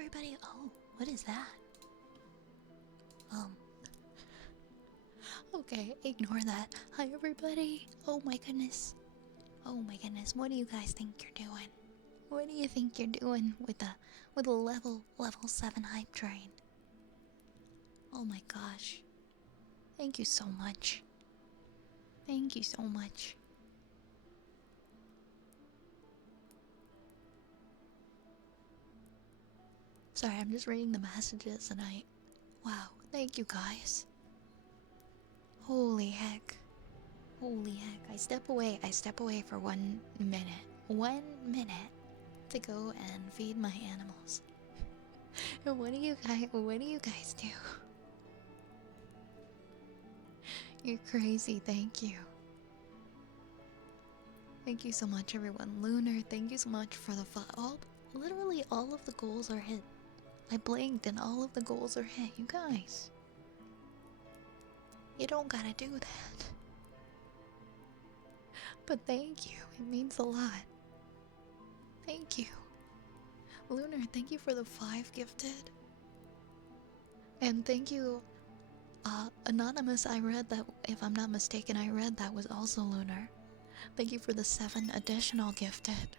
everybody. Oh, what is that? Um. Okay, ignore that. Hi, everybody. Oh my goodness. Oh my goodness. What do you guys think you're doing? What do you think you're doing with a level 7 hype train? Oh my gosh. Thank you so much. Thank you so much. Sorry, I'm just reading the messages and wow, thank you guys. Holy heck. Holy heck. I step away for 1 minute. 1 minute to go and feed my animals. And what do you guys do? You're crazy, thank you. Thank you so much, everyone. Lunar, thank you so much for the literally all of the goals are hit. I blinked and all of the goals are hit. You guys, you don't gotta do that. But thank you. It means a lot. Thank you. Lunar, thank you for the 5 gifted. And thank you, Anonymous. I read that, if I'm not mistaken, I read that was also Lunar. Thank you for the 7 additional gifted.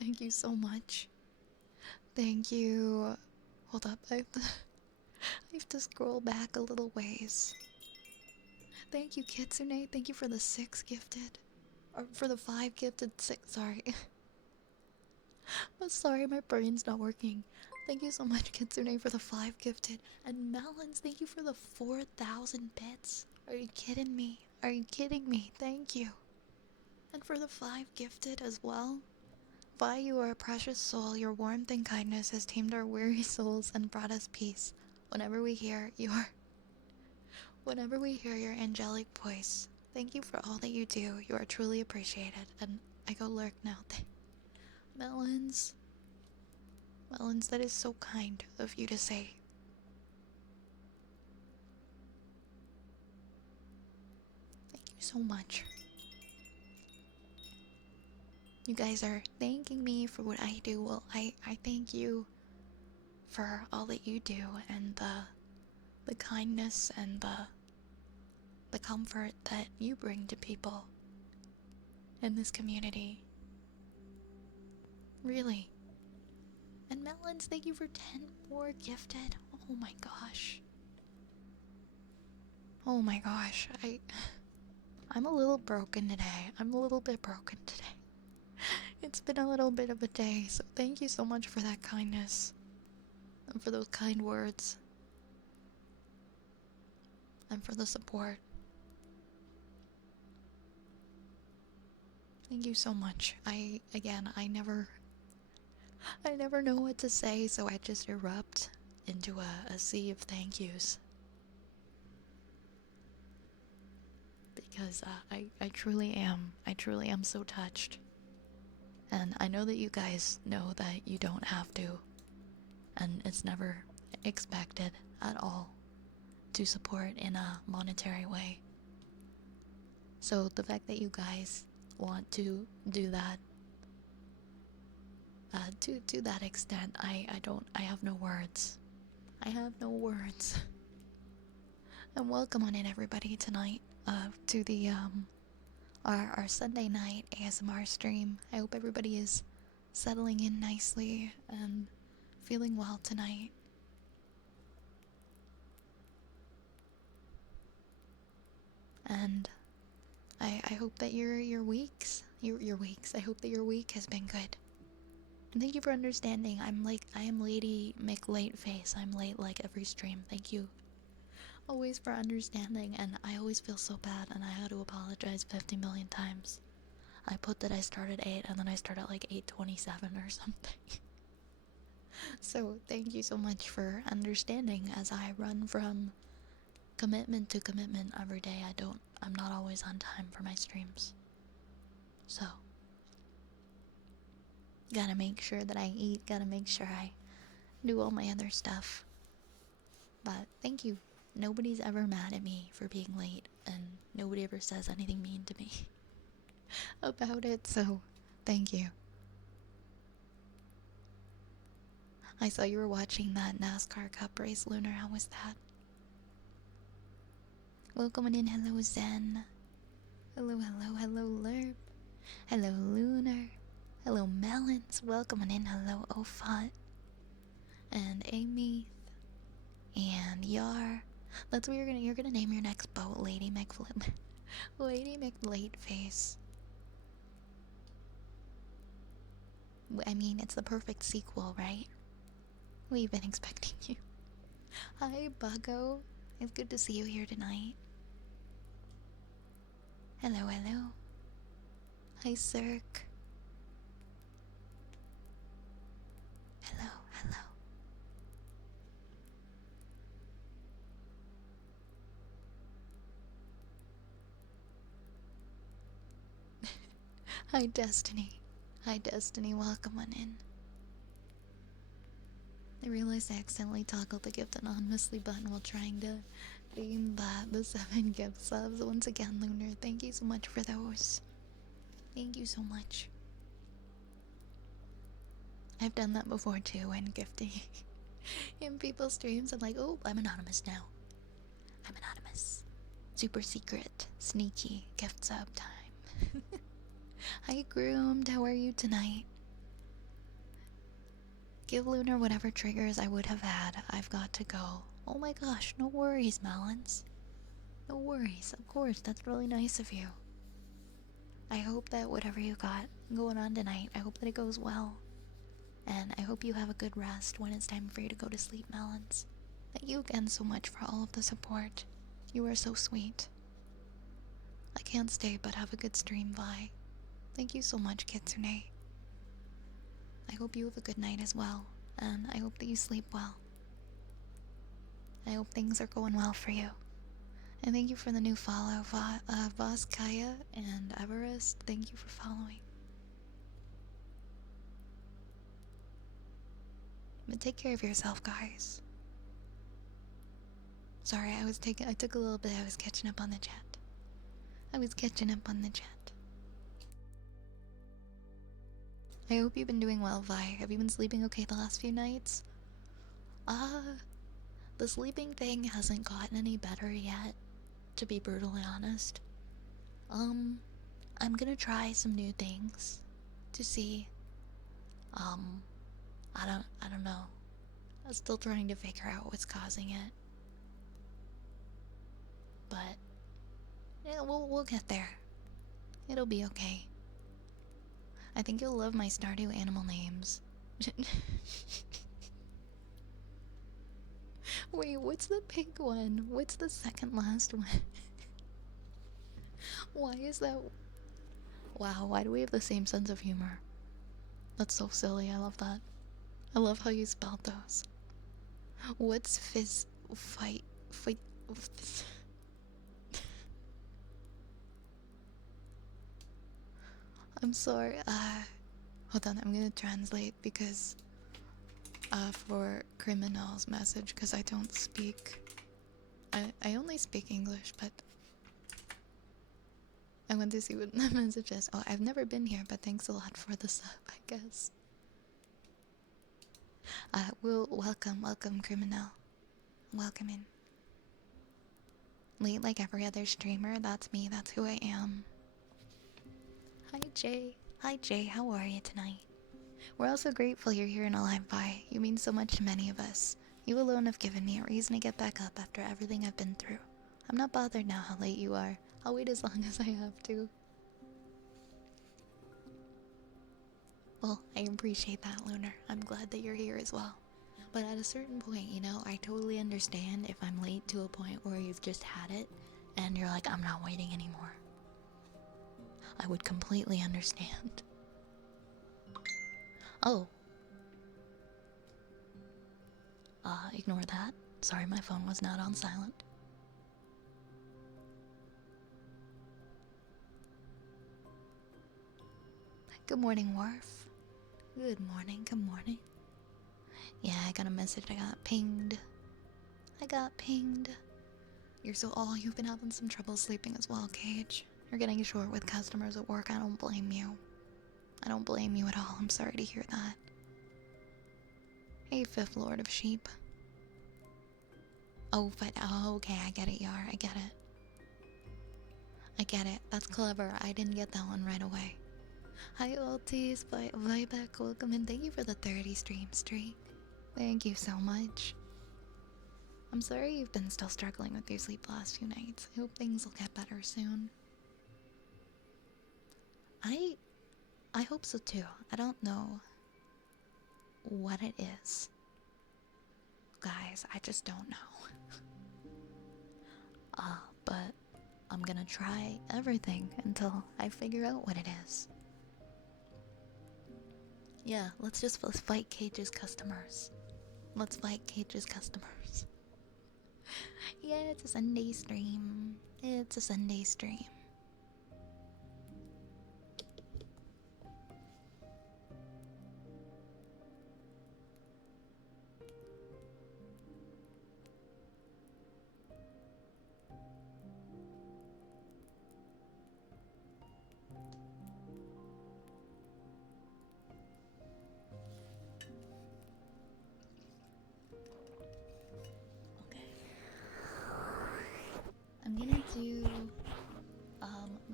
Thank you so much. Thank you. Hold up, I have to scroll back a little ways. Thank you, Kitsune. Thank you for the 6 gifted. Or for the 5 gifted, 6, sorry. I'm sorry, my brain's not working. Thank you so much, Kitsune, for the 5 gifted. And Melons, thank you for the 4,000 bits. Are you kidding me? Are you kidding me? Thank you. And for the 5 gifted as well. Vi, you are a precious soul. Your warmth and kindness has tamed our weary souls and brought us peace. Whenever we hear your angelic voice, thank you for all that you do. You are truly appreciated. And I go lurk now. Melons, that is so kind of you to say. Thank you so much. You guys are thanking me for what I do. Well, I thank you for all that you do and the kindness and the comfort that you bring to people in this community. Really. And Melons, thank you for 10 more gifted. Oh my gosh. Oh my gosh. I'm a little broken today. I'm a little bit broken today. It's been a little bit of a day, so thank you so much for that kindness. And for those kind words. And for the support. Thank you so much. I never know what to say, so I just erupt into a sea of thank yous. Because I truly am so touched. And I know that you guys know that you don't have to. And it's never expected at all to support in a monetary way. So the fact that you guys want to do that, to that extent, I have no words. I have no words. And welcome on in, everybody, tonight, to the, our Sunday night ASMR stream. I hope everybody is settling in nicely and feeling well tonight. And I hope that your weeks, I hope that your week has been good. And thank you for understanding. I am Lady McLateface. I'm late like every stream. Thank you always for understanding, and I always feel so bad, and I had to apologize 50 million times. I put that I started 8, and then I started like 8:27 or something. So thank you so much for understanding as I run from commitment to commitment every day. I'm not always on time for my streams. So, gotta make sure that I eat, gotta make sure I do all my other stuff. But thank you. Nobody's ever mad at me for being late, and nobody ever says anything mean to me about it, so thank you. I saw you were watching that NASCAR Cup race, Lunar. How was that? Welcome in. Hello, Zen. Hello, hello, hello, Lerp. Hello, Lunar. Hello, Melons. Welcome in. Hello, Ofat. And Amy. And Yar. That's what you're gonna name your next boat, Lady McFlip. Lady McLateface. I mean, it's the perfect sequel, right? We've been expecting you. Hi, Buggo. It's good to see you here tonight. Hello, hello. Hi, Cirque. Hello, hello. Hi, Destiny. Hi, Destiny. Welcome on in. I realized I accidentally toggled the gift anonymously button while trying to theme the 7 gift subs. Once again, Lunar, thank you so much for those. Thank you so much. I've done that before too when gifting in people's streams. I'm like, oh, I'm anonymous now. I'm anonymous. Super secret, sneaky gift sub time. Hi, Groomed. How are you tonight? Give Lunar whatever triggers I would have had. I've got to go. Oh my gosh, no worries, Melons. No worries. Of course, that's really nice of you. I hope that whatever you got going on tonight, I hope that it goes well. And I hope you have a good rest when it's time for you to go to sleep, Melons. Thank you again so much for all of the support. You are so sweet. I can't stay, but have a good stream, Vi. Thank you so much, Kitsune. I hope you have a good night as well, and I hope that you sleep well. I hope things are going well for you. And thank you for the new follow, Voskaya and Everest. Thank you for following. But take care of yourself, guys. Sorry, I took a little bit. I was catching up on the chat. I hope you've been doing well, Vi. Have you been sleeping okay the last few nights? The sleeping thing hasn't gotten any better yet, to be brutally honest. I'm gonna try some new things to see. I don't know. I'm still trying to figure out what's causing it. But yeah, we'll get there. It'll be okay. I think you'll love my Stardew animal names. Wait, what's the pink one? What's the second last one? Why is that? Wow, why do we have the same sense of humor? That's so silly, I love that. I love how you spelled those. What's fight? I'm sorry, hold on, I'm gonna translate because, for Criminal's message, because I don't speak, I only speak English, but I want to see what the message is. Oh, I've never been here, but thanks a lot for the sub, I guess. Welcome, Criminal. Welcome in. Late like every other streamer, that's me, that's who I am. Hi, Jay. Hi, Jay, how are you tonight? We're also grateful you're here and alive, Vi. You mean so much to many of us. You alone have given me a reason to get back up after everything I've been through. I'm not bothered now how late you are. I'll wait as long as I have to. Well, I appreciate that, Lunar. I'm glad that you're here as well. But at a certain point, you know, I totally understand if I'm late to a point where you've just had it and you're like, I'm not waiting anymore. I would completely understand. Oh. Ignore that. Sorry, my phone was not on silent. Good morning, Worf. Good morning, good morning. Yeah, I got a message. I got pinged. You've been having some trouble sleeping as well, Cage. You're getting short with customers at work. I don't blame you. I don't blame you at all. I'm sorry to hear that. Hey, fifth lord of sheep. Oh, but oh, okay, I get it, Yar. I get it. I get it. That's clever. I didn't get that one right away. Hi, Altis. Bye back. Welcome and thank you for the 30 stream streak. Thank you so much. I'm sorry you've been still struggling with your sleep the last few nights. I hope things will get better soon. I hope so too. I don't know what it is. Guys, I just don't know. But I'm gonna try everything until I figure out what it is. Yeah, let's fight Cage's customers. Let's fight Cage's customers. Yeah, it's a Sunday stream. It's a Sunday stream.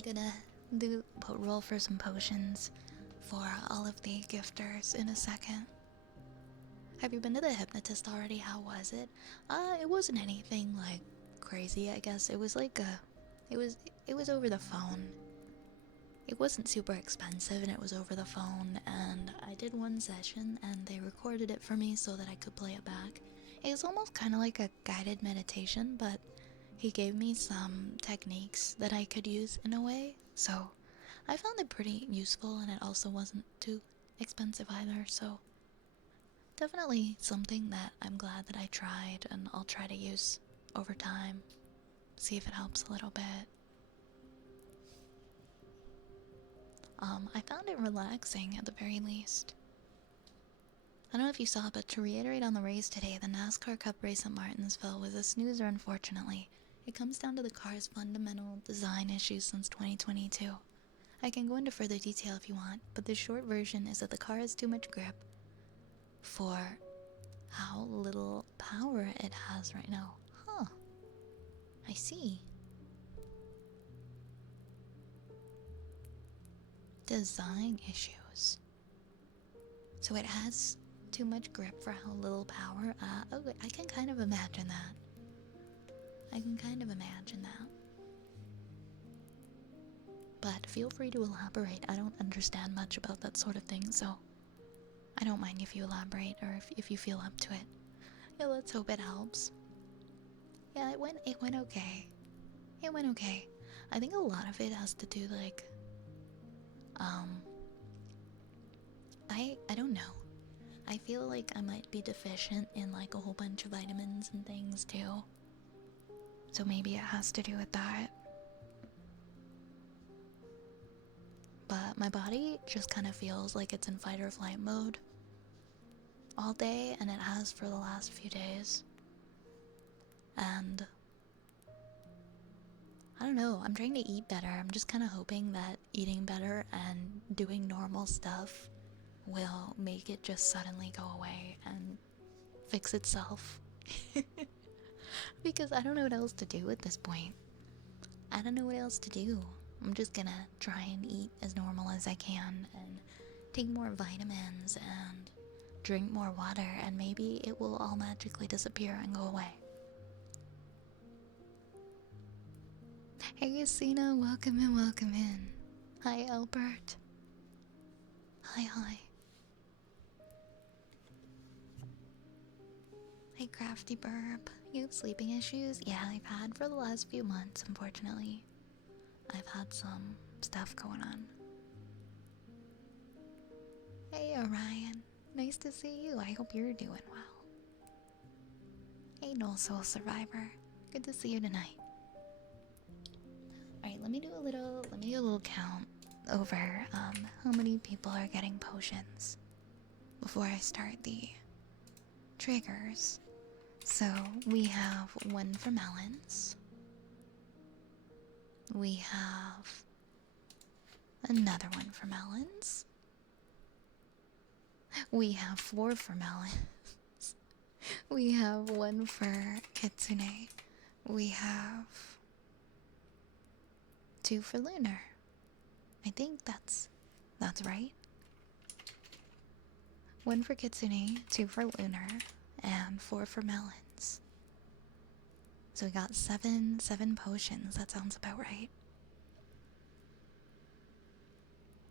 I'm gonna roll for some potions for all of the gifters in a second. Have you been to the hypnotist already? How was it? It wasn't anything like crazy, I guess. It was like it was over the phone. It wasn't super expensive and it was over the phone, and I did one session and they recorded it for me so that I could play it back. It was almost kind of like a guided meditation, but he gave me some techniques that I could use in a way, so I found it pretty useful, and it also wasn't too expensive either, so definitely something that I'm glad that I tried, and I'll try to use over time. See if it helps a little bit. I found it relaxing at the very least. I don't know if you saw, but to reiterate on the race today, the NASCAR Cup race at Martinsville was a snoozer, unfortunately. It comes down to the car's fundamental design issues since 2022. I can go into further detail if you want, but the short version is that the car has too much grip for how little power it has right now. Huh. I see. Design issues. So it has too much grip for how little power. Okay, I can kind of imagine that. I can kind of imagine that. But feel free to elaborate. I don't understand much about that sort of thing, so I don't mind if you elaborate or if you feel up to it. Yeah, let's hope it helps. Yeah, it went okay. It went okay. I think a lot of it has to do like I don't know. I feel like I might be deficient in like a whole bunch of vitamins and things too. So maybe it has to do with that. But my body just kind of feels like it's in fight or flight mode all day, and it has for the last few days. And I don't know, I'm trying to eat better. I'm just kind of hoping that eating better and doing normal stuff will make it just suddenly go away and fix itself. Because I don't know what else to do at this point. I don't know what else to do. I'm just gonna try and eat as normal as I can and take more vitamins and drink more water, and maybe it will all magically disappear and go away. Hey Yasina, welcome in, welcome in. Hi Albert. Hi. Hey Crafty Burp. You have sleeping issues? Yeah, I've had for the last few months, unfortunately. I've had some stuff going on. Hey Orion. Nice to see you. I hope you're doing well. Hey No Soul Survivor. Good to see you tonight. Alright, let me do a little count over how many people are getting potions before I start the triggers. So we have one for melons. We have another one for melons. We have 4 for melons. We have one for Kitsune. We have two for Lunar. I think that's right. One for Kitsune, two for Lunar, and four for Melons. So we got seven potions. That sounds about right.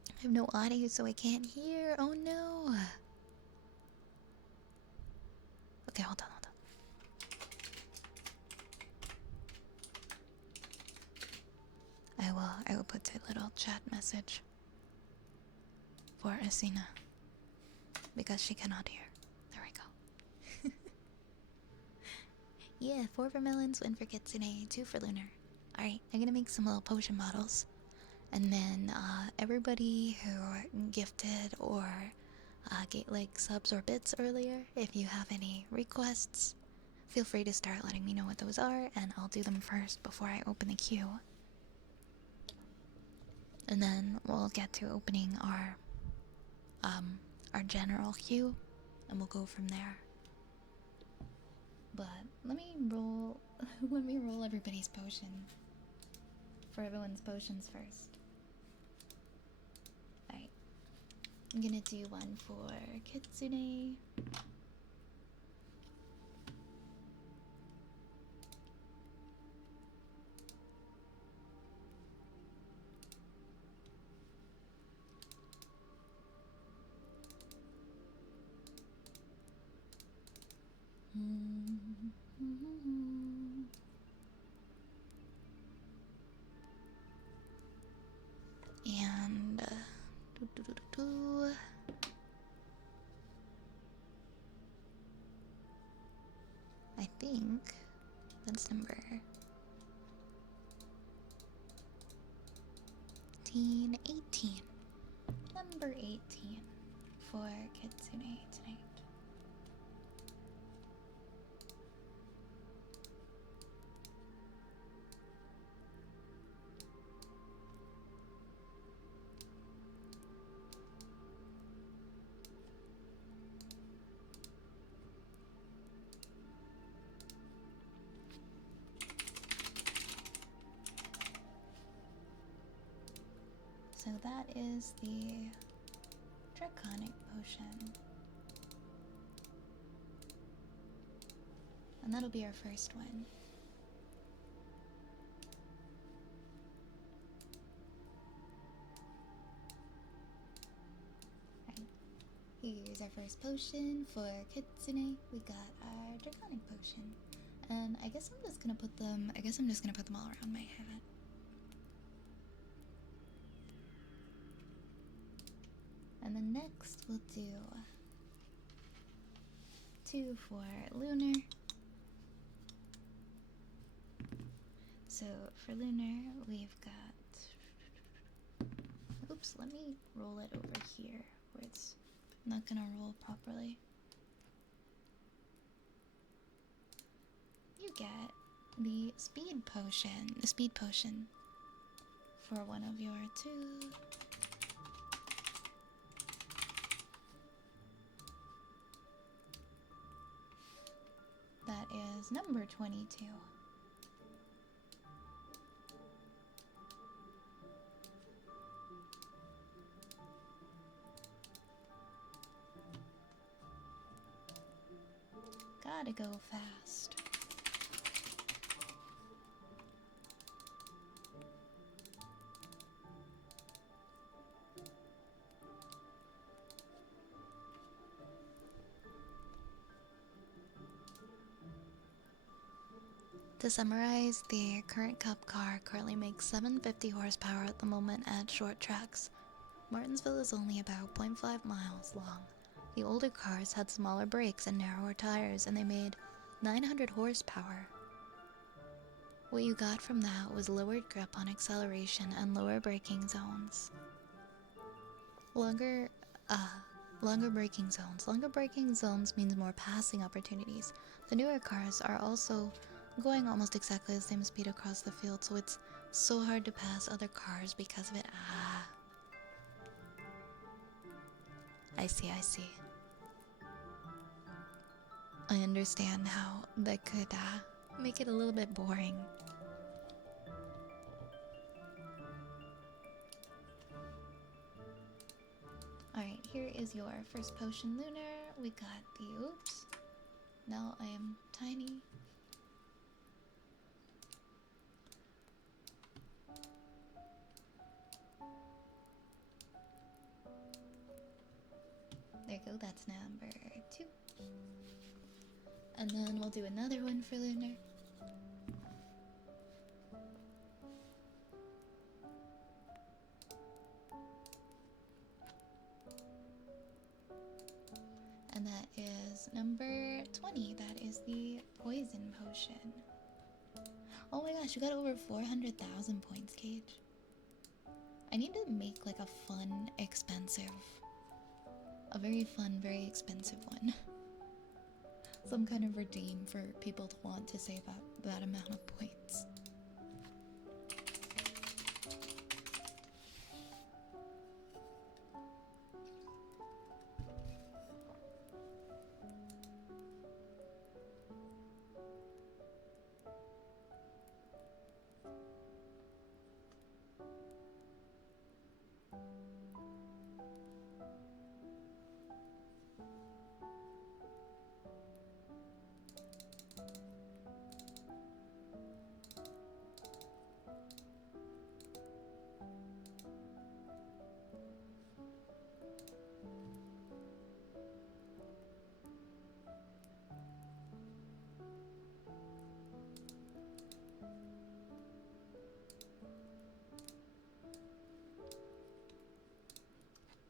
I have no audio, so I can't hear. Oh no. Okay, hold on. I will put a little chat message for Asina because she cannot hear. There we go. Yeah, four for Melons, one for Kitsune, two for Lunar. Alright, I'm gonna make some little potion bottles. And then everybody who gifted or get like subs or bits earlier, if you have any requests, feel free to start letting me know what those are, and I'll do them first before I open the queue. And then we'll get to opening our general queue, and we'll go from there. But let me roll everybody's potion. For everyone's potions first. Alright. I'm gonna do one for Kitsune. And I think that's number 18. Number 18 for Kitsune tonight. So that is the Draconic Potion. And that'll be our first one. Right. Here's our first potion for Kitsune. We got our Draconic Potion. And I guess I'm just gonna put them all around my hat. And then next we'll do two for Lunar. So for Lunar, we've got... Oops, let me roll it over here where it's not gonna roll properly. You get the speed potion for one of your two. That is number 22. Gotta go fast. To summarize, the current Cup car currently makes 750 horsepower at the moment at short tracks. Martinsville is only about 0.5 miles long. The older cars had smaller brakes and narrower tires, and they made 900 horsepower. What you got from that was lowered grip on acceleration and lower braking zones. Longer braking zones. Longer braking zones means more passing opportunities. The newer cars are also going almost exactly the same speed across the field, so it's so hard to pass other cars because of it. I see. I understand how that could make it a little bit boring. Alright, here is your first potion, Lunar. We got the oops. Now I am tiny. There you go, that's number 2. And then we'll do another one for Lunar. And that is number 20. That is the poison potion. Oh my gosh, you got over 400,000 points, Cage. I need to make like a fun, expensive. A very fun, very expensive one. Some kind of redeem for people to want to save up that amount of points.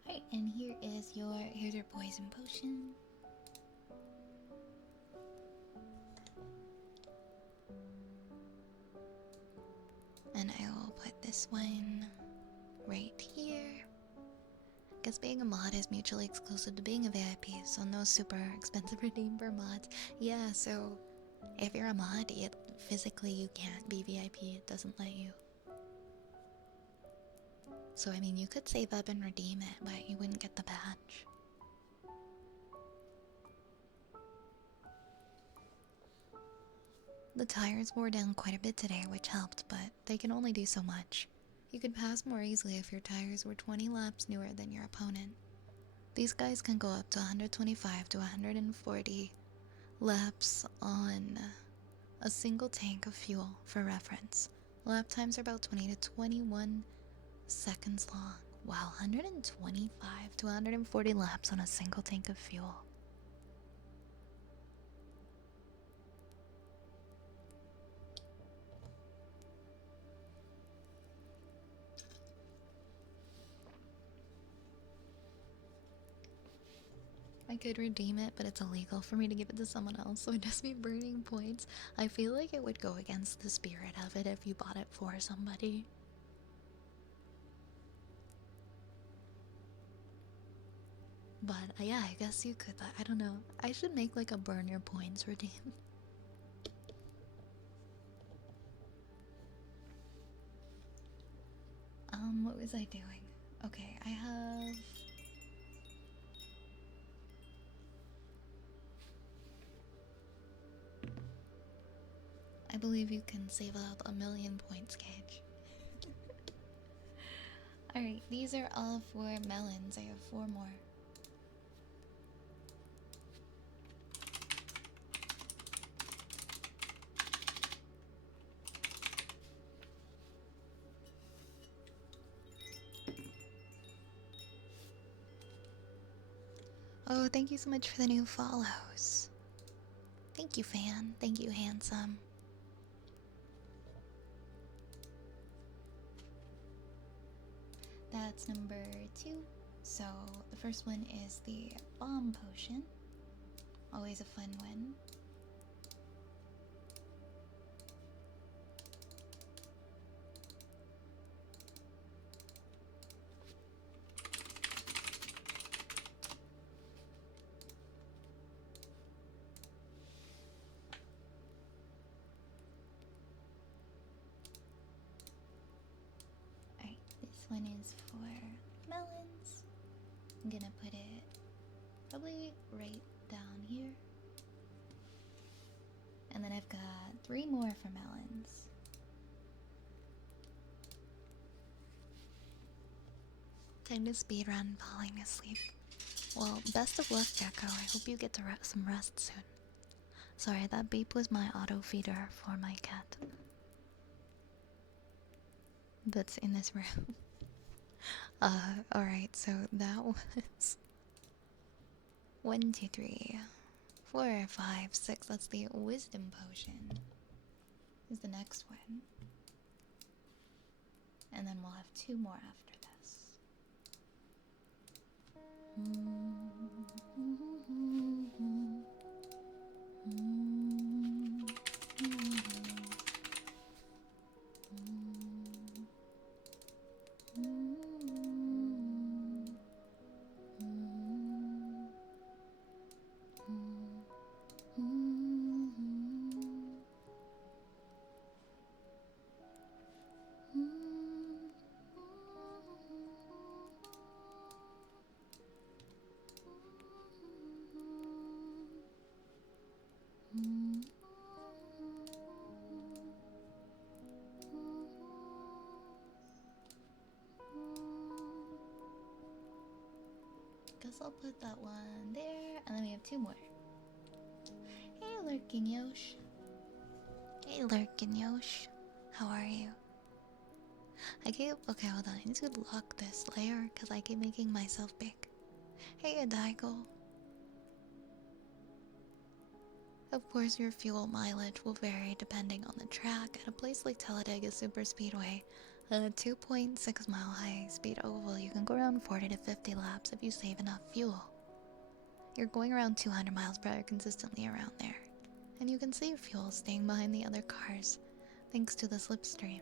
Alright, and here's your poison potion. And I will put this one right here. Because being a mod is mutually exclusive to being a VIP, so no super expensive redeem for mods. Yeah, so if you're a mod, physically you can't be VIP, it doesn't let you. So I mean, you could save up and redeem it, but you wouldn't get the badge. The tires wore down quite a bit today, which helped, but they can only do so much. You could pass more easily if your tires were 20 laps newer than your opponent. These guys can go up to 125 to 140 laps on a single tank of fuel. For reference, lap times are about 20 to 21 seconds long. Wow, 125 to 140 laps on a single tank of fuel. I could redeem it, but it's illegal for me to give it to someone else, so I'd just be burning points. I feel like it would go against the spirit of it if you bought it for somebody. But yeah, I guess you could. I don't know. I should make like a burn your points redeem. What was I doing? Okay, I have... I believe you can save up 1,000,000 points, Cage. Alright, these are all for melons. I have 4 more. Oh, thank you so much for the new follows. Thank you, fan. Thank you, handsome. That's number 2. So the first one is the bomb potion. Always a fun one. Alright, this one is for melons. I'm gonna put it probably right down here. And then I've got 3 more for melons. Time to speedrun falling asleep. Well, best of luck, Gecko. I hope you get to some rest soon. Sorry, that beep was my auto feeder for my cat. That's in this room. Alright, so that was 1, 2, 3, 4, 5, 6. That's the wisdom potion. Is the next one. And then we'll have 2 more after this. Guess I'll put that one there, and then we have 2 more. Hey, Lurkin Yosh. Hey, Lurkin Yosh. How are you? Okay, hold on. I need to lock this layer because I keep making myself big. Hey, Adaigo. Of course, your fuel mileage will vary depending on the track. At a place like Talladega Superspeedway, a 2.6 mile high speed oval, you can go around 40 to 50 laps if you save enough fuel. You're going around 200 miles per hour consistently around there. And you can save fuel staying behind the other cars, thanks to the slipstream.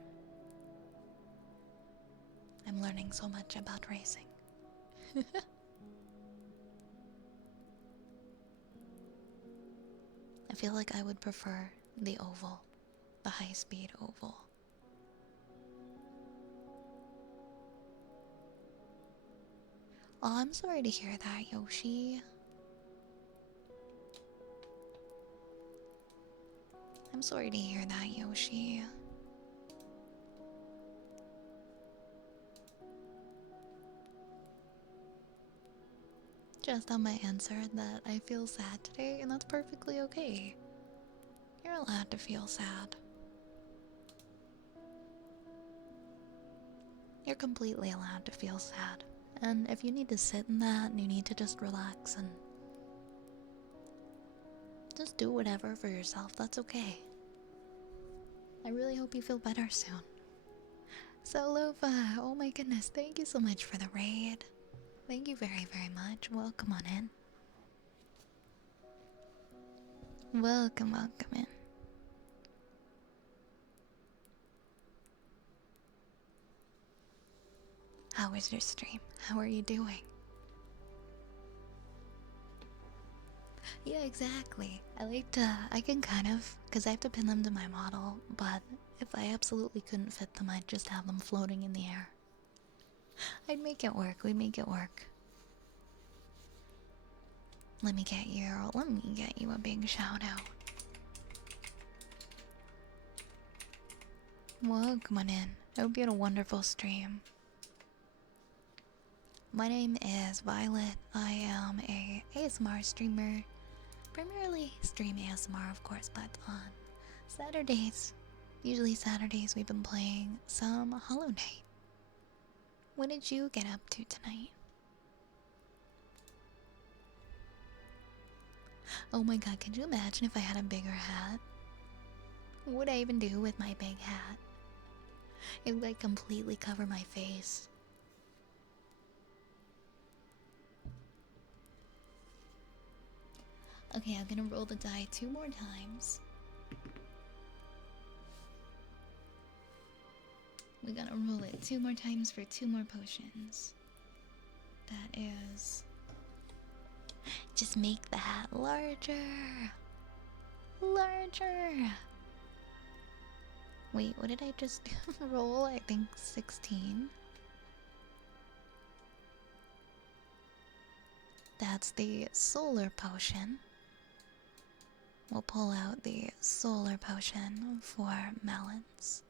I'm learning so much about racing. I feel like I would prefer the oval, the high-speed oval. Oh, I'm sorry to hear that, Yoshi. I'm sorry to hear that, Yoshi. Just on my answer that I feel sad today, and that's perfectly okay. You're allowed to feel sad. You're completely allowed to feel sad. And if you need to sit in that and you need to just relax and just do whatever for yourself, that's okay. I really hope you feel better soon. So, Lova, oh my goodness, thank you so much for the raid. Thank you very, very much. Welcome on in. Welcome, welcome in. How was your stream? How are you doing? Yeah, exactly. I can kind of, because I have to pin them to my model, but if I absolutely couldn't fit them, I'd just have them floating in the air. I'd make it work, we'd make it work. Let me get you a big shout out. Welcome on in. I hope you had a wonderful stream. My name is Violet. I am a ASMR streamer. Primarily stream ASMR, of course, but on Saturdays, usually Saturdays, we've been playing some Hollow Knight. What did you get up to tonight? Oh my god, could you imagine if I had a bigger hat? What would I even do with my big hat? It would like completely cover my face. Okay, I'm gonna roll the die 2 more times. We gotta roll it 2 more times for 2 more potions. That is... Just make the hat larger! Larger! Wait, what did I just roll? I think 16. That's the solar potion. we'll pull out the solar potion for melons.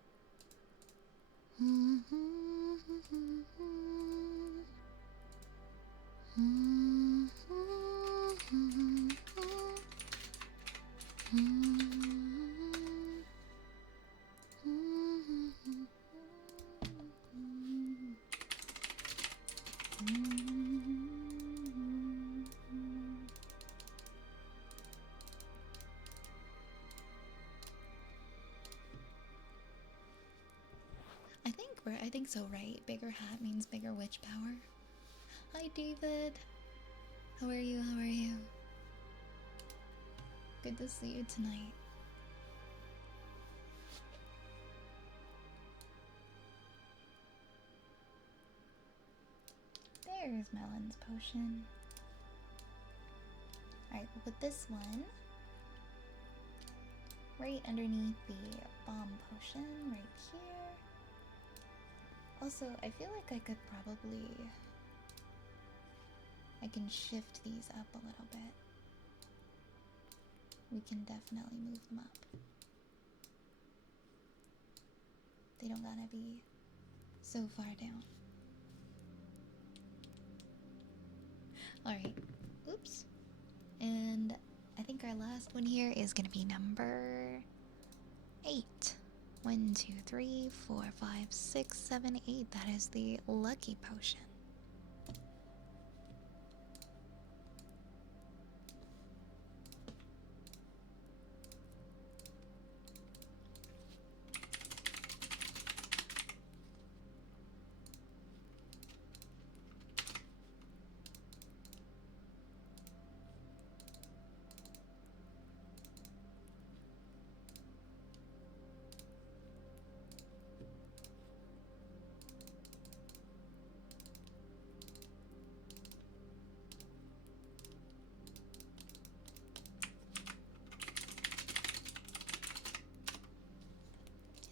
I think so, right? Bigger hat means bigger witch power. Hi, David. How are you? How are you? Good to see you tonight. There's Melon's potion. Alright, we'll put this one right underneath the bomb potion right here. Also, I feel like I could probably... I can shift these up a little bit. We can definitely move them up. They don't gotta be so far down. Alright, oops. And I think our last one here is gonna be number 8. 1, 2, 3, 4, 5, 6, 7, 8. That is the lucky potion.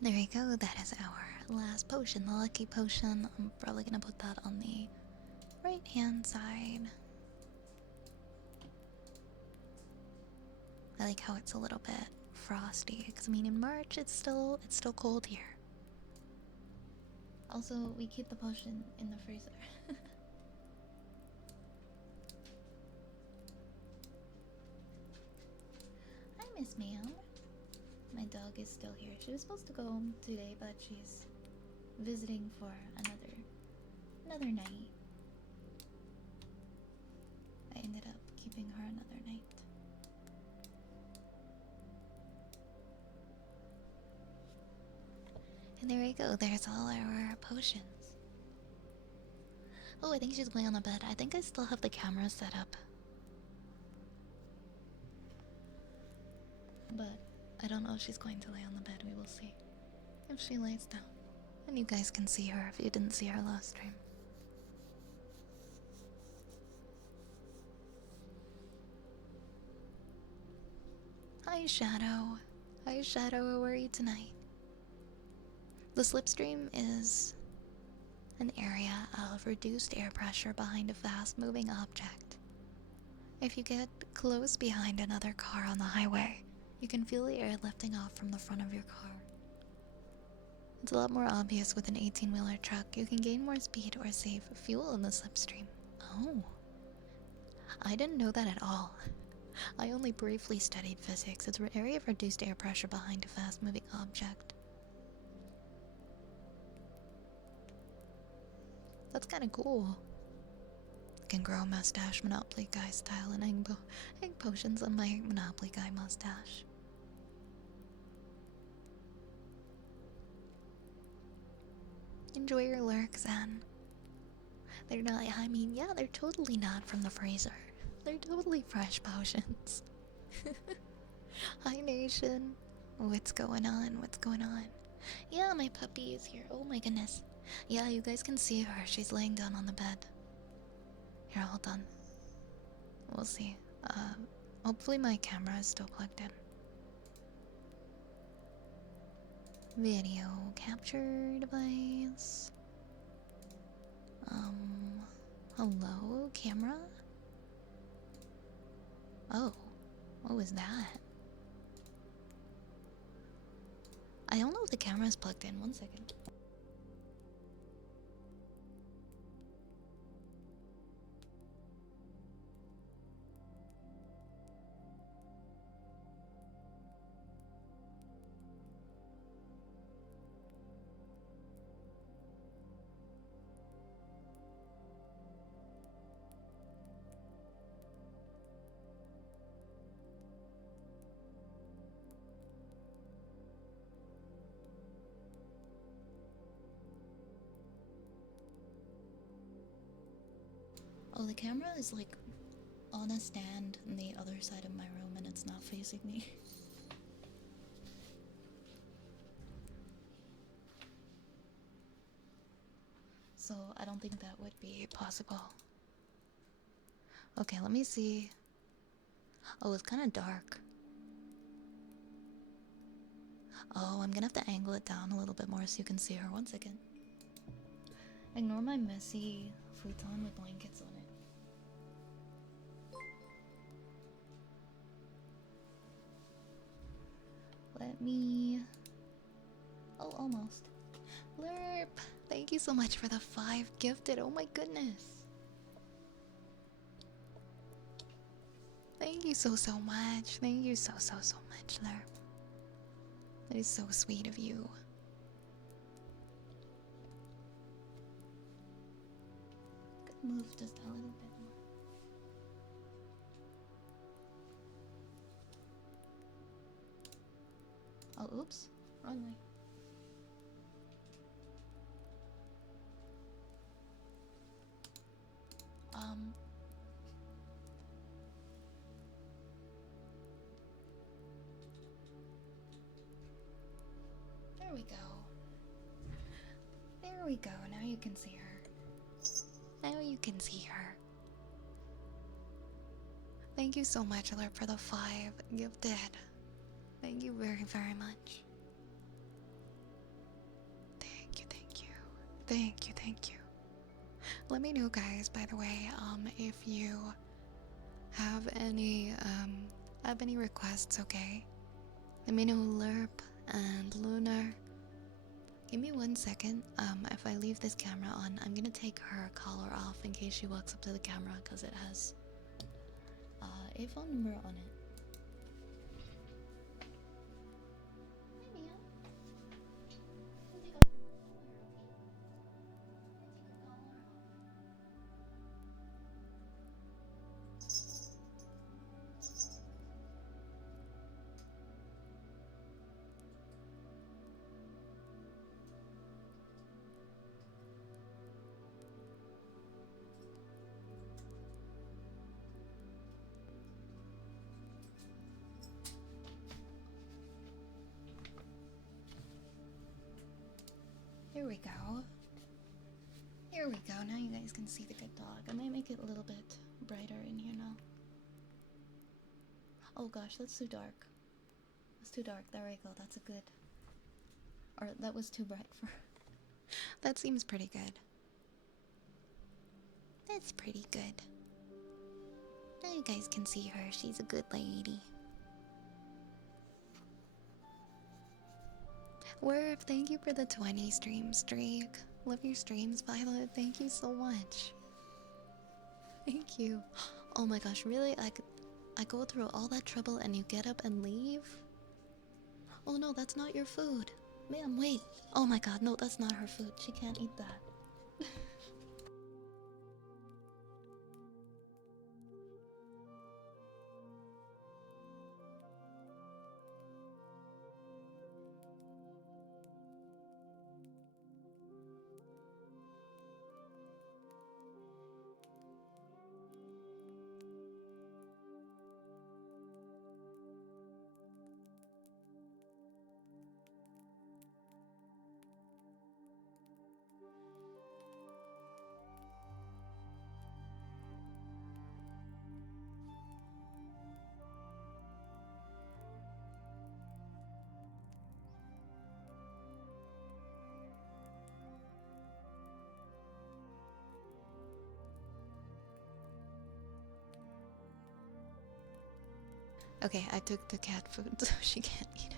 There we go, that is our last potion, the lucky potion. I'm probably gonna put that on the right hand side. I like how it's a little bit frosty, because I mean in March it's still cold here. Also, we keep the potion in the freezer. Hi, Miss Ma'am. My dog is still here. She was supposed to go home today, but she's visiting for another night. I ended up keeping her another night. And there we go. There's all our potions. Oh, I think she's going on the bed. I think I still have the camera set up. But I don't know if she's going to lay on the bed. We will see if she lays down. And you guys can see her if you didn't see her last stream. Hi, Shadow. Hi, Shadow. How are you tonight? The slipstream is an area of reduced air pressure behind a fast-moving object. If you get close behind another car on the highway, you can feel the air lifting off from the front of your car. It's a lot more obvious with an 18-wheeler truck. You can gain more speed or save fuel in the slipstream. Oh. I didn't know that at all. I only briefly studied physics. It's an area of reduced air pressure behind a fast-moving object. That's kind of cool. Can grow a mustache Monopoly Guy style and egg potions on my Monopoly Guy mustache. Enjoy your lurks, Zen. They're not, I mean, yeah, they're totally not from the freezer. They're totally fresh potions. Hi, Nation. What's going on? What's going on? Yeah, my puppy is here. Oh my goodness. Yeah, you guys can see her. She's laying down on the bed. Here, hold on. We'll see. Hopefully my camera is still plugged in. Video capture device. Hello, camera? Oh, what was that? I don't know if the camera is plugged in. 1 second. Oh, the camera is like on a stand on the other side of my room and it's not facing me. So I don't think that would be possible. Okay, let me see. Oh, it's kind of dark. Oh, I'm gonna have to angle it down a little bit more so you can see her. 1 second. Ignore my messy futon with blankets on it. Let me... Oh, almost. Lerp! Thank you so much for the 5 gifted. Oh my goodness. Thank you so much. Thank you so much, Lerp. That is so sweet of you. Could move just a little bit more. Oh, oops. Wrong way. There we go. There we go. Now you can see her. Now you can see her. Thank you so much, Alert, for the 5 gifted. Thank you very, very much. Thank you, thank you. Thank you, thank you. Let me know, guys, by the way, if you have any requests, okay? Let me know, Lerp and Lunar. Give me 1 second. If I leave this camera on, I'm gonna take her collar off in case she walks up to the camera because it has a phone number on it. Here we go. Here we go. Now you guys can see the good dog. I might make it a little bit brighter in here now. Oh gosh, that's too dark. That's too dark. There we go. That's a good... Or that was too bright for... That seems pretty good. That's pretty good. Now you guys can see her. She's a good lady. Werf, thank you for the 20 stream streak. Love your streams, Violet. Thank you so much. Thank you. Oh my gosh, really? I go through all that trouble and you get up and leave? Oh no, that's not your food. Ma'am, wait. Oh my god, no, that's not her food. She can't eat that. Okay, I took the cat food so she can't eat it.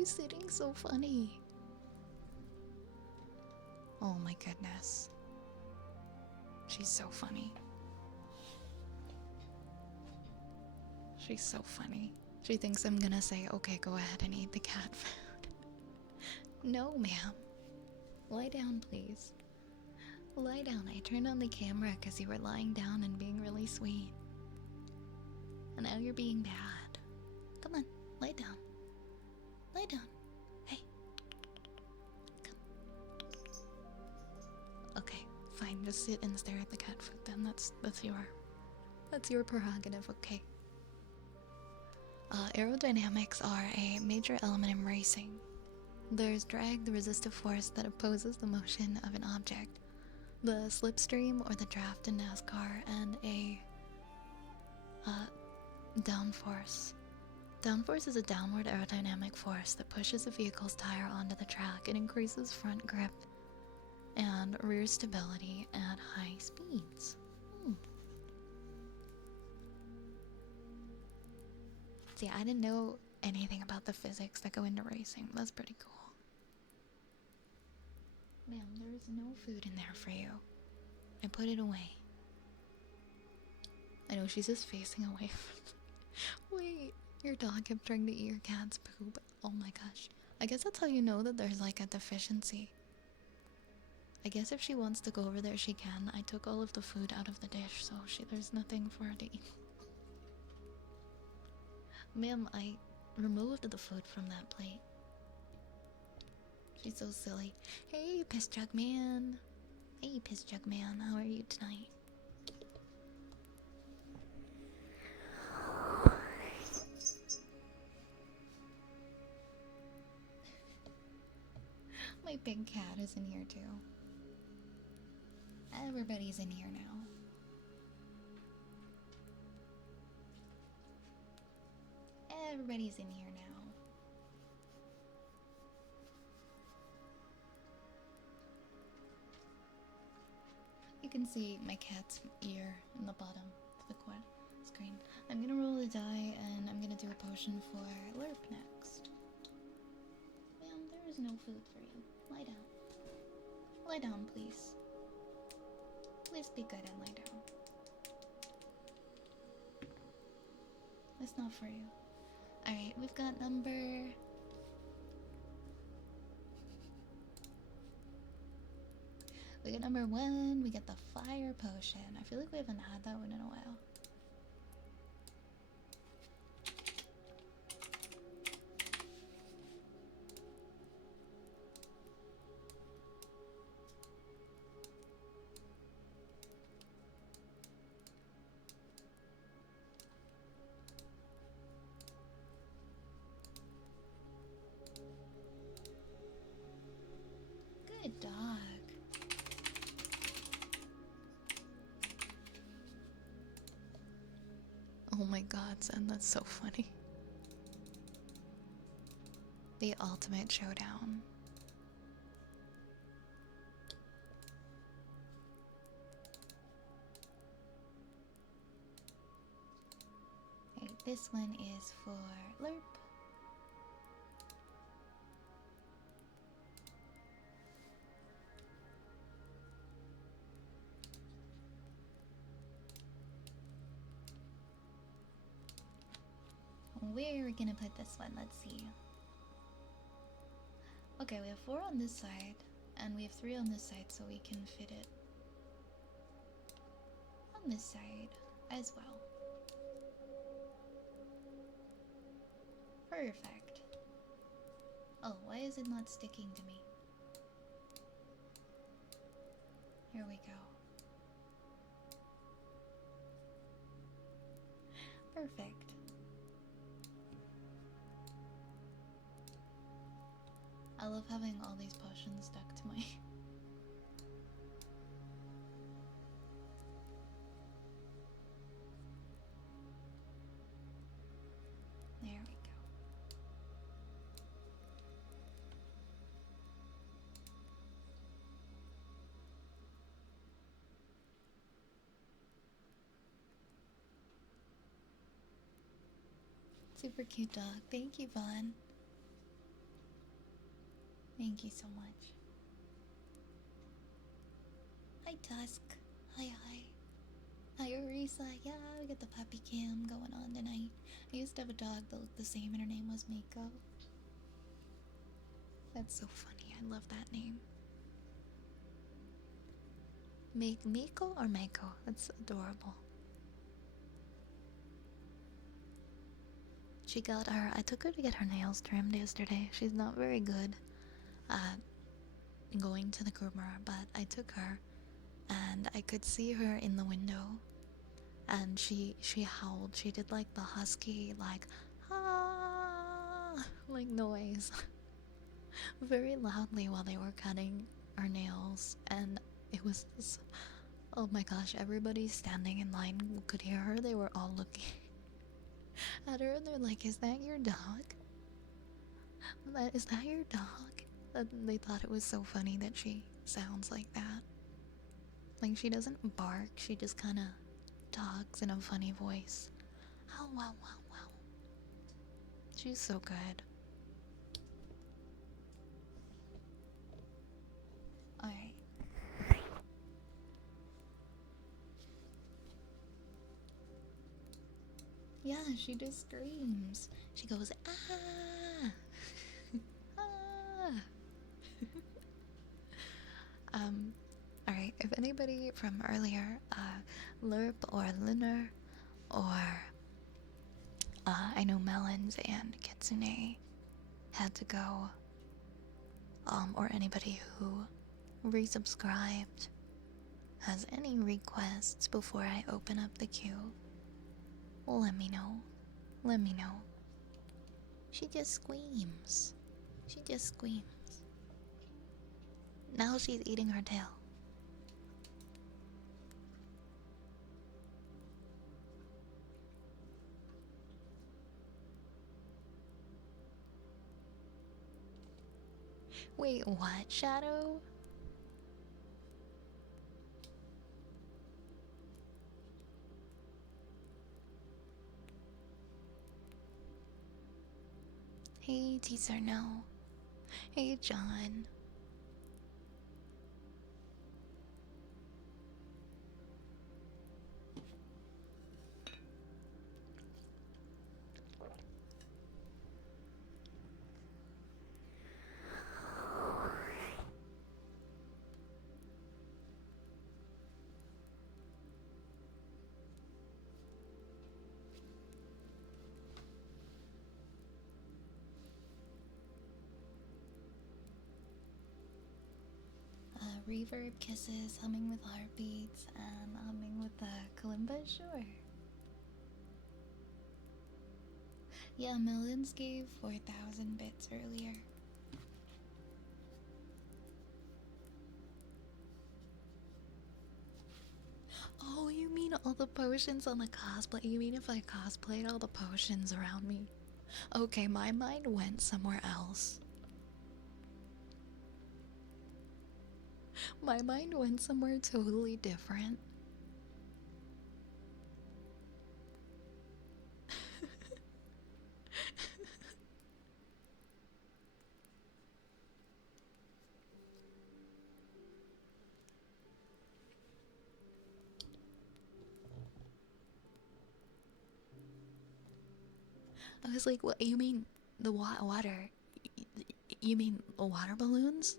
you sitting so funny? Oh my goodness. She's so funny. She's so funny. She thinks I'm gonna say, okay, go ahead and eat the cat food. No, ma'am. Lie down, please. Lie down. I turned on the camera because you were lying down and being really sweet. And now you're being bad. Come on, lie down. Lie down. Hey. Come. Okay, fine. Just sit and stare at the cat food then. That's your prerogative, okay? Aerodynamics are a major element in racing. There's drag, the resistive force that opposes the motion of an object, the slipstream or the draft in NASCAR, and a downforce. Downforce is a downward aerodynamic force that pushes a vehicle's tire onto the track. It increases front grip and rear stability at high speeds. See, I didn't know anything about the physics that go into racing. That's pretty cool. Ma'am, there is no food in there for you. I put it away. I know she's just facing away from Wait, your dog kept trying to eat your cat's poop. Oh my gosh. I guess that's how you know that there's like a deficiency. I guess if she wants to go over there, she can. I took all of the food out of the dish, so there's nothing for her to eat. Ma'am, I removed the food from that plate. She's so silly. Hey, Piss Jug Man. Hey, Piss Jug Man. How are you tonight? My big cat is in here too. Everybody's in here now. Everybody's in here now. You can see my cat's ear in the bottom of the quad screen. I'm gonna roll a die and I'm gonna do a potion for Lerp next. Ma'am, there is no food for you. Lie down. Lie down, please. Please be good and lie down. That's not for you. Alright, we've got number... We got number 1, we got the fire potion. I feel like we haven't had that one in a while. Good dog. Oh my god, Zen, that's so funny. The ultimate showdown. Okay, this one is for Lerp. Where are we gonna put this one? Let's see. Okay, we have 4 on this side, and we have 3 on this side, so we can fit it on this side as well. Perfect. Oh, why is it not sticking to me? Here we go. Perfect. I love having all these potions stuck to my... There we go. Super cute dog. Thank you, Vaughn. Thank you so much. Hi, Tusk. Hi, hi. Hi, Arisa. Yeah, we got the puppy cam going on tonight. I used to have a dog that looked the same, and her name was Miko. That's so funny. I love that name. Miko or Mako? That's adorable. She got her. I took her to get her nails trimmed yesterday. She's not very good at going to the groomer, but I took her, and I could see her in the window, and she howled. She did like the husky like ah like noise very loudly while they were cutting her nails, and it was just, oh my gosh, everybody standing in line could hear her. They were all looking at her and they're like, is that your dog? Is that your dog? And they thought it was so funny that she sounds like that. Like, she doesn't bark, she just kind of talks in a funny voice. Oh, wow, wow, wow. She's so good. Alright. Yeah, she just screams. She goes, ah! Ah! Alright, if anybody from earlier, Lerp or Lunar, or I know Melons and Kitsune had to go, or anybody who resubscribed has any requests before I open up the queue, let me know. Let me know. She just screams. She just screams. Now she's eating her tail. Wait, what, Shadow? Hey, teaser, no. Hey, John. Reverb kisses, humming with heartbeats, and humming with the kalimba, sure. Yeah, Melons gave 4,000 bits earlier. Oh, you mean all the potions on the cosplay? You mean if I cosplayed all the potions around me? Okay, my mind went somewhere else. My mind went somewhere totally different. I was like, what? You mean the water? You mean the water balloons?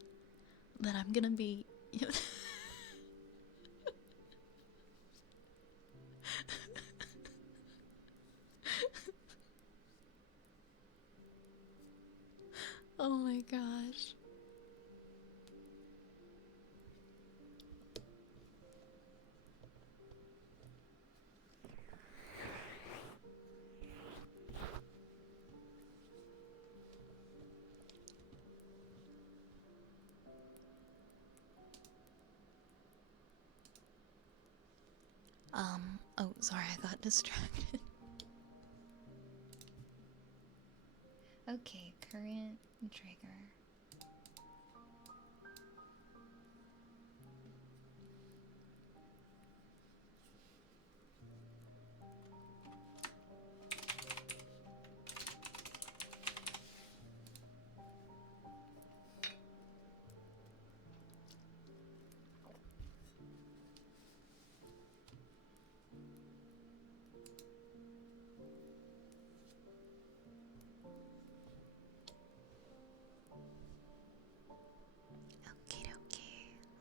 That I'm gonna be. Oh my gosh. Oh, sorry, I got distracted. Okay, current trigger.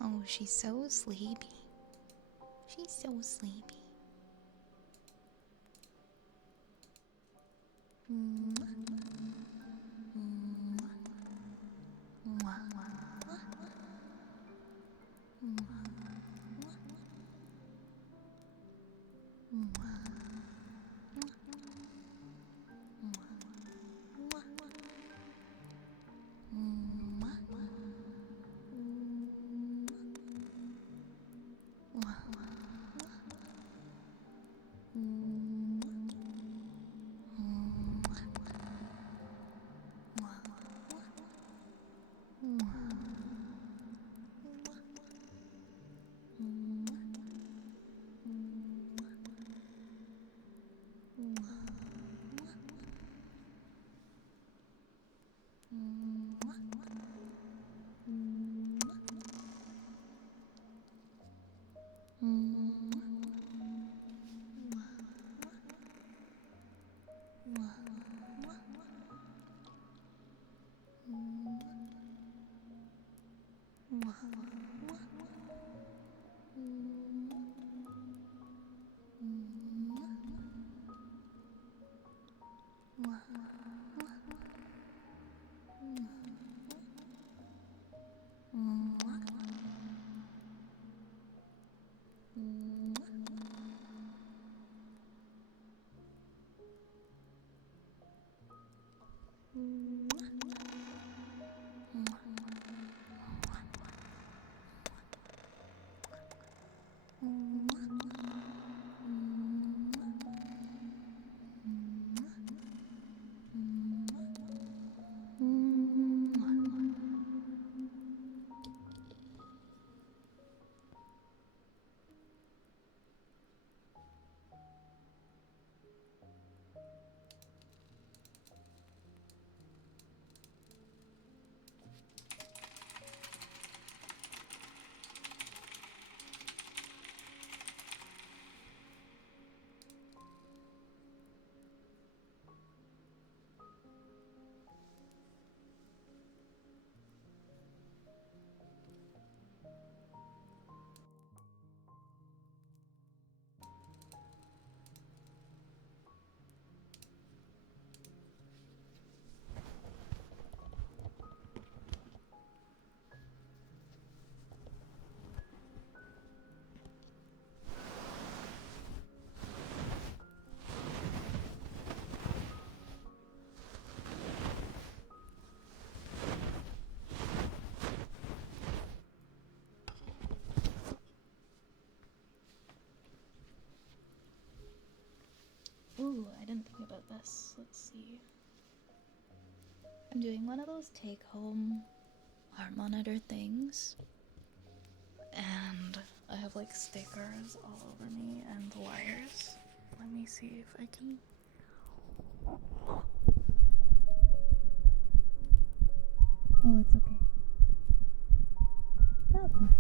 Oh, she's so sleepy. She's so sleepy. Ooh, I didn't think about this. Let's see. I'm doing one of those take-home heart monitor things, and I have like stickers all over me and wires. Let me see if I can. Oh, it's okay. That works.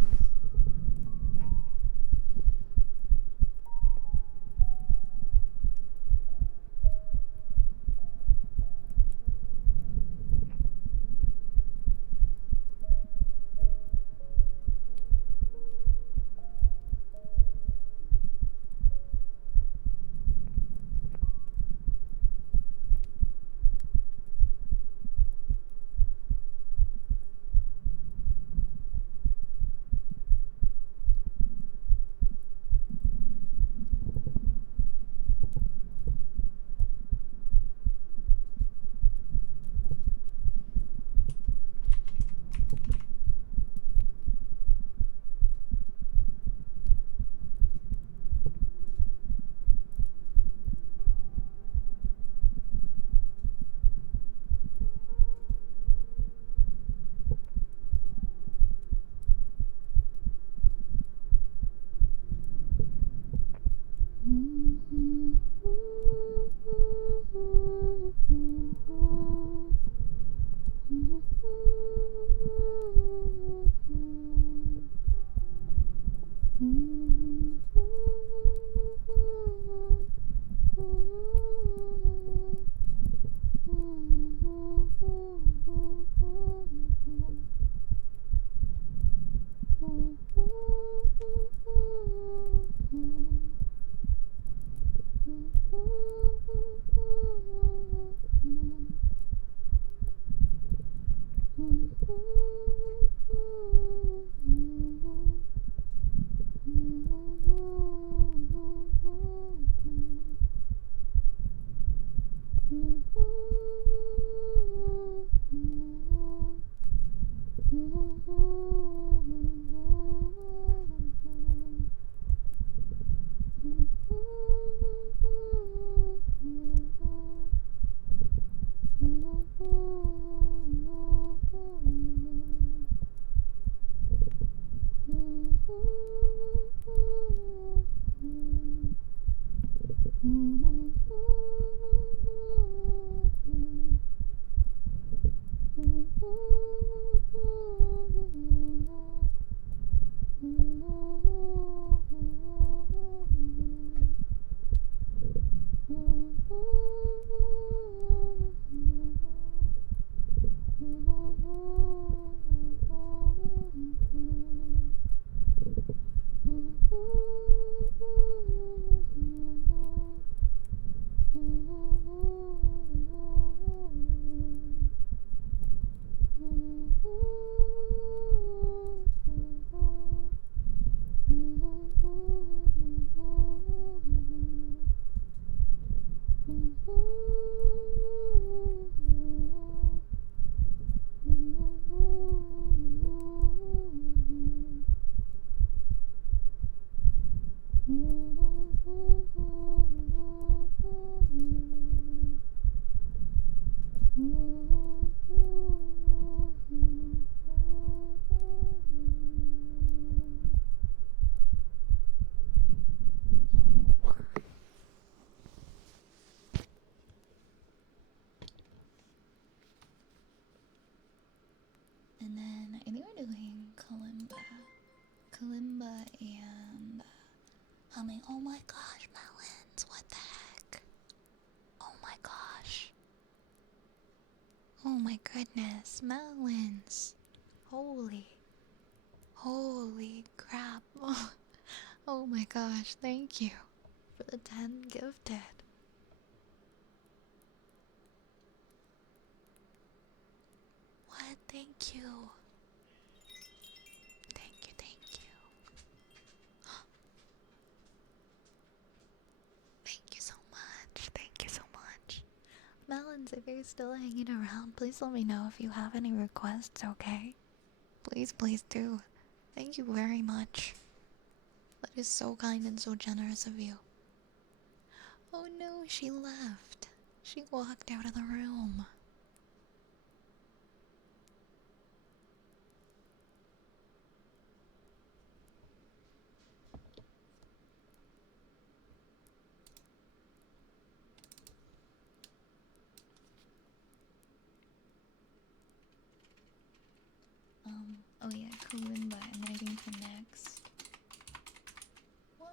coming. Oh my gosh, Melons, what the heck? Oh my gosh. Oh my goodness, Melons. Holy. Holy crap. Oh my gosh, thank you for the 10 gifted. What? Thank you. Thank you, thank you. Thank you so much. Thank you so much. Melons, if you're still hanging around, please let me know if you have any requests, okay? Please, please do. Thank you very much. That is so kind and so generous of you. Oh no, she left. She walked out of the room. Oh yeah, Kalimba, and then I think the next one.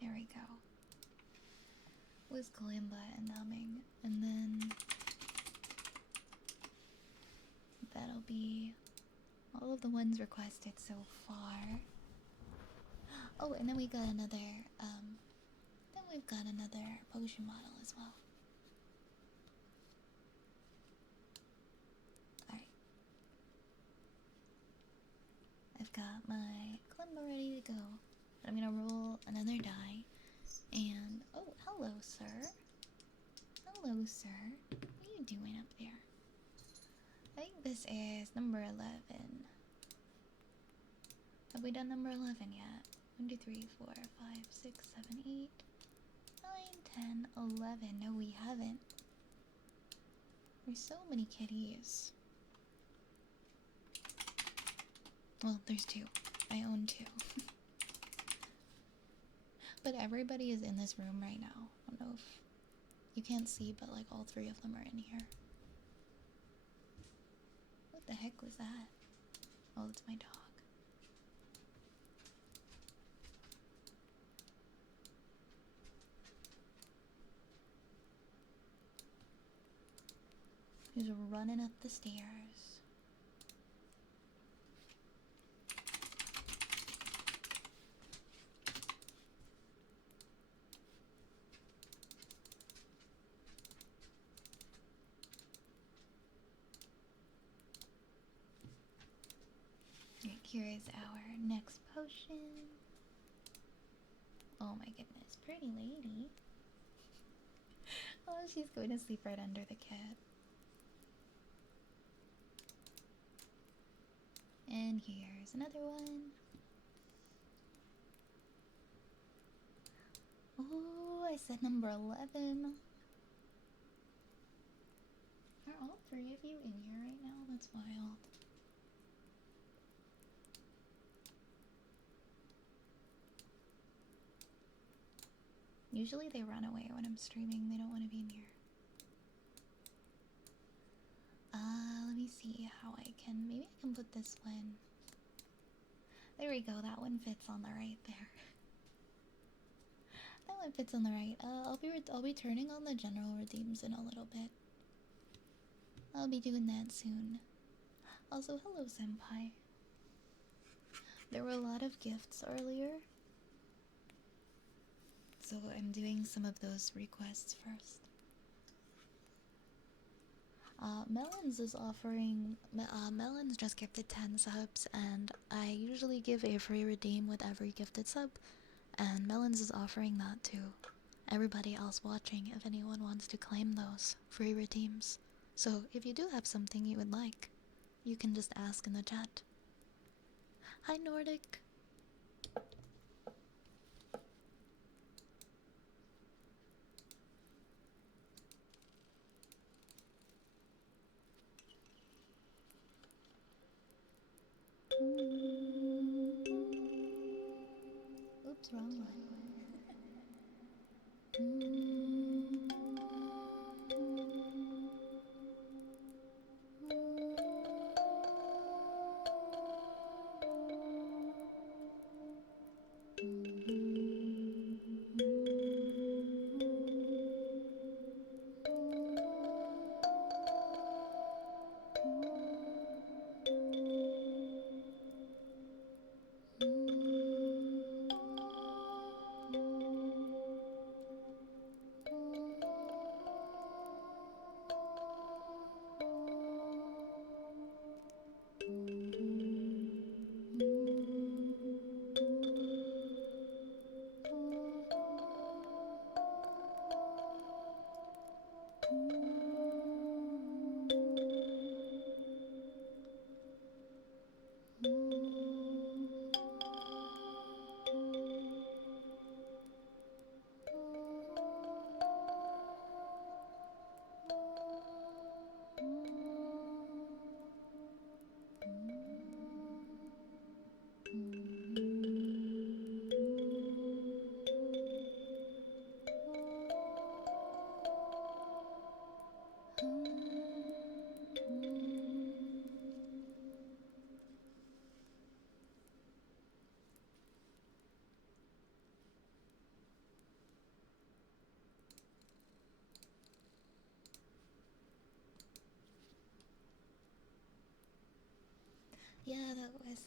There we go. Was Kalimba and Numbing, and then that'll be all of the ones requested so far. Oh, and then we got another, then we've got another potion model as well. Alright. I've got my Kalimba ready to go. I'm gonna roll another die. And, oh, hello, sir. Hello, sir. What are you doing up there? I think this is number 11. Have we done number 11 yet? 1, 2, 3, 4, 5, 6, 7, 8, 9, 10, 11. No, we haven't. There's so many kitties. Well, there's 2. I own 2. But everybody is in this room right now. I don't know if you can't see, but like all 3 of them are in here. What the heck was that? Oh, it's my dog. He's running up the stairs. Right, here is our next potion. Oh my goodness, pretty lady. Oh, she's going to sleep right under the kit. And here's another one. Oh, I said number 11. Are all 3 of you in here right now? That's wild. Usually they run away when I'm streaming. They don't want to be in here. Let me see how I can... Maybe I can put this one... There we go. That one fits on the right there. That one fits on the right. I'll be turning on the general redeems in a little bit. I'll be doing that soon. Also, hello, senpai. There were a lot of gifts earlier, so I'm doing some of those requests first. Melons is offering... Melons just gifted 10 subs, and I usually give a free redeem with every gifted sub, and Melons is offering that to everybody else watching if anyone wants to claim those free redeems. So if you do have something you would like, you can just ask in the chat. Hi, Nordic. Oops, wrong one. Yeah, that was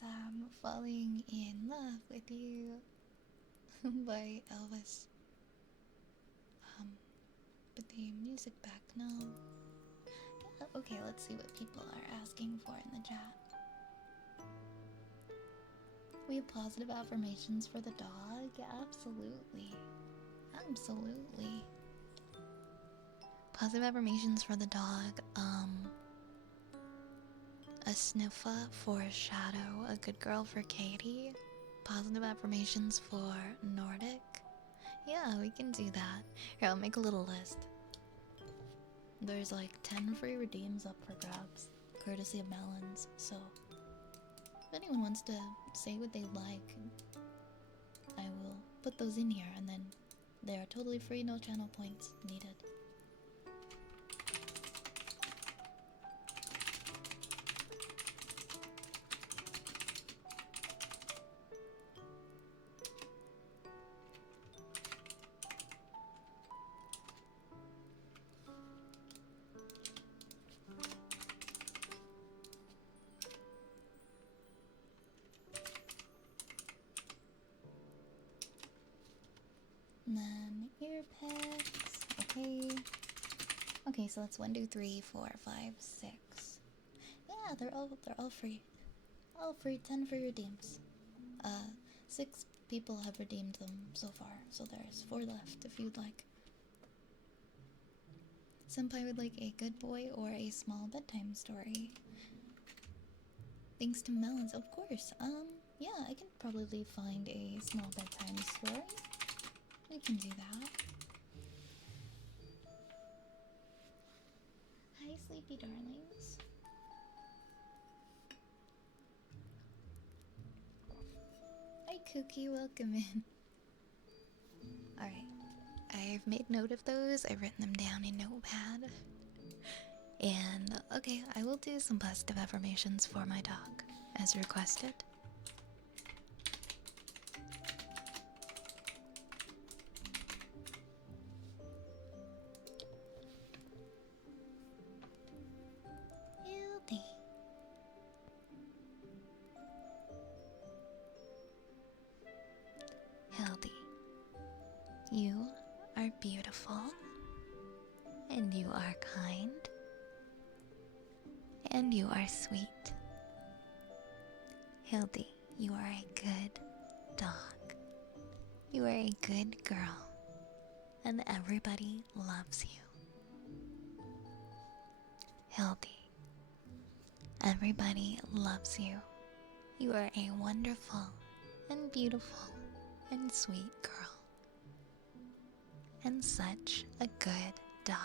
Falling in Love with You by Elvis. Put the music back now. Yeah, okay, let's see what people are asking for in the chat. We have positive affirmations for the dog? Yeah, absolutely. Absolutely. Positive affirmations for the dog. A sniffer for Shadow, a good girl for Katie. Positive affirmations for Nordic. Yeah, we can do that. Here, I'll make a little list. There's like 10 free redeems up for grabs, courtesy of Melons, so if anyone wants to say what they like, I will put those in here, and then they are totally free, no channel points needed. And then ear packs, okay. Okay, so that's 1, 2, 3, 4, 5, 6. Yeah, they're all free. All free, 10 free redeems. 6 people have redeemed them so far, so there's 4 left if you'd like. Senpai would like a good boy or a small bedtime story. Thanks to Melons, of course. Yeah, I can probably find a small bedtime story. We can do that. Hi, sleepy darlings. Hi, Cookie, welcome in. Alright, I've made note of those. I've written them down in Notepad. And, okay, I will do some positive affirmations for my dog, as requested. Healthy. Healthy. You are beautiful, and you are kind, and you are sweet. Hildy, you are a good dog. You are a good girl, and everybody loves you. Hildy, everybody loves you. You are a wonderful and beautiful and sweet girl. And such a good dog.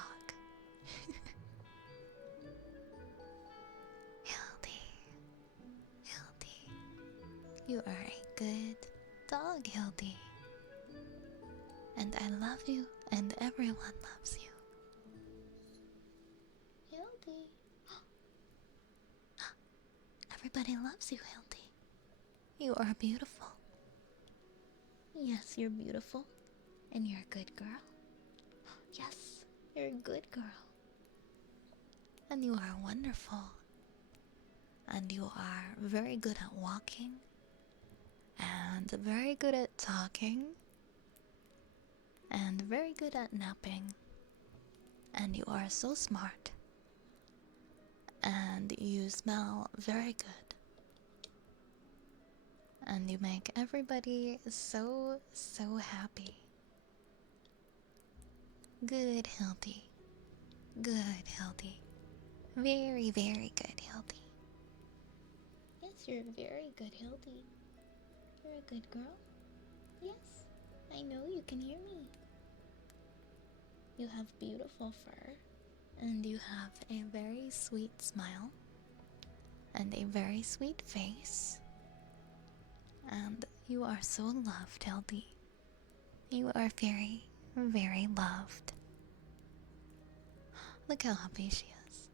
Hildy, Hildy, you are a good dog, Hildy. And I love you, and everyone loves you. Hildy. Everybody loves you, Hildy. You are beautiful. Yes, you're beautiful. And you're a good girl. Yes, you're a good girl. And you are wonderful. And you are very good at walking. And very good at talking. And very good at napping. And you are so smart. And you smell very good. And you make everybody so, so happy. Good, Hildy. Good, Hildy. Very, very good, Hildy. Yes, you're very good, Hildy. You're a good girl. Yes, I know you can hear me. You have beautiful fur. And you have a very sweet smile. And a very sweet face. And you are so loved, Hildy. You are very, very loved. Look how happy she is.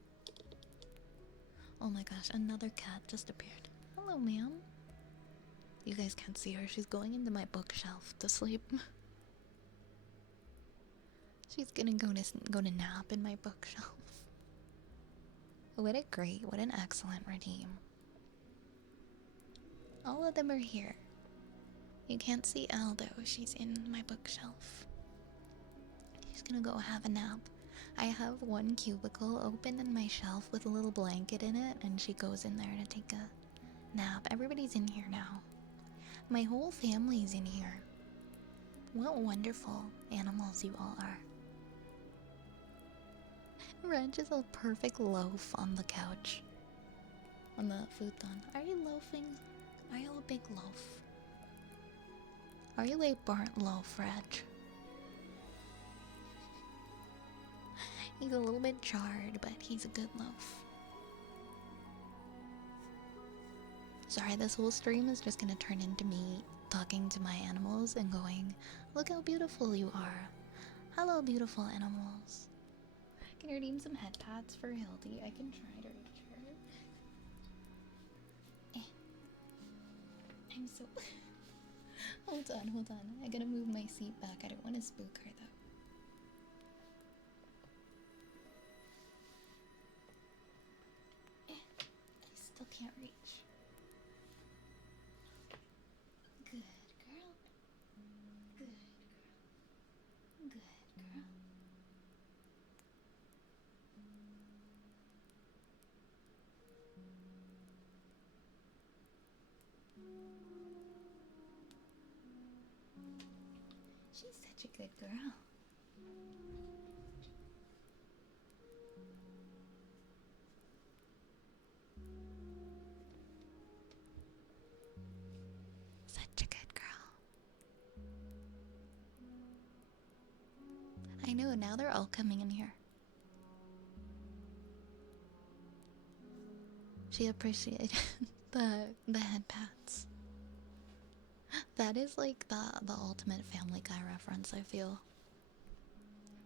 Oh my gosh, another cat just appeared. Hello, ma'am. You guys can't see her. She's going into my bookshelf to sleep. She's gonna go to nap in my bookshelf. What an excellent redeem. All of them are here. You can't see Elle though. She's in my bookshelf. She's gonna go have a nap. I have one cubicle open in my shelf with a little blanket in it, and she goes in there to take a nap. Everybody's in here now. My whole family's in here. What wonderful animals you all are. Reg is a perfect loaf on the couch. On the futon. Are you loafing? Are you a big loaf? Are you a burnt loaf, Reg? He's a little bit charred, but he's a good loaf. Sorry, this whole stream is just gonna turn into me talking to my animals and going, look how beautiful you are. Hello, beautiful animals. Can you redeem some head pads for Hildy? I can try to reach her. I'm so... Hold on. I gotta move my seat back. I don't want to spook her, though. I still can't reach. Good girl. Good girl. Good girl. She's such a good girl. Such a good girl. I know, now they're all coming in here. She appreciated the head pats. That is like the ultimate Family Guy reference, I feel.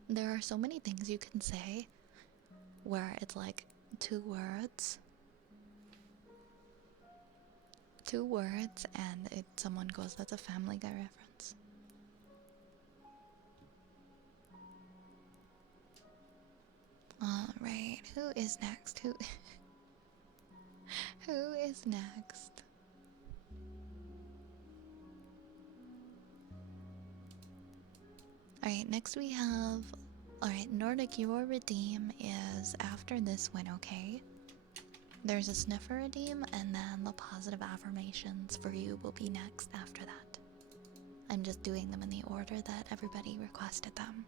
There are so many things you can say where it's like two words and someone goes, that's a Family Guy reference. Alright, who is next? Who is next? Alright, next we have... Alright, Nordic, your redeem is after this one, okay? There's a sniffer redeem, and then the positive affirmations for you will be next after that. I'm just doing them in the order that everybody requested them.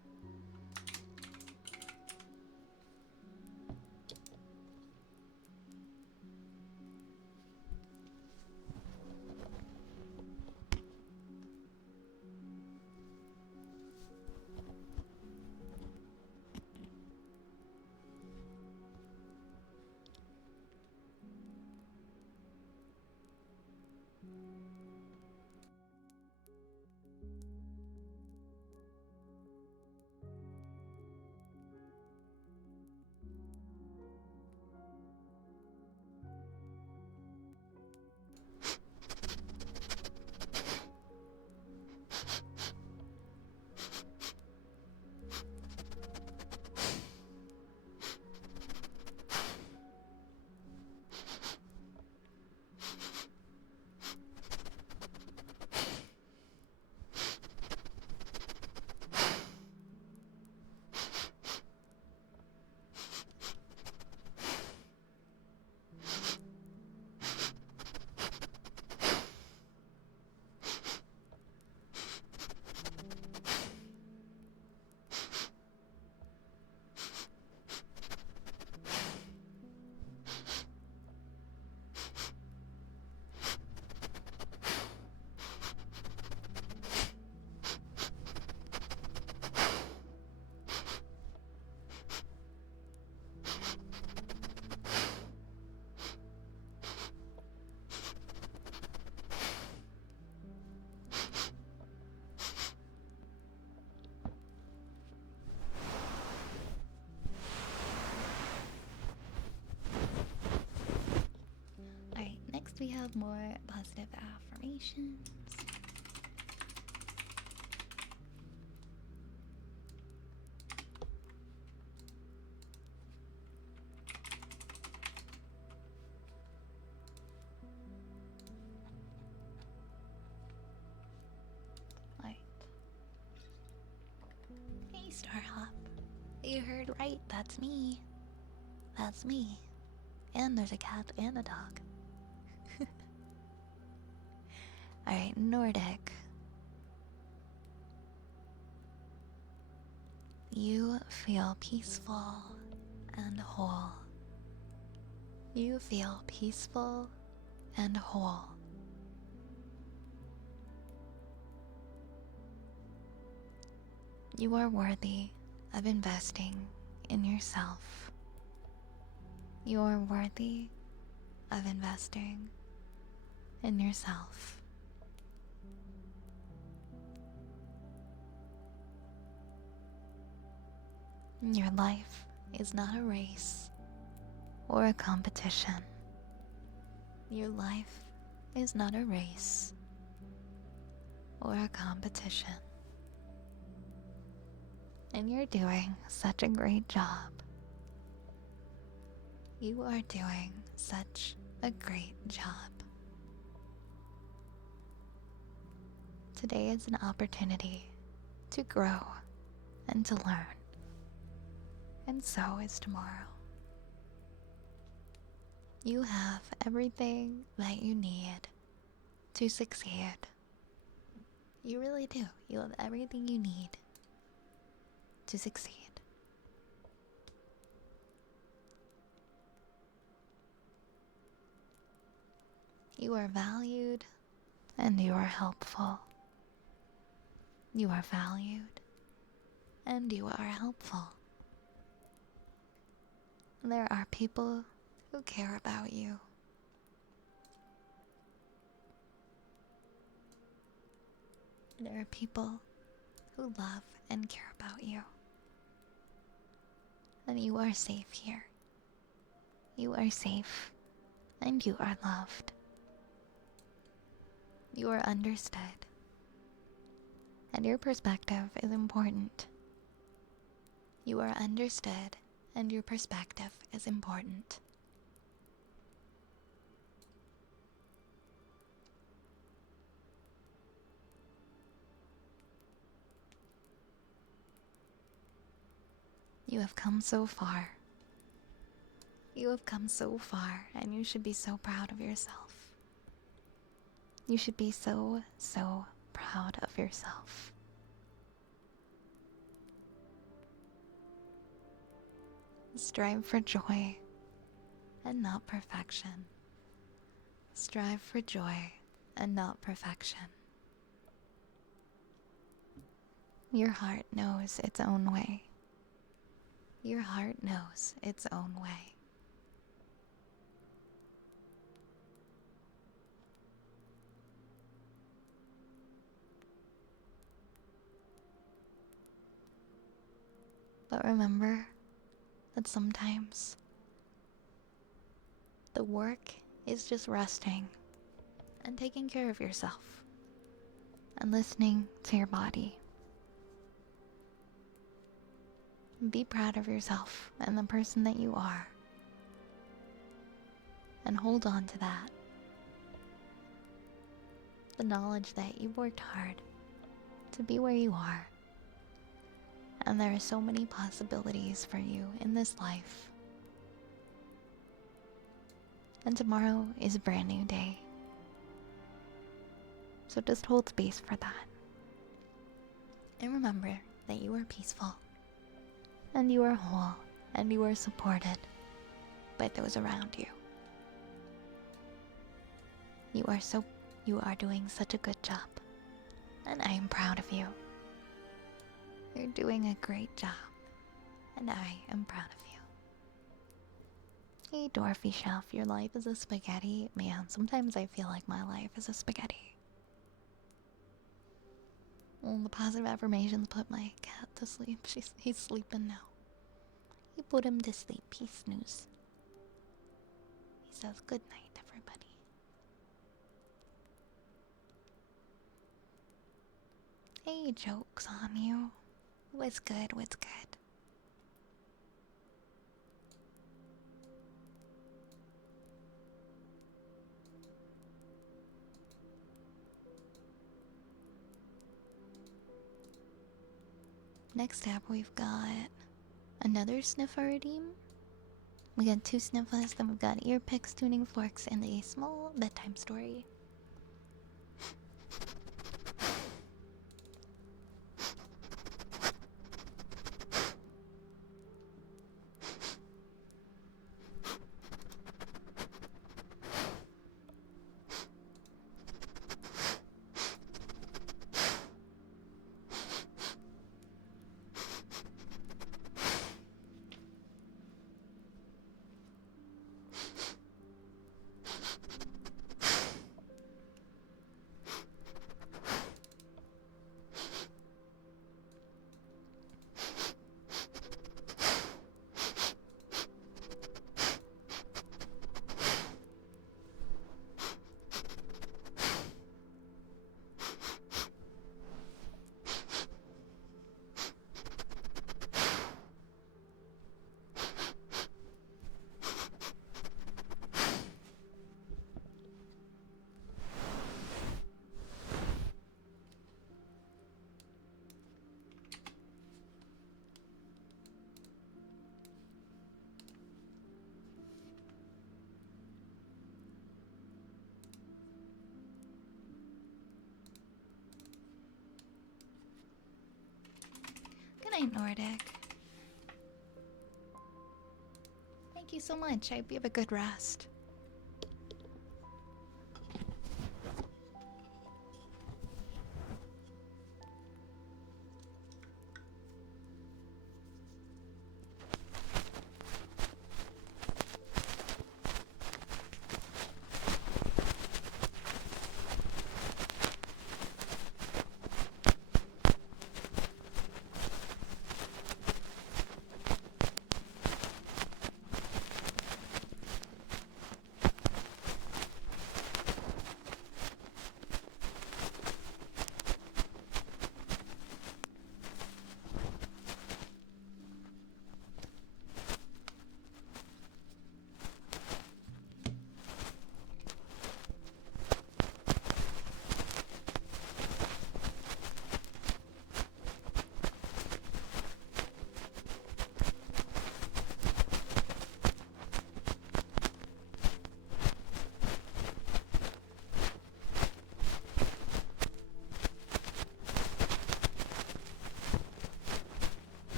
more positive affirmations. Right. Hey, Starhop. You heard right, that's me. That's me. And there's a cat and a dog. Alright, Nordic. You feel peaceful and whole. You feel peaceful and whole. You are worthy of investing in yourself. You are worthy of investing in yourself. Your life is not a race or a competition. Your life is not a race or a competition. And you're doing such a great job. You are doing such a great job. Today is an opportunity to grow and to learn. And so is tomorrow. You have everything that you need to succeed. You really do. You have everything you need to succeed. You are valued and you are helpful. You are valued and you are helpful. There are people who care about you. There are people who love and care about you. And you are safe here. You are safe and you are loved. You are understood. And your perspective is important. You are understood and your perspective is important. You have come so far. You have come so far and you should be so proud of yourself. You should be so, so proud of yourself. Strive for joy and not perfection. Strive for joy and not perfection. Your heart knows its own way. Your heart knows its own way. But remember that sometimes the work is just resting and taking care of yourself and listening to your body. Be proud of yourself and the person that you are. And hold on to that. The knowledge that you've worked hard to be where you are. And there are so many possibilities for you in this life. And tomorrow is a brand new day. So just hold space for that. And remember that you are peaceful. And you are whole. And you are supported by those around you. You are doing such a good job. And I am proud of you. You're doing a great job. And I am proud of you. Hey, Dorothy Chef, your life is a spaghetti. Man, sometimes I feel like my life is a spaghetti. Well, the positive affirmations put my cat to sleep. He's sleeping now. You put him to sleep. He snooze. He says good night, everybody. Hey, jokes on you. What's good? What's good? Next up, we've got another sniffer redeem. We got 2 sniffers, then we've got ear picks, tuning forks, and a small bedtime story. Good night, Nordic. Thank you so much. I hope you have a good rest.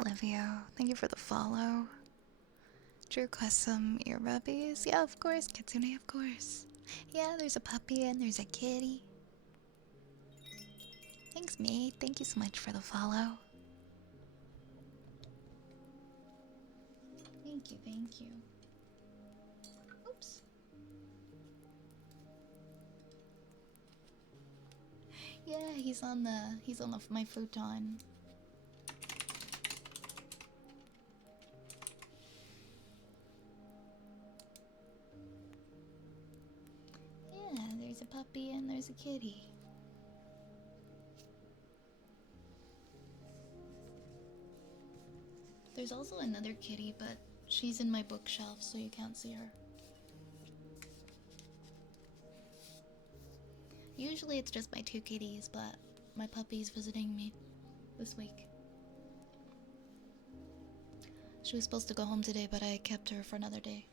Olivia. Thank you for the follow. Did you request some ear rubbies? Yeah, of course, Kitsune, of course. Yeah, there's a puppy and there's a kitty. Thanks, mate. Thank you so much for the follow. Thank you, thank you. Oops. Yeah, he's on my futon. Yeah, there's a puppy and there's a kitty. There's also another kitty, but she's in my bookshelf, so you can't see her. Usually it's just my two kitties, but my puppy's visiting me this week. She was supposed to go home today, but I kept her for another day.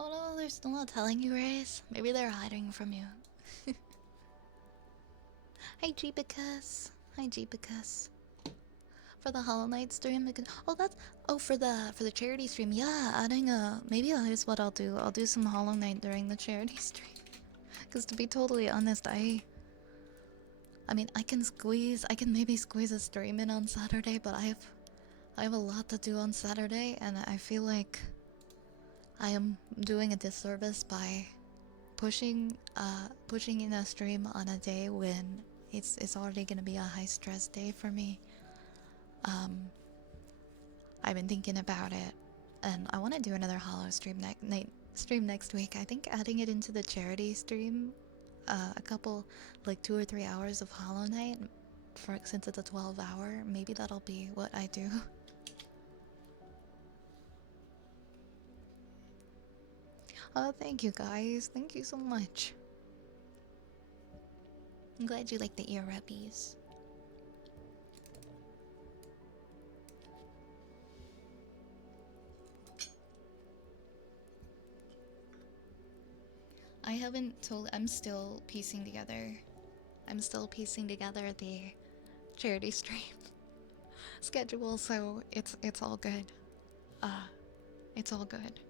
Oh no, they're still not telling you, Race. Maybe they're hiding from you. Hi, Jeepicus. Hi, Jeepicus. For the Hollow Knight stream, because for the charity stream. Yeah, adding a maybe here's what I'll do. I'll do some Hollow Knight during the charity stream. Because to be totally honest, I mean I can maybe squeeze a stream in on Saturday, but I have a lot to do on Saturday, and I feel like I am doing a disservice by pushing in a stream on a day when it's already gonna be a high stress day for me. I've been thinking about it, and I want to do another Hollow stream next week. I think adding it into the charity stream, a couple, like 2 or 3 hours of Hollow Knight, since it's a 12-hour, maybe that'll be what I do. Oh, thank you guys. Thank you so much. I'm glad you like the ear rubbies. I haven't told. I'm still piecing together the charity stream schedule, so it's all good. It's all good.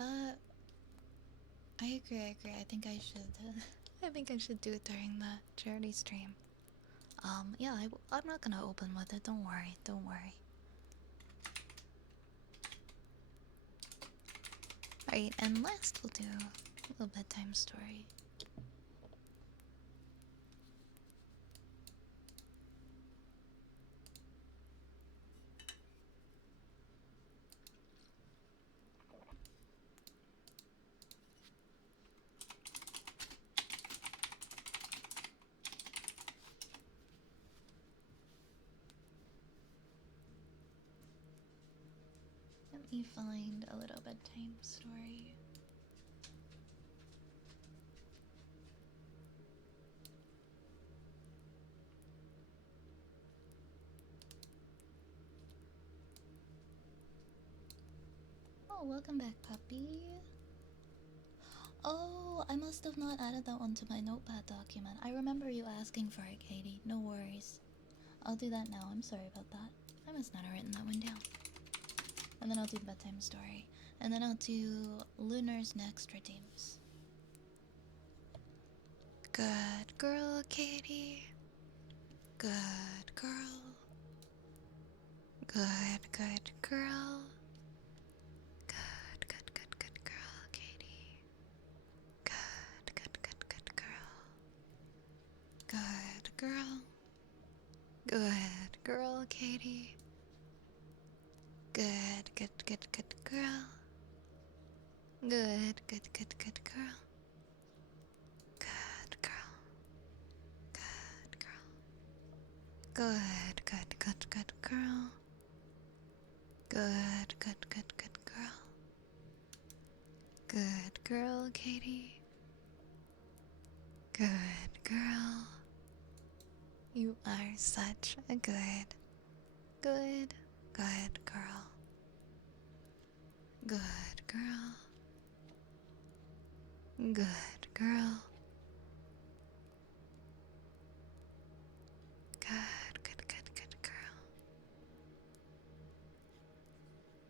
Uh, I agree. I agree. I think I should. I think I should do it during the charity stream. Yeah. I'm not gonna open with it. Don't worry. Don't worry. Alright, and last we'll do a little bedtime story. Let me find a little bedtime story. Oh, welcome back, puppy. Oh, I must have not added that one to my notepad document. I remember you asking for it, Katie. No worries. I'll do that now. I'm sorry about that. I must not have written that one down. And then I'll do the bedtime story. And then I'll do Lunar's next redeems. Good girl, Katie. Good girl. Good girl. Good girl, Katie. Good girl. Good girl. Good girl, Katie. Good girl. Good girl. Good girl. Good girl. Good girl. Good girl. Good girl, Katie. Good girl. You are such a good girl. Good girl. Good girl. Good girl.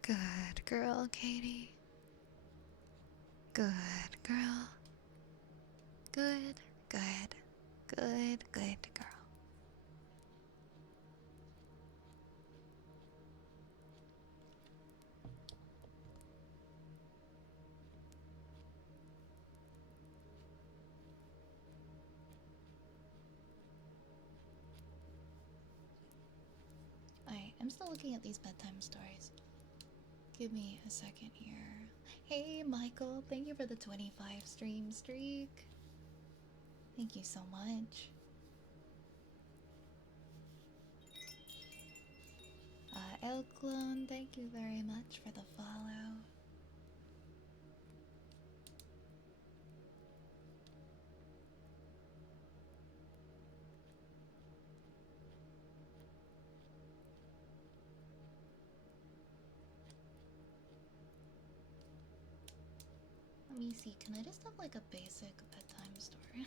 Good girl, Katie. Good girl. Good girl. Alright, I'm still looking at these bedtime stories. Give me a second here. Hey, Michael, thank you for the 25 stream streak. Thank you so much. Elclone, thank you very much for the follow. Let me see, can I just have like a basic bedtime story?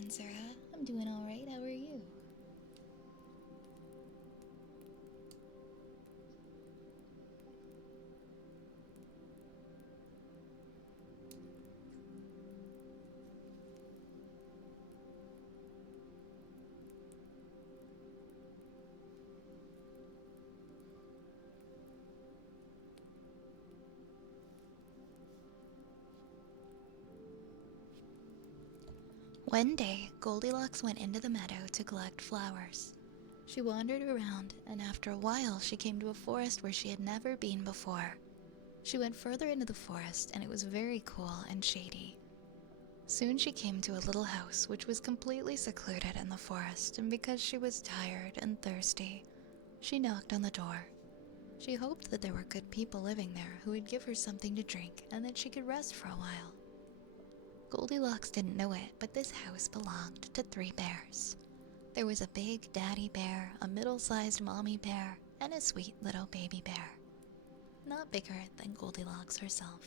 friend Sarah. I'm doing alright. How are you? One day, Goldilocks went into the meadow to collect flowers. She wandered around, and after a while, she came to a forest where she had never been before. She went further into the forest, and it was very cool and shady. Soon she came to a little house which was completely secluded in the forest, and because she was tired and thirsty, she knocked on the door. She hoped that there were good people living there who would give her something to drink and that she could rest for a while. Goldilocks didn't know it, but this house belonged to 3 bears. There was a big daddy bear, a middle-sized mommy bear, and a sweet little baby bear. Not bigger than Goldilocks herself.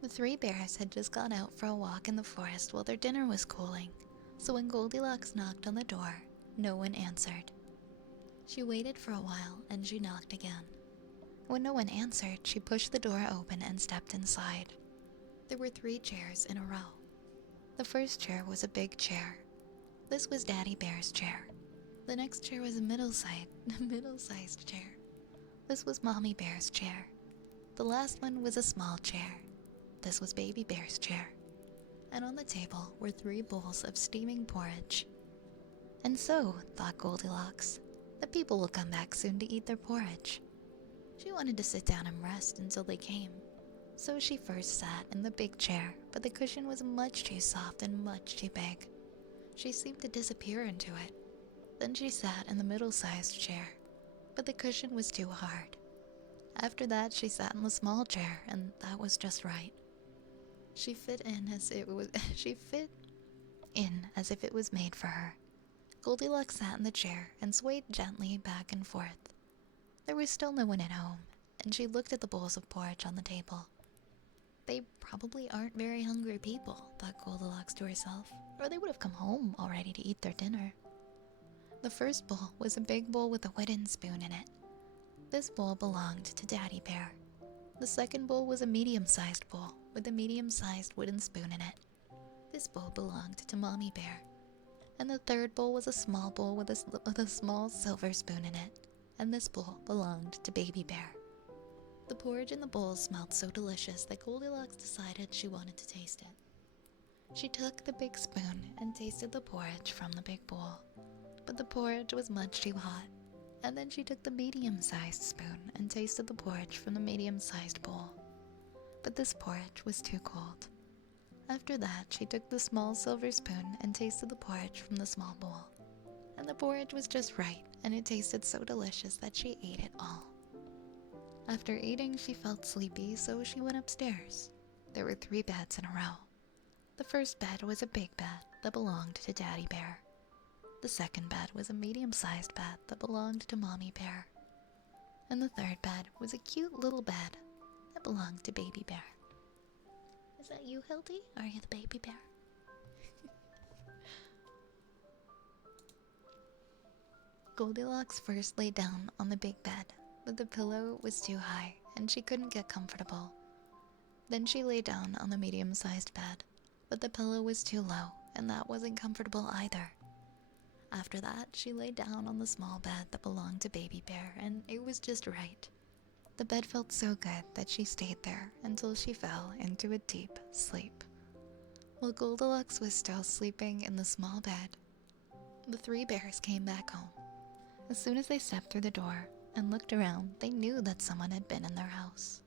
The 3 bears had just gone out for a walk in the forest while their dinner was cooling, so when Goldilocks knocked on the door, no one answered. She waited for a while and she knocked again. When no one answered, she pushed the door open and stepped inside. There were 3 chairs in a row. The first chair was a big chair. This was Daddy Bear's chair. The next chair was a middle-sized chair. This was Mommy Bear's chair. The last one was a small chair. This was Baby Bear's chair. And on the table were 3 bowls of steaming porridge. And so, thought Goldilocks, the people will come back soon to eat their porridge. She wanted to sit down and rest until they came. So she first sat in the big chair, but the cushion was much too soft and much too big. She seemed to disappear into it. Then she sat in the middle-sized chair, but the cushion was too hard. After that, she sat in the small chair, and that was just right. She fit in as if it was made for her. Goldilocks sat in the chair and swayed gently back and forth. There was still no one at home, and she looked at the bowls of porridge on the table. They probably aren't very hungry people, thought Goldilocks to herself, or they would have come home already to eat their dinner. The first bowl was a big bowl with a wooden spoon in it. This bowl belonged to Daddy Bear. The second bowl was a medium-sized bowl with a medium-sized wooden spoon in it. This bowl belonged to Mommy Bear. And the third bowl was a small bowl with a small silver spoon in it. And this bowl belonged to Baby Bear. The porridge in the bowl smelled so delicious that Goldilocks decided she wanted to taste it. She took the big spoon and tasted the porridge from the big bowl, but the porridge was much too hot. And then she took the medium-sized spoon and tasted the porridge from the medium-sized bowl, but this porridge was too cold. After that, she took the small silver spoon and tasted the porridge from the small bowl, and the porridge was just right, and it tasted so delicious that she ate it all. After eating, she felt sleepy, so she went upstairs. There were 3 beds in a row. The first bed was a big bed that belonged to Daddy Bear. The second bed was a medium-sized bed that belonged to Mommy Bear. And the third bed was a cute little bed that belonged to Baby Bear. Is that you, Hildy? Are you the baby bear? Goldilocks first lay down on the big bed, but the pillow was too high and she couldn't get comfortable. Then she lay down on the medium-sized bed, but the pillow was too low and that wasn't comfortable either. After that, she lay down on the small bed that belonged to Baby Bear, and it was just right. The bed felt so good that she stayed there until she fell into a deep sleep. While Goldilocks was still sleeping in the small bed, the 3 bears came back home. As soon as they stepped through the door and looked around, they knew that someone had been in their house.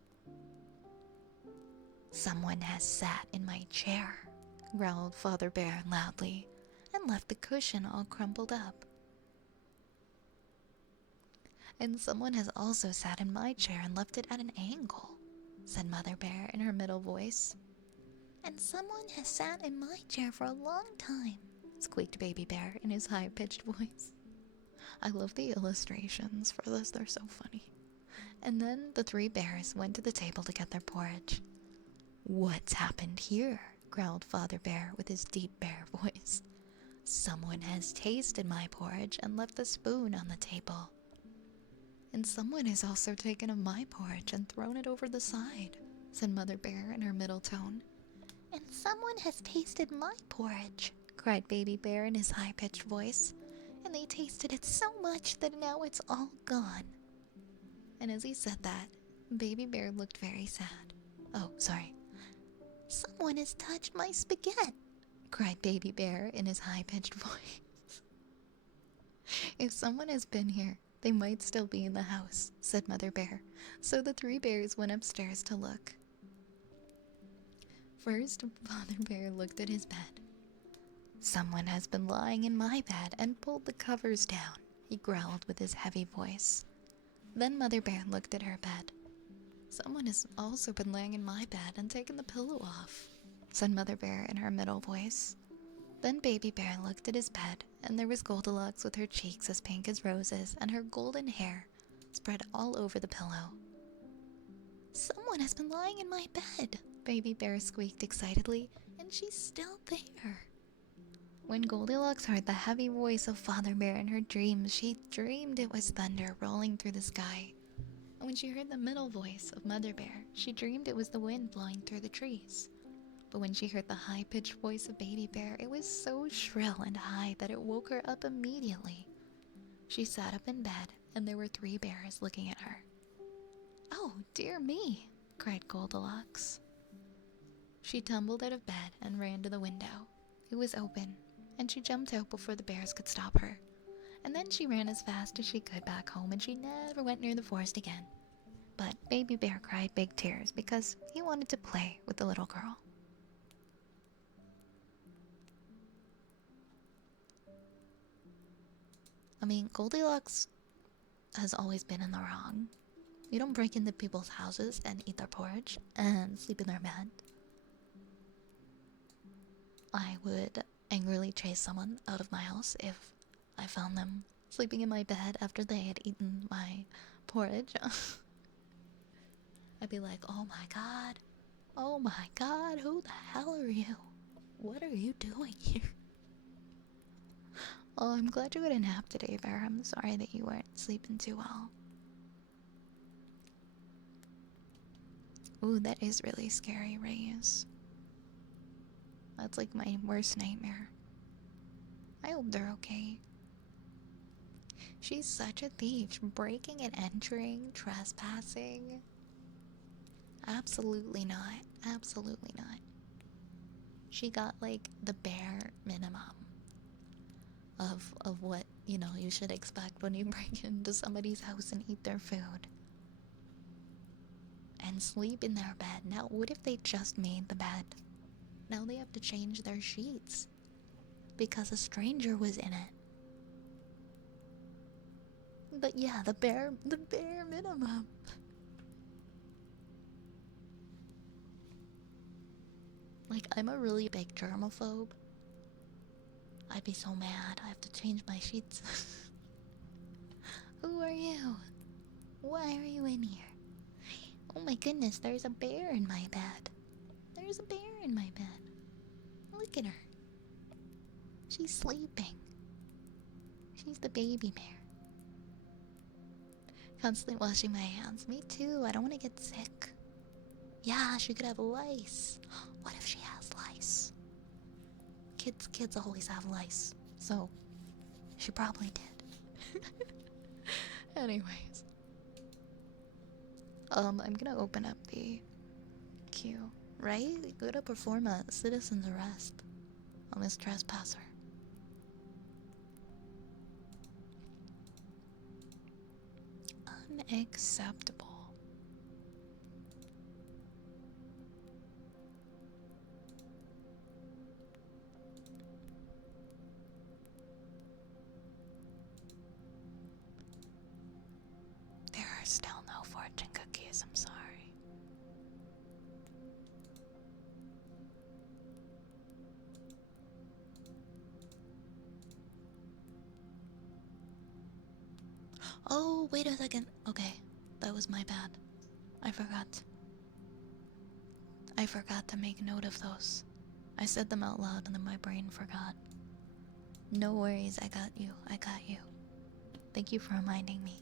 "Someone has sat in my chair," growled Father Bear loudly, and left the cushion all crumpled up. "And someone has also sat in my chair and left it at an angle," said Mother Bear in her middle voice. "And someone has sat in my chair for a long time," squeaked Baby Bear in his high-pitched voice. I love the illustrations for this, they're so funny. And then the 3 bears went to the table to get their porridge. "What's happened here?" growled Father Bear with his deep bear voice. Someone has tasted my porridge and left the spoon on the table. And someone has also taken of my porridge and thrown it over the side, said Mother Bear in her middle tone. And someone has tasted my porridge, cried Baby Bear in his high-pitched voice. And they tasted it so much that now it's all gone. And as he said that, Baby Bear looked very sad. Oh, sorry. Someone has touched my spaghetti, cried Baby Bear in his high-pitched voice. If someone has been here, they might still be in the house, said Mother Bear. So the three bears went upstairs to look. First, Father Bear looked at his bed. Someone has been lying in my bed and pulled the covers down, he growled with his heavy voice. Then Mother Bear looked at her bed. Someone has also been laying in my bed and taken the pillow off, said Mother Bear in her middle voice. Then Baby Bear looked at his bed, and there was Goldilocks with her cheeks as pink as roses and her golden hair spread all over the pillow. Someone has been lying in my bed, Baby Bear squeaked excitedly, and she's still there. When Goldilocks heard the heavy voice of Father Bear in her dreams, she dreamed it was thunder rolling through the sky. And when she heard the middle voice of Mother Bear, she dreamed it was the wind blowing through the trees. But when she heard the high-pitched voice of Baby Bear, it was so shrill and high that it woke her up immediately. She sat up in bed, and there were three bears looking at her. Oh, dear me, cried Goldilocks. She tumbled out of bed and ran to the window. It was open, and she jumped out before the bears could stop her. And then she ran as fast as she could back home, and she never went near the forest again. But Baby Bear cried big tears because he wanted to play with the little girl. I mean, Goldilocks has always been in the wrong. You don't break into people's houses and eat their porridge and sleep in their bed. I would angrily chase someone out of my house if I found them sleeping in my bed after they had eaten my porridge. I'd be like, oh my god, who the hell are you? What are you doing here? Oh, I'm glad you got a nap today, Bear. I'm sorry that you weren't sleeping too well. Ooh, that is really scary, Reyes. That's like my worst nightmare. I hope they're okay. She's such a thief. Breaking and entering, trespassing. Absolutely not. Absolutely not. She got like the bare minimum of what, you know, you should expect when you break into somebody's house and eat their food. And sleep in their bed. Now, what if they just made the bed? Now they have to change their sheets because a stranger was in it. But yeah, the bare minimum. Like, I'm a really big germaphobe. I'd be so mad. I have to change my sheets. Who are you? Why are you in here? Oh my goodness, there's a bear in my bed. There's a bear in my bed. Look at her. She's sleeping. She's the baby bear. Constantly washing my hands. Me too. I don't want to get sick. Yeah, she could have lice. What if she has lice? Kids always have lice. So, she probably did. Anyways. I'm gonna open up the queue. Right? We gotta perform a citizen's arrest on this trespasser. Unacceptable. There are still no fortune cookies, I'm sorry. Oh, wait a second. Okay, that was my bad. I forgot to make note of those. I said them out loud and then my brain forgot. No worries, I got you. I got you. Thank you for reminding me.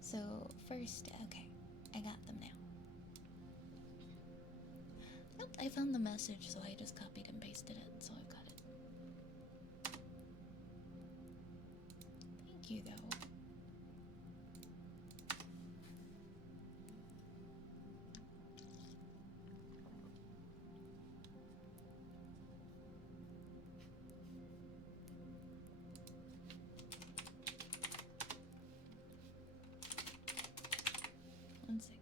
So, first, okay, I got them now. Nope, I found the message, so I just copied and pasted it, so I've got it. Thank you, though. One second.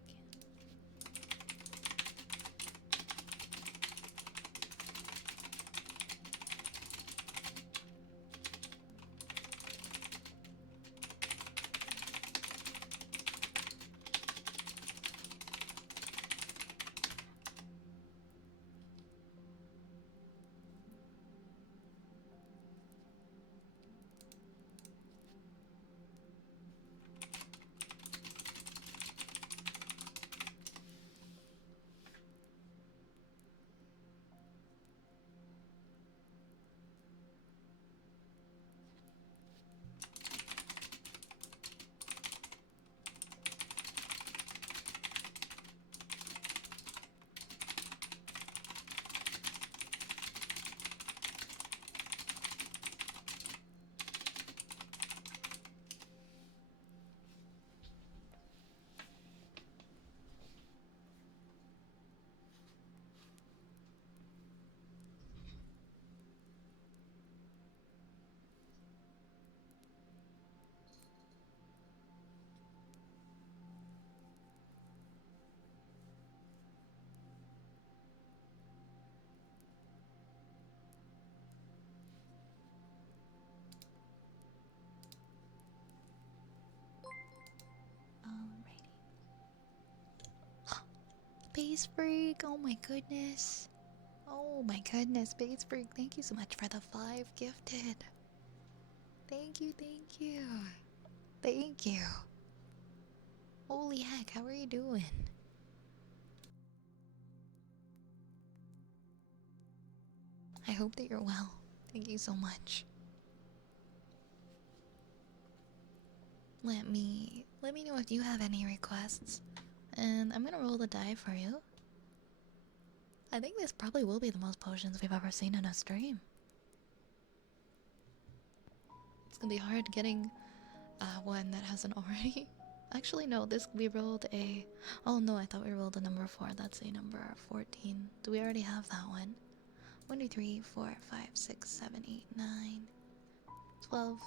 Alrighty. Base Freak, oh my goodness. Oh my goodness, Base Freak, thank you so much for the 5 gifted. Thank you, thank you. Thank you. Holy heck, how are you doing? I hope that you're well. Thank you so much. Let me know if you have any requests. And I'm gonna roll the die for you. I think this probably will be the most potions we've ever seen in a stream. It's gonna be hard getting one that hasn't already. Actually, no, we rolled a... Oh no, I thought we rolled a number 4. That's a number 14. Do we already have that one? 1, 2, 3, 4, 5, 6, 7, 8, 9, 12,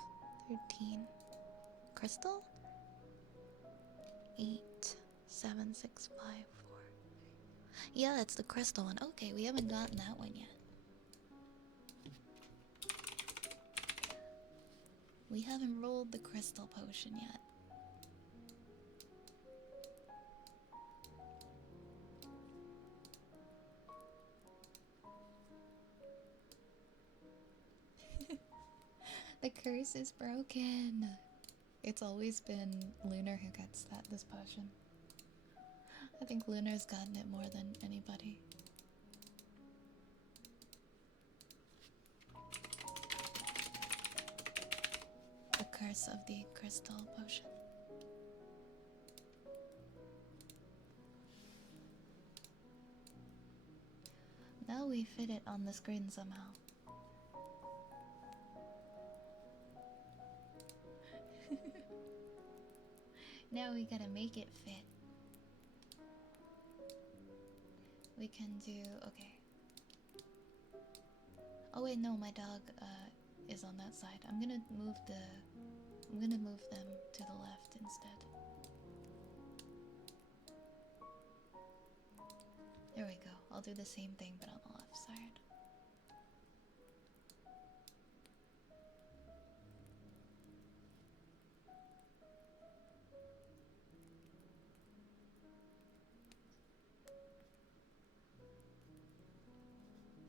13. Crystal? 8, 7, 6, 5, 4. Yeah, it's the crystal one. Okay, we haven't gotten that one yet. We haven't rolled the crystal potion yet. The curse is broken. It's always been Lunar who gets this potion. I think Lunar's gotten it more than anybody. The curse of the crystal potion. Now we fit it on the screen somehow. Now we gotta make it fit. We can do... okay. Oh wait, no, my dog is on that side. I'm gonna move them to the left instead. There we go. I'll do the same thing but on the left side.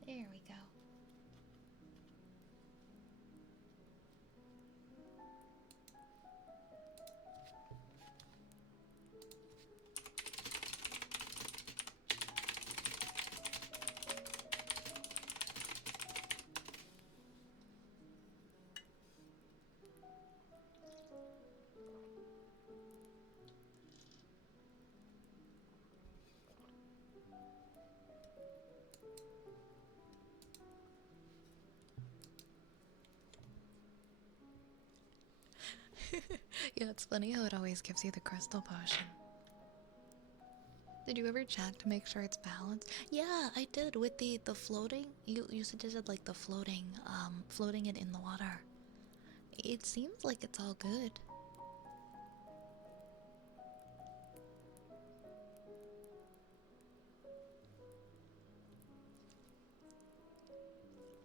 There we go. Yeah, it's funny how it always gives you the crystal potion. Did you ever check to make sure it's balanced? Yeah, I did with the floating. You suggested like the floating it in the water. It seems like it's all good.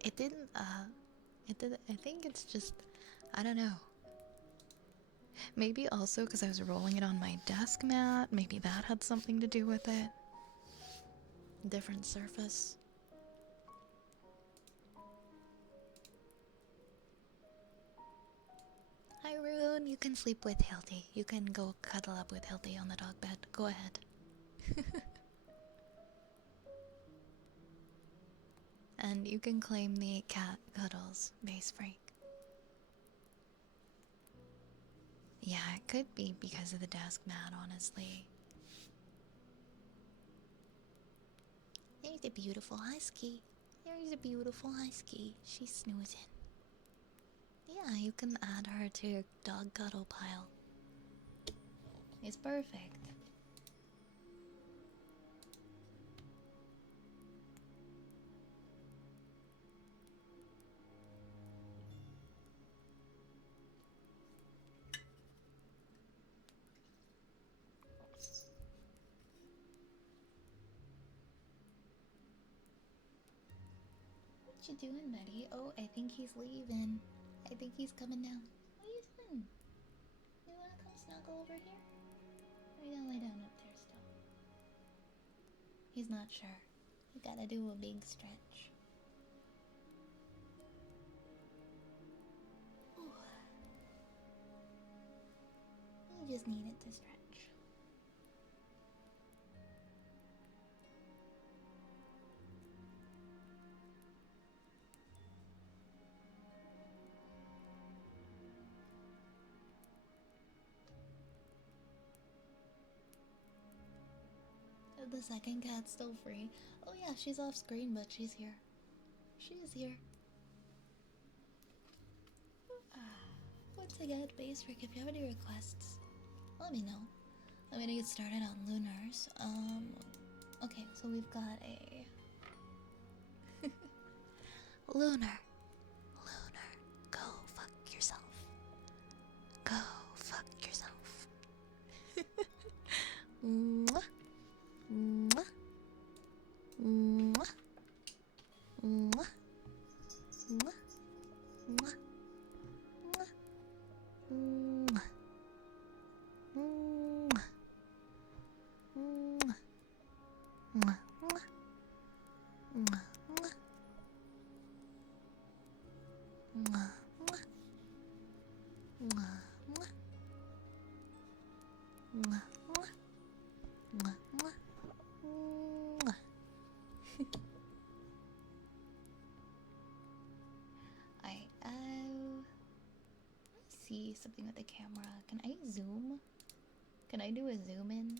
It didn't it did I think it's just I don't know. Maybe also because I was rolling it on my desk mat. Maybe that had something to do with it. Different surface. Hi Rune, you can sleep with Hildy. You can go cuddle up with Hildy on the dog bed. Go ahead. And you can claim the cat cuddles, base freak. Yeah, it could be because of the desk mat, honestly. There's a beautiful husky. There's a beautiful husky. She's snoozing. Yeah, you can add her to your dog cuddle pile. It's perfect. What you doing, buddy? Oh, I think he's leaving. I think he's coming down. What are you doing? You wanna come snuggle over here? Or you gonna lay down up there still? He's not sure. You gotta do a big stretch. Ooh. You just needed to stretch. The second cat's still free. Oh yeah, she's off screen, but she's here. She is here. Once again, Base Freak, if you have any requests, let me know. I'm gonna get started on Lunars. Okay, so we've got a... Lunar. Lunar, go fuck yourself. Go fuck yourself. Mwah. Mwah. Mwah. Mwah. Mwah. Mwah. Mwah. Mwah. Mwah. Mwah. Mwah. Mwah. Mwah. Mwah. Mwah. Mwah. See something with the camera. Can I zoom? Can I do a zoom in?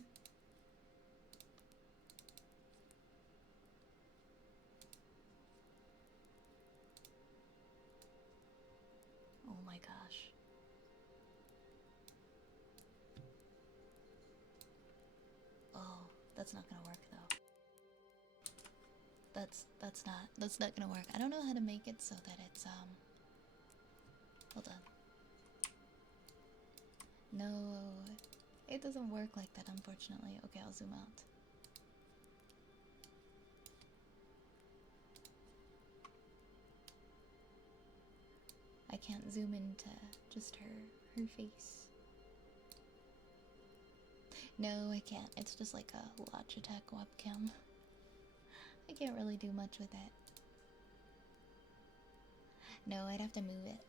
Oh my gosh. Oh, that's not gonna work though. That's not gonna work. I don't know how to make it so that it's hold on. No, it doesn't work like that, unfortunately. Okay, I'll zoom out. I can't zoom into just her face. No, I can't. It's just like a Logitech webcam. I can't really do much with it. No, I'd have to move it.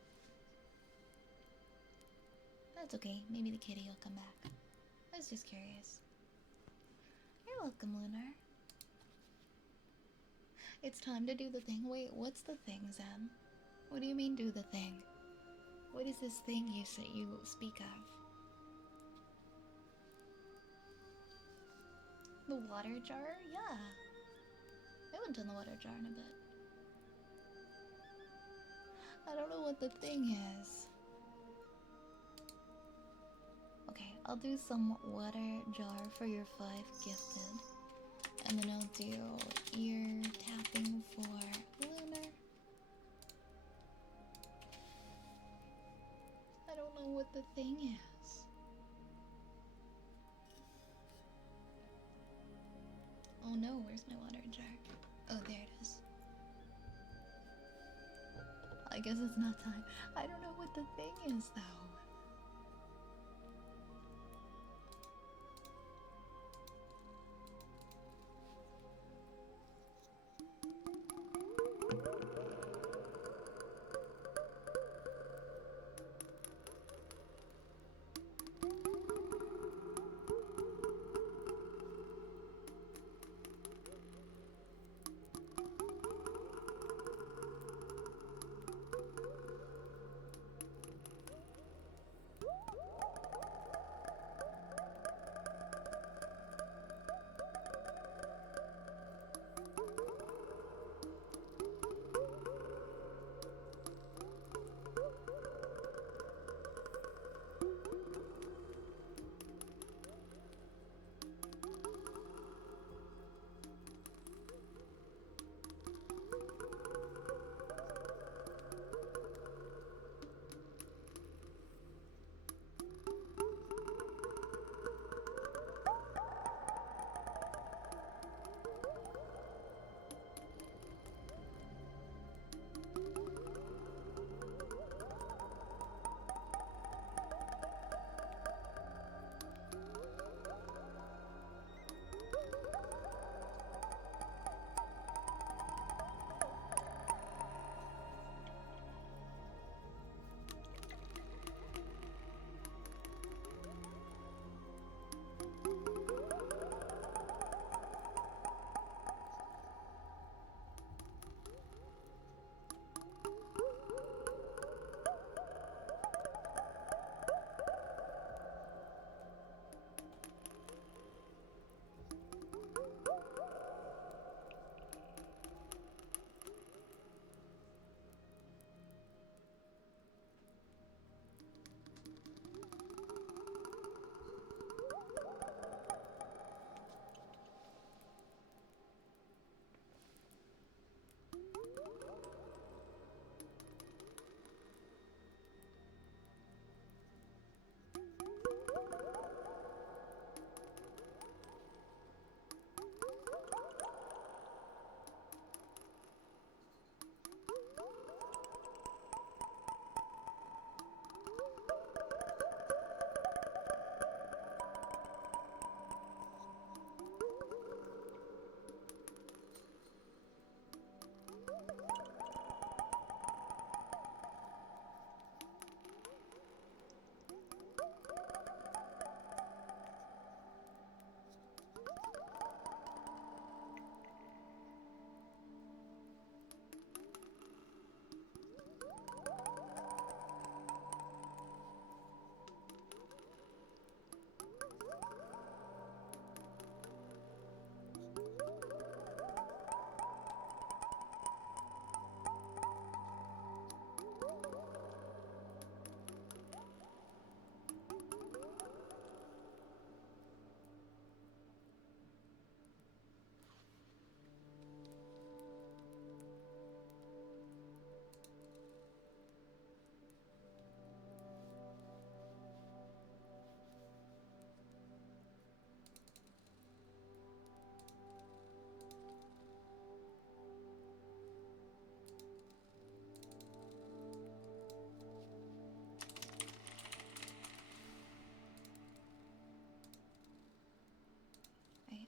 That's okay. Maybe the kitty will come back. I was just curious. You're welcome, Lunar. It's time to do the thing. Wait, what's the thing, Zen? What do you mean do the thing? What is this thing you speak of? The water jar? Yeah. I haven't done the water jar in a bit. I don't know what the thing is. I'll do some water jar for your 5 gifted. And then I'll do ear tapping for Lunar. I don't know what the thing is. Oh no, where's my water jar? Oh, there it is. I guess it's not time. I don't know what the thing is though.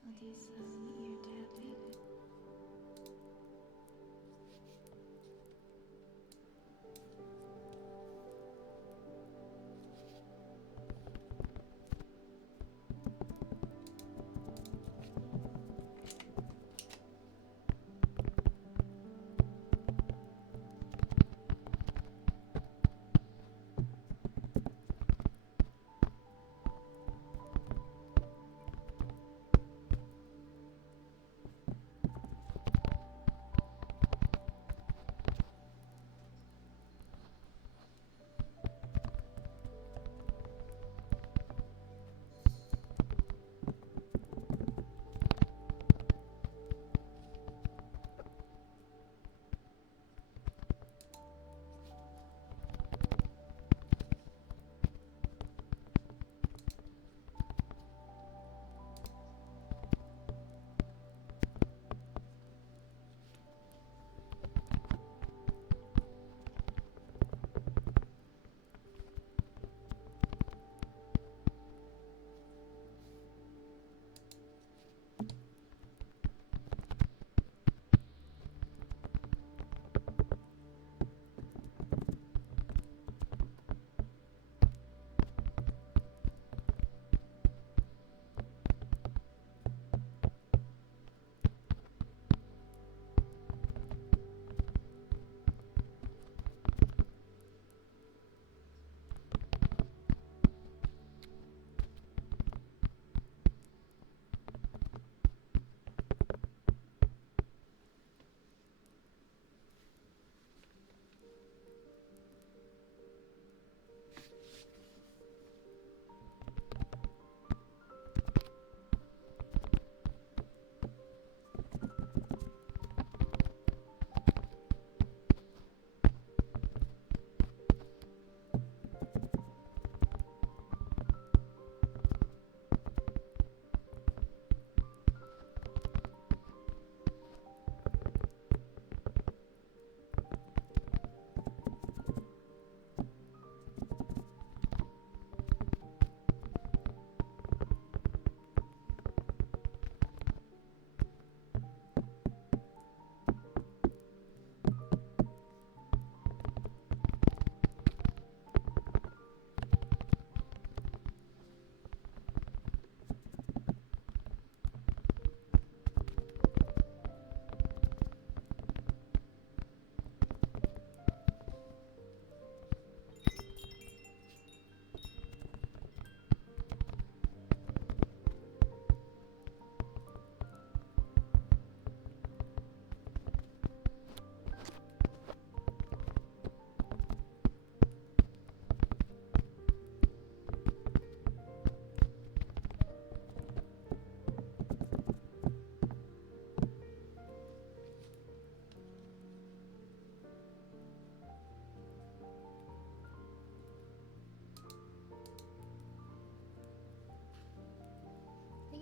I'll do some ear tapping.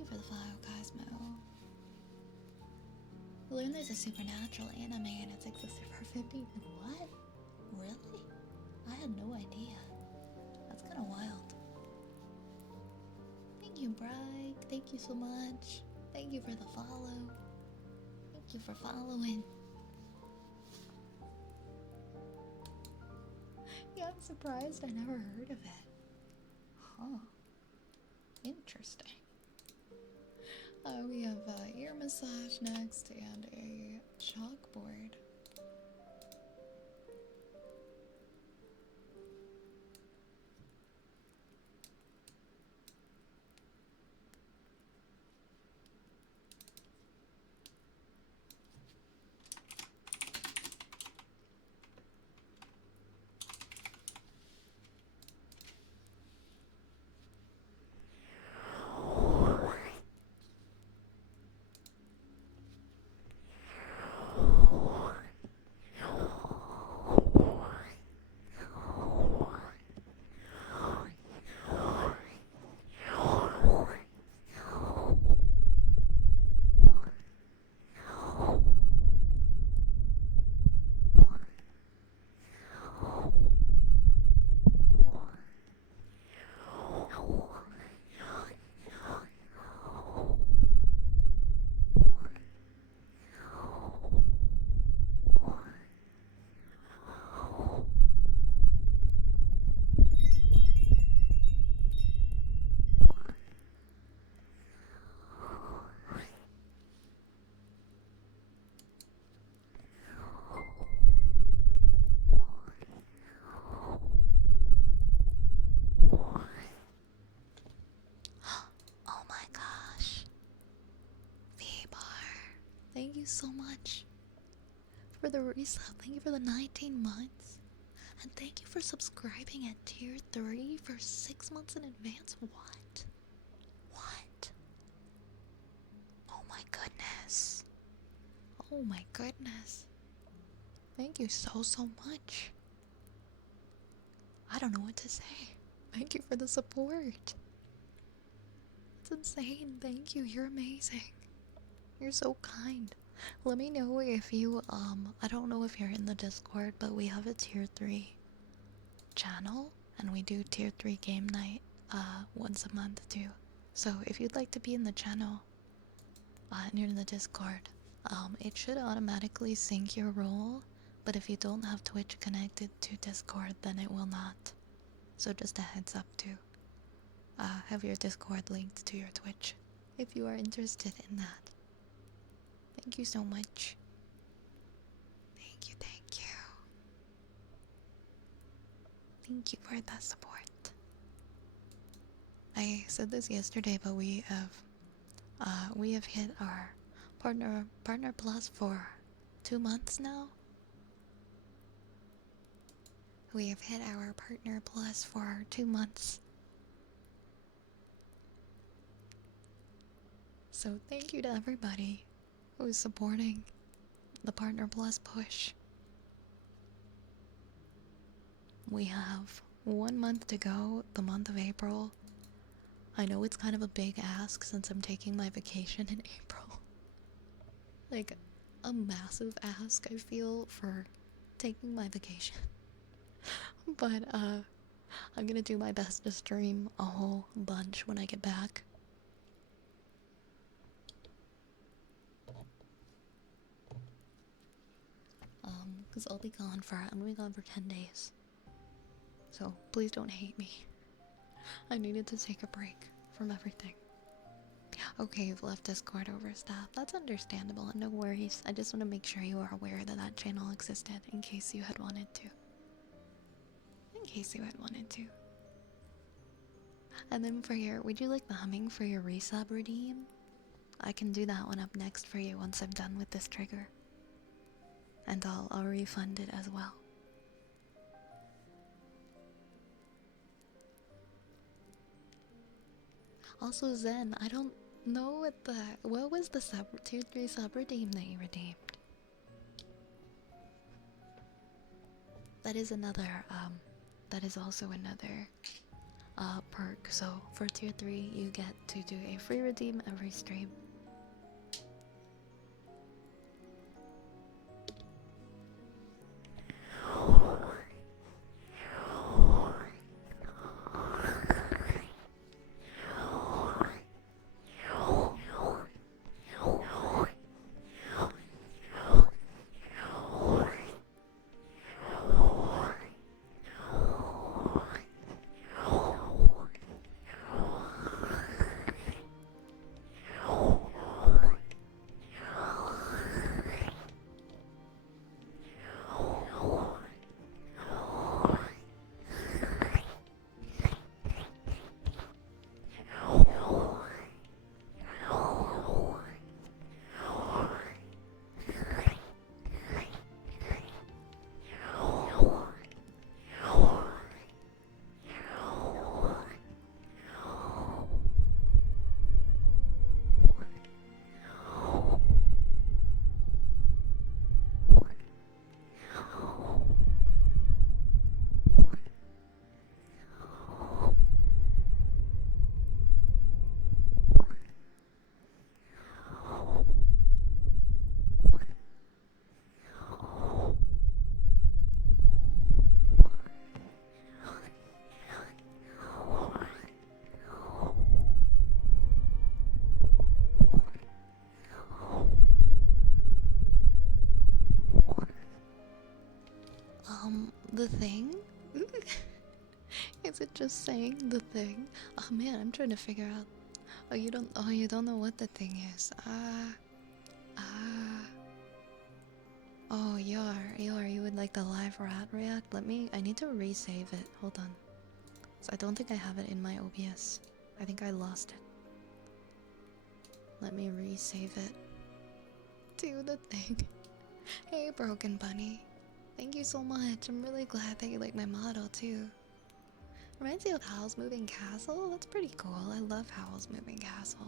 you for the follow, Cosmo. Learn there's a supernatural anime and it's exclusive for 50. What? Really? I had no idea. That's kind of wild. Thank you, Bryke. Thank you so much. Thank you for the follow. Thank you for following. Yeah, I'm surprised I never heard of it. Huh. Interesting. We have ear massage next and a chalkboard. Oh my gosh. V-Bar. Thank you so much for the resub. Thank you for the 19 months. And thank you for subscribing at tier 3 for 6 months in advance. What? What? Oh my goodness. Oh my goodness. Thank you so much. I don't know what to say. Thank you for the support. It's insane. Thank you. You're amazing. You're so kind. Let me know if you, I don't know if you're in the Discord, but we have a tier 3 channel, and we do tier 3 game night, once a month too. So if you'd like to be in the channel, and you're in the Discord, it should automatically sync your role, but if you don't have Twitch connected to Discord, then it will not. So just a heads up to, have your Discord linked to your Twitch, if you are interested in that. Thank you so much. Thank you, thank you. Thank you for the support. I said this yesterday, but we have hit our partner plus for 2 months now. We have hit our partner plus for 2 months. So thank you to everybody who's supporting the partner plus push. We have 1 month to go, the month of April. I know it's kind of a big ask since I'm taking my vacation in April. Like, a massive ask, I feel, for taking my vacation. But, I'm gonna do my best to stream a whole bunch when I get back. Because I'm gonna be gone for 10 days. So, please don't hate me. I needed to take a break from everything. Okay, you've left Discord overstaff. That's understandable, no worries. I just want to make sure you are aware that that channel existed in case you had wanted to. And then for your, would you like the humming for your resub redeem? I can do that one up next for you once I'm done with this trigger. And I'll refund it as well. Also, Zen, I don't know what was the tier 3 sub redeem that you redeemed? That is another, that is also another, perk. So for tier 3, you get to do a free redeem every stream. The thing? Is it just saying the thing? Oh man, I'm trying to figure out. You don't know what the thing is. Oh, you would like the live rat react? I need to resave it. Hold on. So I don't think I have it in my OBS. I think I lost it. Let me resave it. Do the thing. Hey, Broken Bunny. Thank you so much. I'm really glad that you like my model too. Reminds me of Howl's Moving Castle? That's pretty cool. I love Howl's Moving Castle.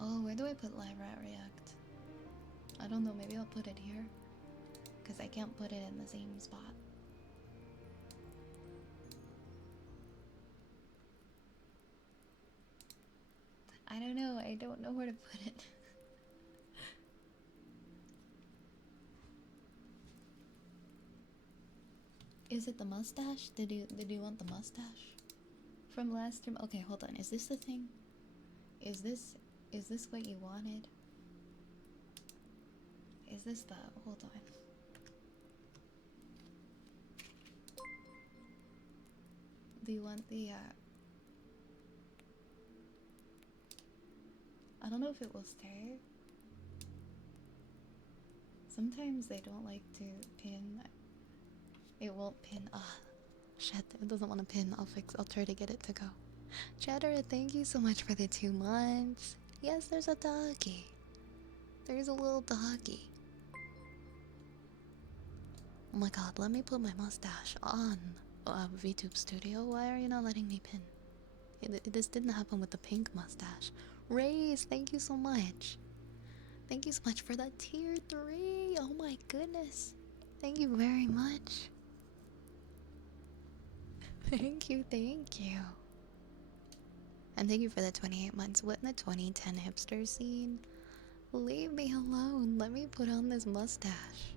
Oh, where do I put Live Rat React? I don't know, maybe I'll put it here. Because I can't put it in the same spot. I don't know where to put it. Is it the mustache? Did you want the mustache? From last stream? Okay, hold on. Is this the thing? Is this what you wanted? Is this the... hold on. Do you want the, I don't know if it will stay. Sometimes they don't like to pin. It won't pin. Ah, shit, it doesn't want to pin. I'll try to get it to go. Chatter, thank you so much for the 2 months. Yes, there's a doggy. There's a little doggy. Oh my god, let me put my mustache on VTube Studio. Why are you not letting me pin? This didn't happen with the pink mustache. Raze, thank you so much. Thank you so much for that tier 3. Oh my goodness. Thank you very much. Thank you. And thank you for the 28 months. What in the 2010 hipster scene? Leave me alone. Let me put on this mustache.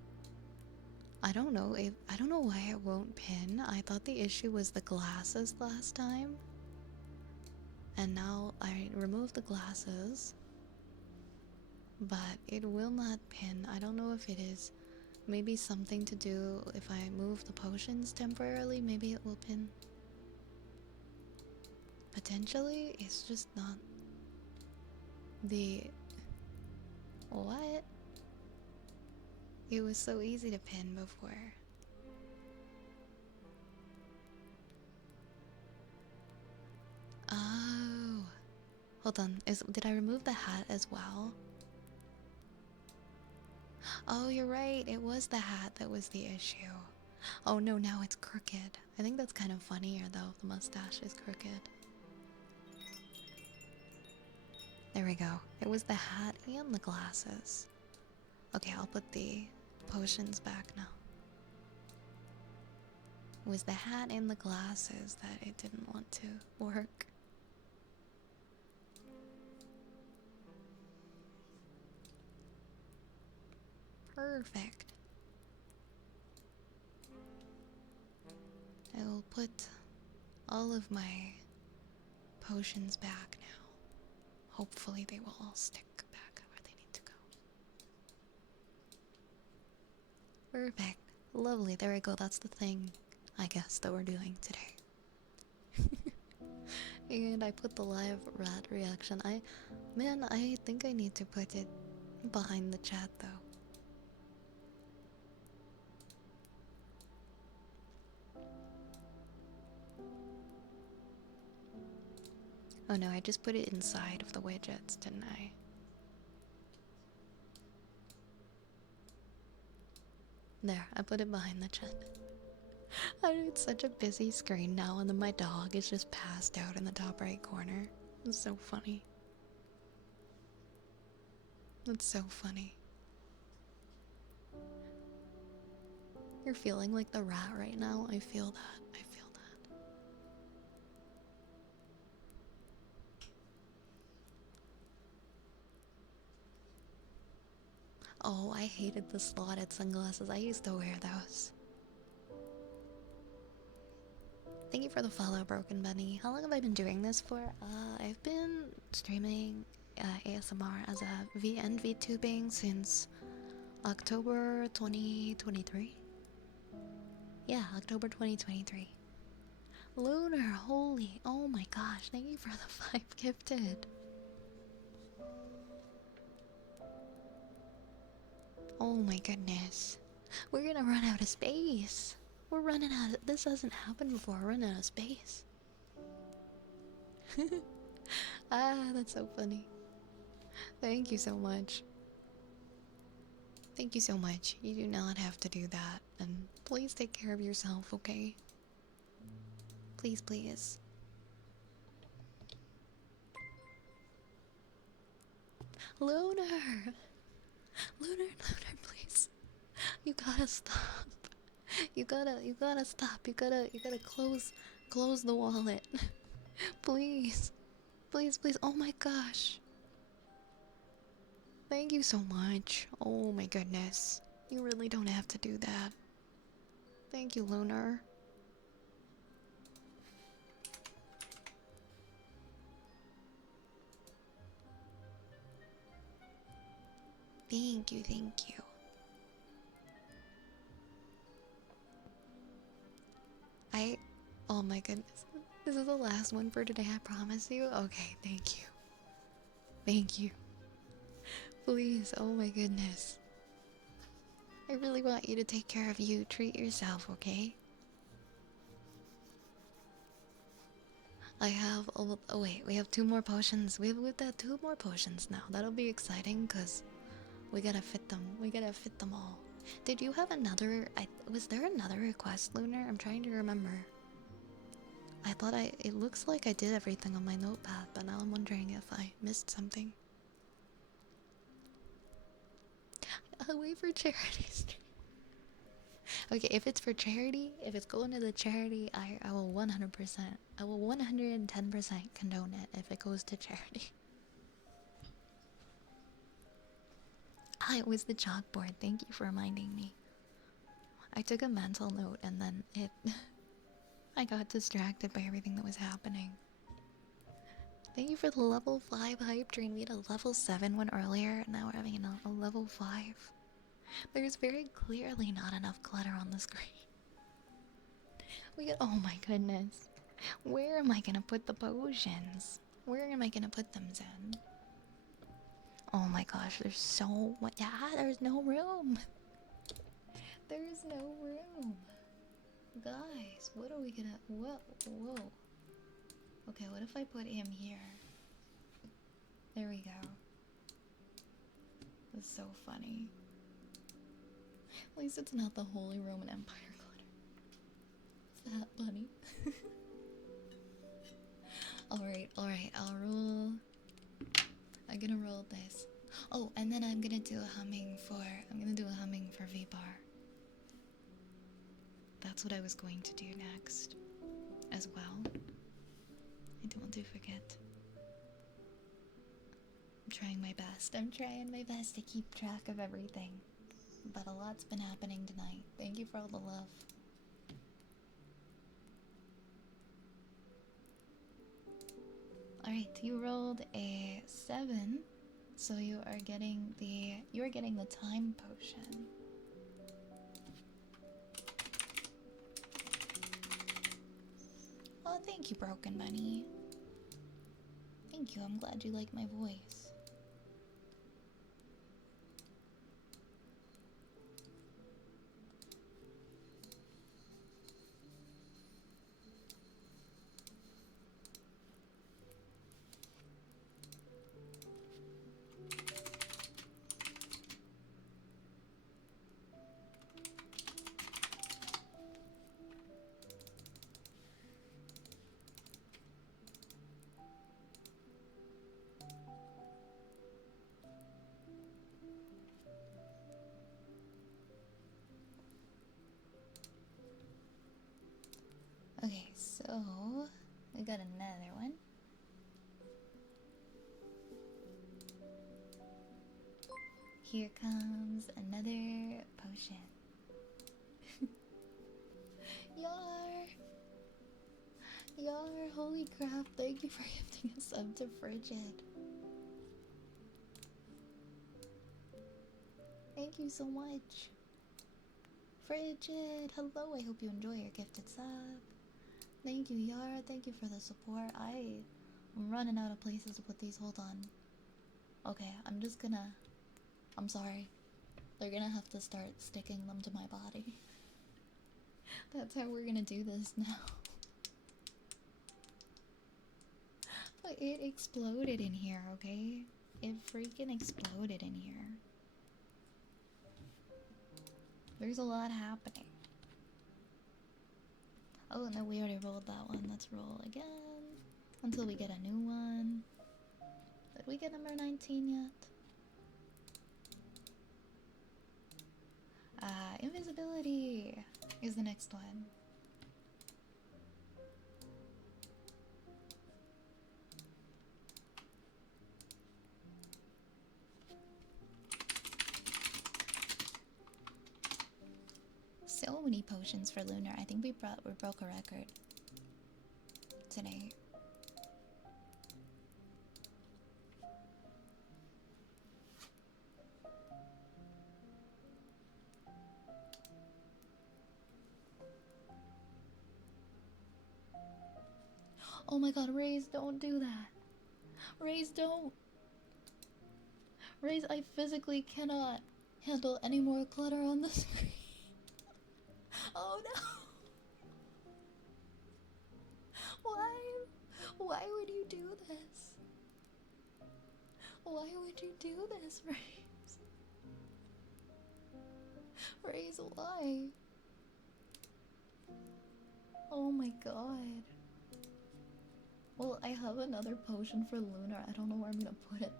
I don't know why it won't pin. I thought the issue was the glasses last time. And now I removed the glasses. But it will not pin. I don't know if it is maybe something to do if I move the potions temporarily. Maybe it will pin. Potentially, it's just not the... What? It was so easy to pin before. Oh. Hold on. Did I remove the hat as well? Oh, you're right. It was the hat that was the issue. Oh no, now it's crooked. I think that's kind of funnier though if the mustache is crooked. There we go. It was the hat and the glasses. Okay, I'll put the potions back now. It was the hat and the glasses that it didn't want to work. Perfect. I will put all of my potions back now. Hopefully they will all stick back where they need to go. Perfect. Lovely. There we go. That's the thing, I guess, that we're doing today. And I put the live rat reaction. Man, I think I need to put it behind the chat though. Oh no, I just put it inside of the widgets, didn't I? There, I put it behind the chat. It's such a busy screen now, and then my dog is just passed out in the top right corner. It's so funny. It's so funny. You're feeling like the rat right now? I feel that. I feel that. Oh, I hated the slotted sunglasses. I used to wear those. Thank you for the follow, Broken Bunny. How long have I been doing this for? I've been streaming ASMR as a VTubing since October 2023. Yeah, October 2023. Lunar, holy, oh my gosh, thank you for the 5 gifted. Oh my goodness. We're gonna run out of space. We're running out of, this hasn't happened before, we're running out of space. Ah, that's so funny. Thank you so much. Thank you so much. You do not have to do that. And please take care of yourself, okay? Please, please. Lunar! Lunar, please. You gotta stop. You gotta stop. You gotta close the wallet. Please. Please, please. Oh my gosh. Thank you so much. Oh my goodness. You really don't have to do that. Thank you, Lunar. Thank you, thank you. Oh my goodness. This is the last one for today, I promise you. Okay, thank you. Thank you. Please, oh my goodness. I really want you to take care of you. Treat yourself, okay? I have, oh wait, we have 2 more potions. We've got 2 more potions now. That'll be exciting because we gotta fit them. We gotta fit them all. Did you have another, was there another request, Lunar? I'm trying to remember. I thought it looks like I did everything on my notepad, but now I'm wondering if I missed something. I'll wait for charity stream. Okay, if it's for charity, if it's going to the charity, I will 100%, I will 110% condone it if it goes to charity. Ah, it was the chalkboard. Thank you for reminding me. I took a mental note and then I got distracted by everything that was happening. Thank you for the level 5 hype train. We had a level 7 one earlier, and now we're having a level 5. There's very clearly not enough clutter on the screen. Oh my goodness. Where am I gonna put the potions? Where am I gonna put them, Zen? Oh my gosh, there's so much. Yeah, there's no room. There's no room. Guys, what are we gonna... Whoa. Okay, what if I put him here? There we go. That's so funny. At least it's not the Holy Roman Empire glitter. It's that bunny. Alright, I'll roll. I'm gonna roll this. Oh, and then I'm gonna do a humming for V-Bar. That's what I was going to do next as well. I don't want to forget. I'm trying my best. I'm trying my best to keep track of everything. But a lot's been happening tonight. Thank you for all the love. Alright, you rolled a 7. So you are getting the time potion. Oh, thank you, Broken Bunny. Thank you, I'm glad you like my voice. Okay, so I got another one. Here comes another potion. Yar, holy crap, thank you for gifting a sub to Frigid. Thank you so much. Frigid, hello, I hope you enjoy your gifted sub. Thank you, Yara, thank you for the support. I'm running out of places to put these, hold on. Okay, I'm sorry. They're gonna have to start sticking them to my body. That's how we're gonna do this now. But it exploded in here, okay? It freaking exploded in here. There's a lot happening. Oh, no, we already rolled that one. Let's roll again. Until we get a new one. Did we get number 19 yet? Invisibility is the next one. So many potions for Lunar. I think we broke a record today. Oh my god, Raze, don't do that. Raze, don't. Raze, I physically cannot handle any more clutter on the screen. Oh no. Why? Why would you do this? Why would you do this, Raze? Raze, why? Oh my god. Well, I have another potion for Lunar. I don't know where I'm gonna put it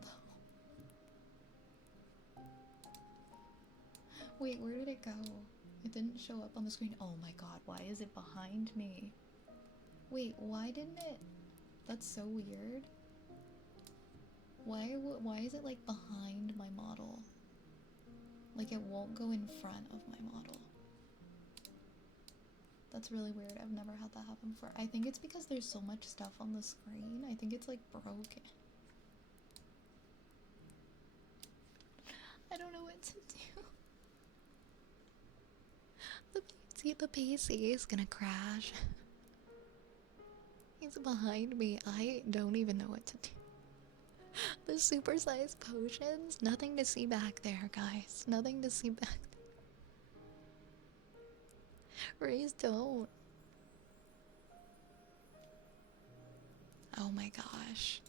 though. Wait, where did it go? It didn't show up on the screen. Oh my god, why is it behind me? Wait, why didn't it? That's so weird. Why is it like behind my model? Like it won't go in front of my model. That's really weird. I've never had that happen before. I think it's because there's so much stuff on the screen. I think it's like broken. I don't know what to do. The PC is gonna crash. He's behind me. I don't even know what to do. The supersized potions? Nothing to see back there, guys. Nothing to see back there. Raise, don't. Oh my gosh.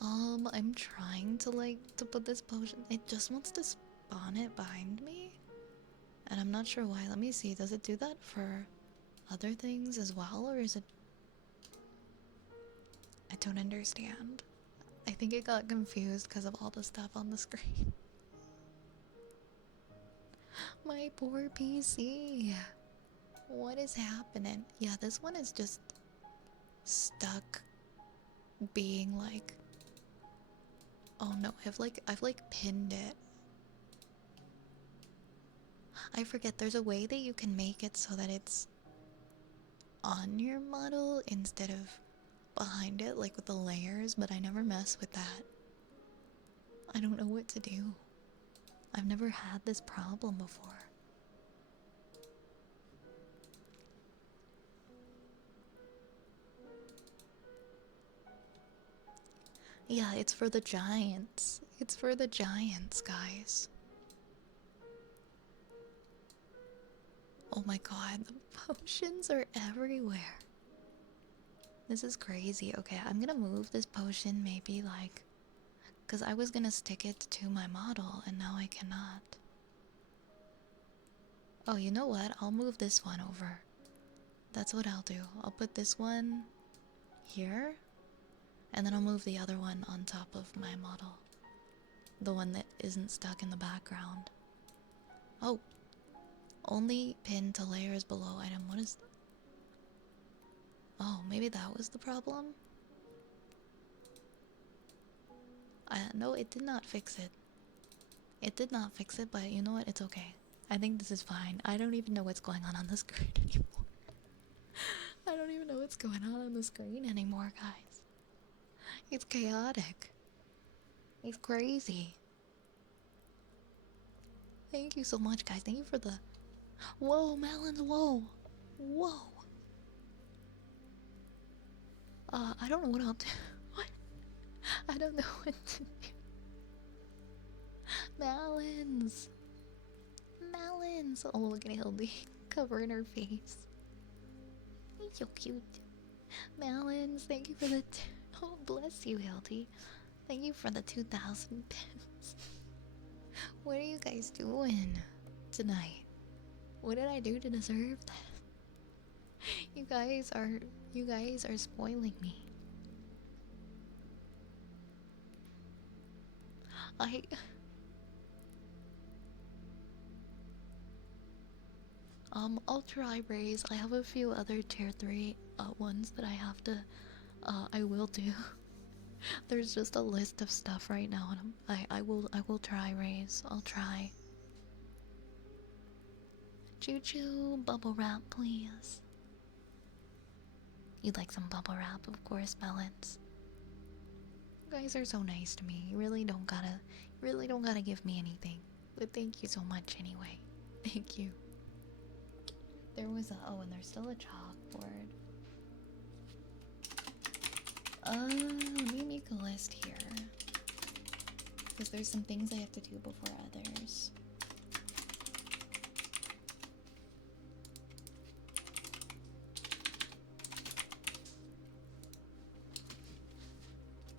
I'm trying to put this potion. It just wants to spawn it behind me. And I'm not sure why. Let me see. Does it do that for other things as well? Or is it... I don't understand. I think it got confused because of all the stuff on the screen. My poor PC. What is happening? Yeah, this one is just stuck being like, oh no, I've pinned it. I forget there's a way that you can make it so that it's on your model instead of behind it, like with the layers, but I never mess with that. I don't know what to do. I've never had this problem before. Yeah, it's for the giants. It's for the giants, guys. Oh my god, the potions are everywhere. This is crazy. Okay, I'm gonna move this potion maybe like... Because I was gonna stick it to my model and now I cannot. Oh, you know what? I'll move this one over. That's what I'll do. I'll put this one here. And then I'll move the other one on top of my model. The one that isn't stuck in the background. Oh. Only pin to layers below item. What is... Oh, maybe that was the problem? No, it did not fix it. It did not fix it, but you know what? It's okay. I think this is fine. I don't even know what's going on the screen anymore. I don't even know what's going on the screen anymore, guys. It's chaotic. It's crazy. Thank you so much, guys. Thank you for the... Whoa, melons, whoa. Whoa. I don't know what I'll do. What? I don't know what to do. Melons. Melons. Oh, look at Hildy covering her face. He's so cute. Melons, thank you for the... Oh, bless you, Hildy. Thank you for the 2,000 pins. What are you guys doing tonight? What did I do to deserve that? You guys are spoiling me. I'll try raise. I have a few other tier 3 ones that I have to I will do. There's just a list of stuff right now and I will try raise. I'll try. Choo choo, bubble wrap, please. You'd like some bubble wrap, of course, melons. You guys are so nice to me. You really don't gotta give me anything. But thank you so much anyway. Thank you. There was a... Oh, and there's still a chalkboard. Let me make a list here. Because there's some things I have to do before others.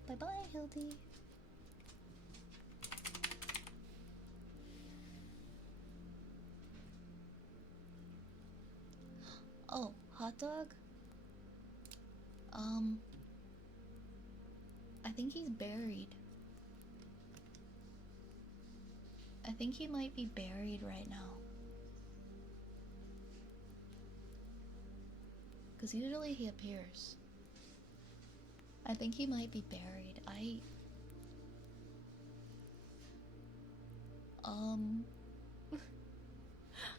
Bye-bye, Hildy. Oh, hot dog? I think he's buried. I think he might be buried right now. Because usually he appears. I think he might be buried.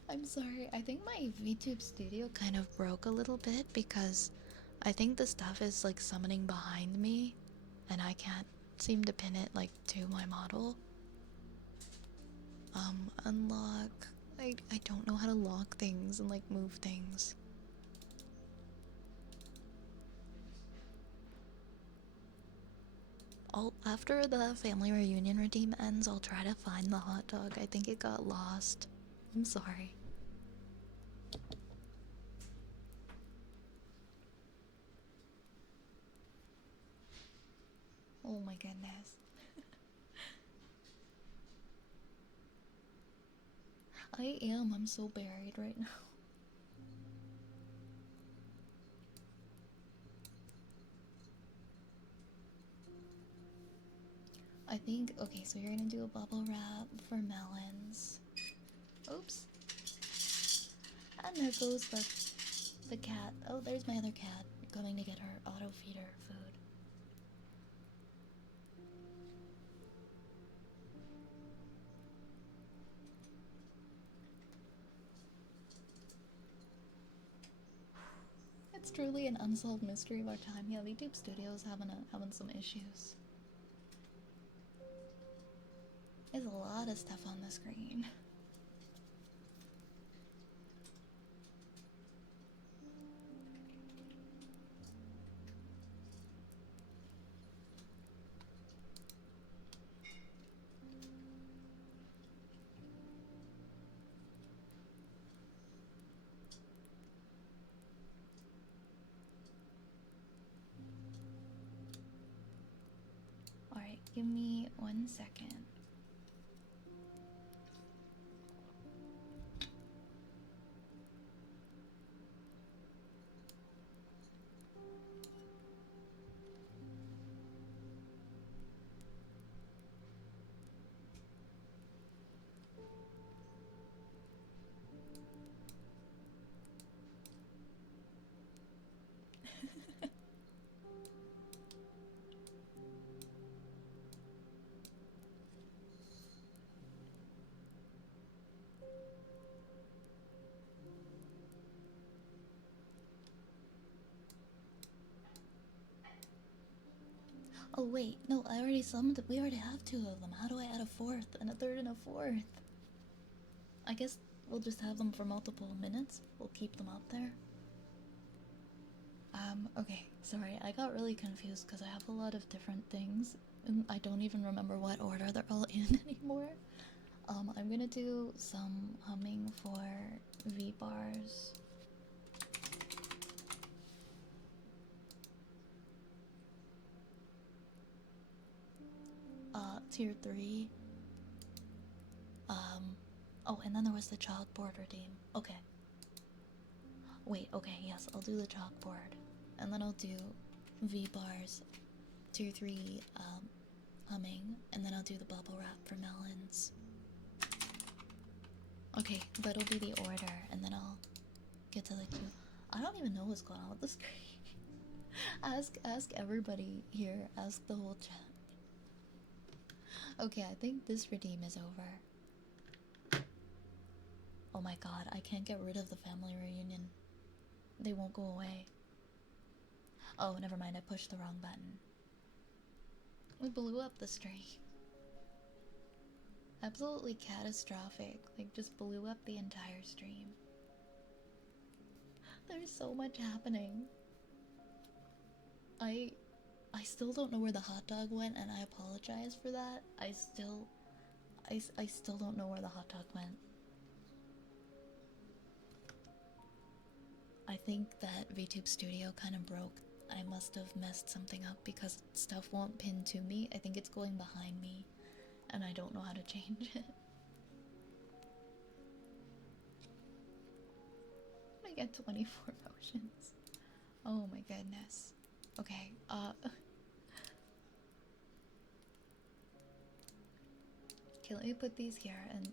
I'm sorry. I think my VTube studio kind of broke a little bit because I think the stuff is like summoning behind me and I can't seem to pin it like to my model. Unlock. I don't know how to lock things and like move things. After the family reunion redeem ends, I'll try to find the hot dog. I think it got lost. I'm sorry. Oh my goodness. I'm so buried right now. think, okay, so you're gonna do a bubble wrap for melons. Oops. And there goes the cat. Oh, there's my other cat coming to get her auto feeder food. It's truly an unsolved mystery of our time. Yeah, VTube Studios having some issues. There's a lot of stuff on the screen. Alright, give me 1 second. Oh wait, no, I already summoned. We already have 2 of them. How do I add a 4th and a 3rd and a 4th? I guess we'll just have them for multiple minutes. We'll keep them up there. Okay, sorry, I got really confused because I have a lot of different things and I don't even remember what order they're all in anymore. I'm gonna do some humming for V-bars. Tier 3. Oh, and then there was the chalkboard redeem. Okay. Wait, okay, yes, I'll do the chalkboard. And then I'll do V-bars, tier 3, humming, and then I'll do the bubble wrap for melons. Okay, that'll be the order, and then I'll get to the queue. I don't even know what's going on with the screen. ask everybody here, ask the whole chat. Okay, I think this redeem is over. Oh my god, I can't get rid of the family reunion. They won't go away. Oh, never mind, I pushed the wrong button. We blew up the stream. Absolutely catastrophic. Like, just blew up the entire stream. There's so much happening. I still don't know where the hot dog went, and I apologize for that. I still don't know where the hot dog went. I think that VTube Studio kind of broke. I must have messed something up because stuff won't pin to me. I think it's going behind me, and I don't know how to change it. I get 24 potions. Oh my goodness. Okay, okay, let me put these here, and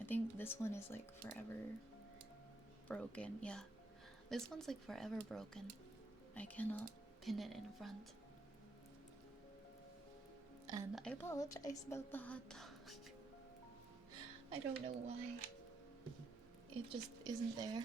I think this one is like forever broken. Yeah, this one's like forever broken. I cannot pin it in front. And I apologize about the hot dog. I don't know why. It just isn't there.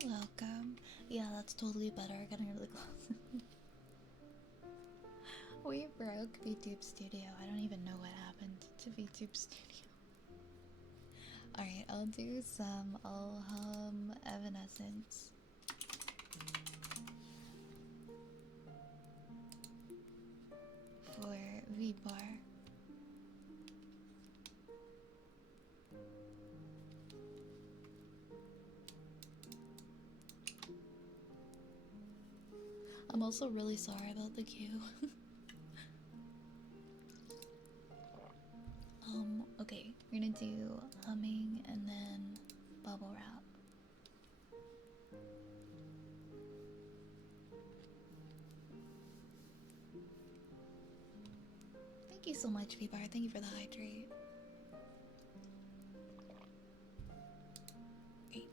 You're welcome. Yeah, that's totally better. Getting rid of the clothes. We broke VTube Studio. I don't even know what happened to VTube Studio. Alright, I'll do some. I'll hum Evanescence. For V-Bar. I'm also really sorry about the queue. Okay, we're gonna do humming and then bubble wrap. Thank you so much, V-Bar. Thank you for the hydrate. Great.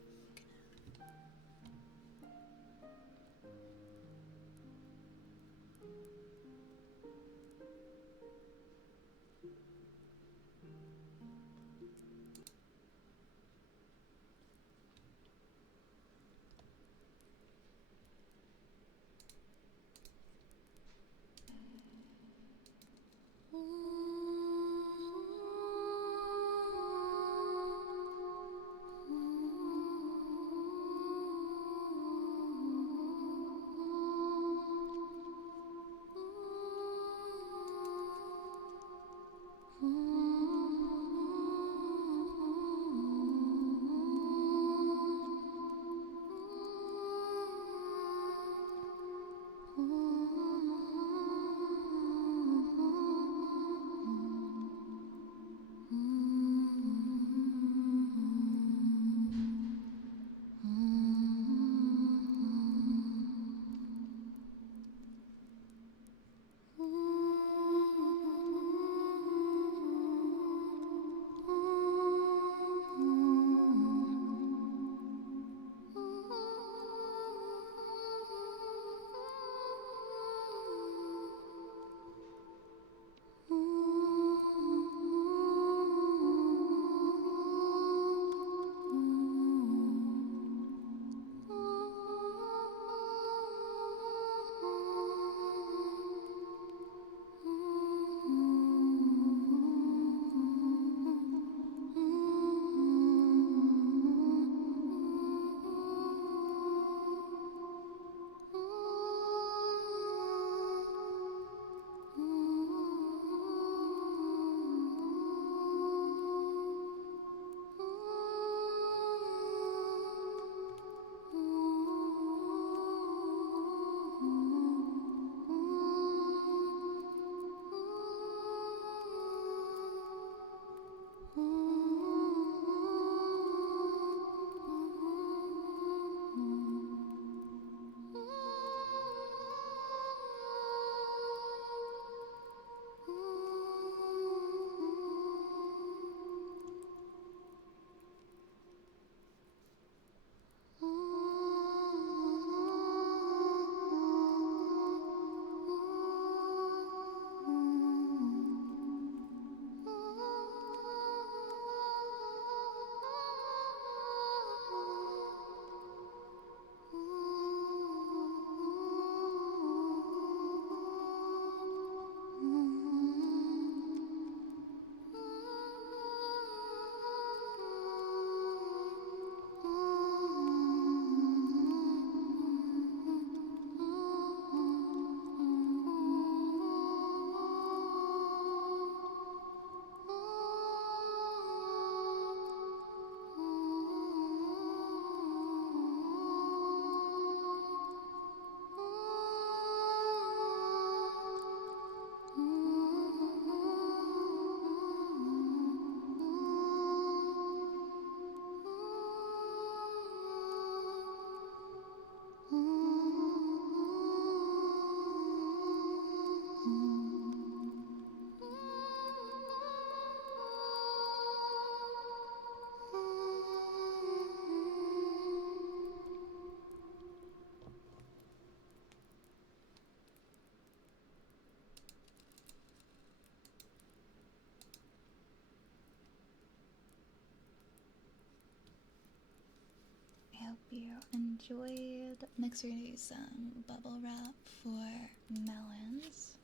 you enjoyed. Next, we're gonna do some bubble wrap for melons.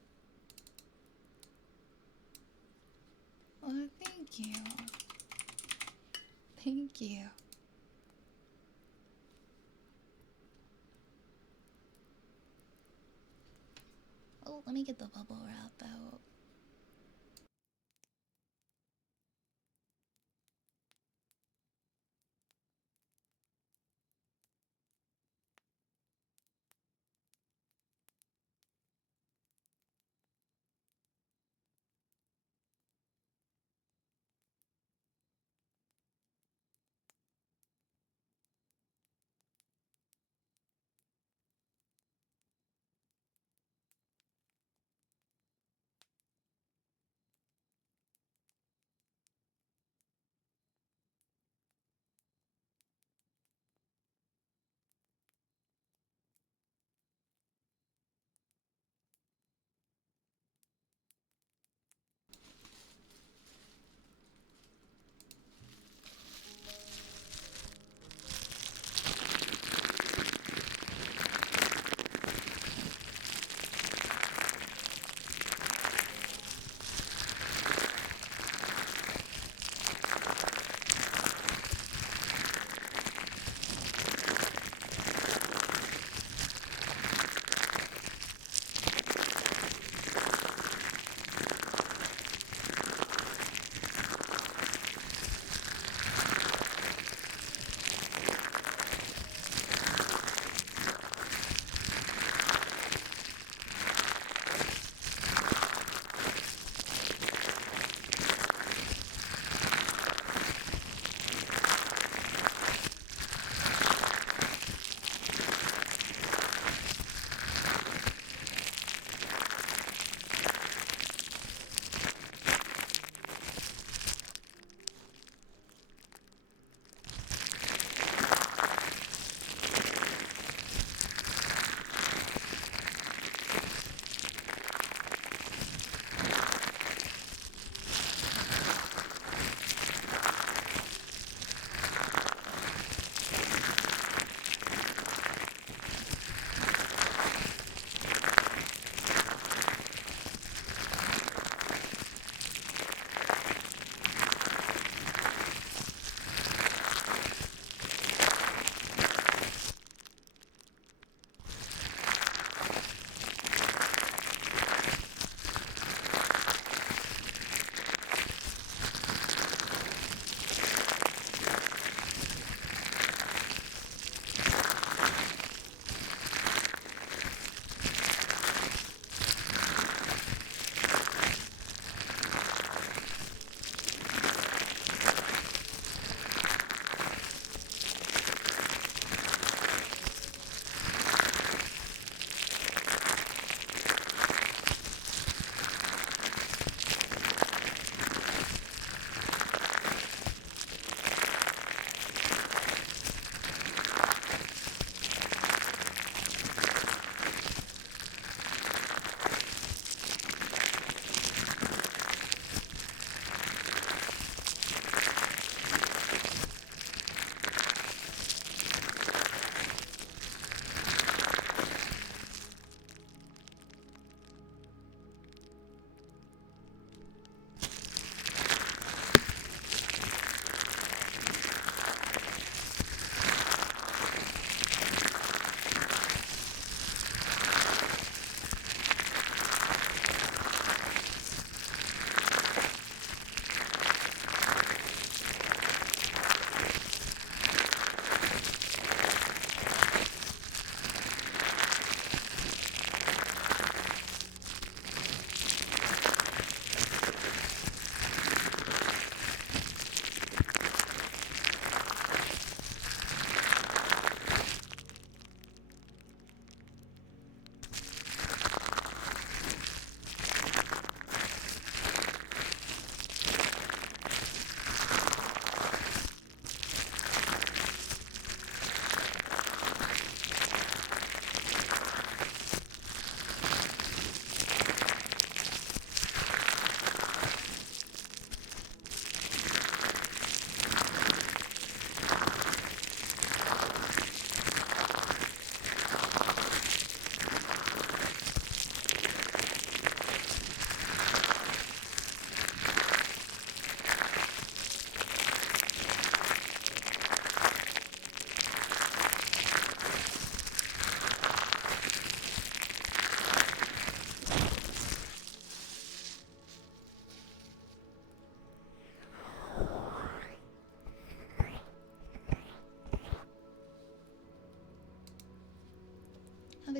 Oh, thank you. Thank you. Oh, let me get the bubble wrap out.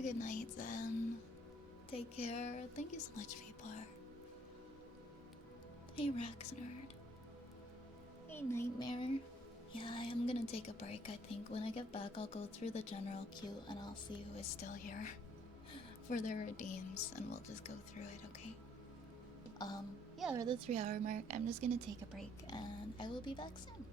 a good night, Zen. Take care. Thank you so much, Vapor. Hey, Rex Nerd. Hey, Nightmare. Yeah, I am gonna take a break, I think. When I get back, I'll go through the general queue and I'll see who is still here for their redeems, and we'll just go through it, okay? Yeah, we're at the 3 hour mark. I'm just gonna take a break and I will be back soon.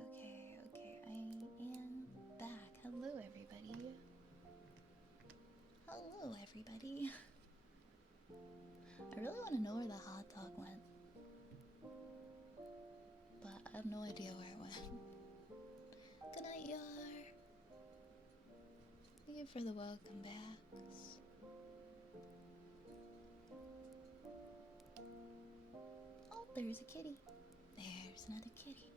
Okay, okay, I am back. Hello, everybody. Hello, everybody. I really want to know where the hot dog went, but I have no idea where it went. Good night, Yar. Thank you for the welcome backs. Oh, there's a kitty. There's another kitty.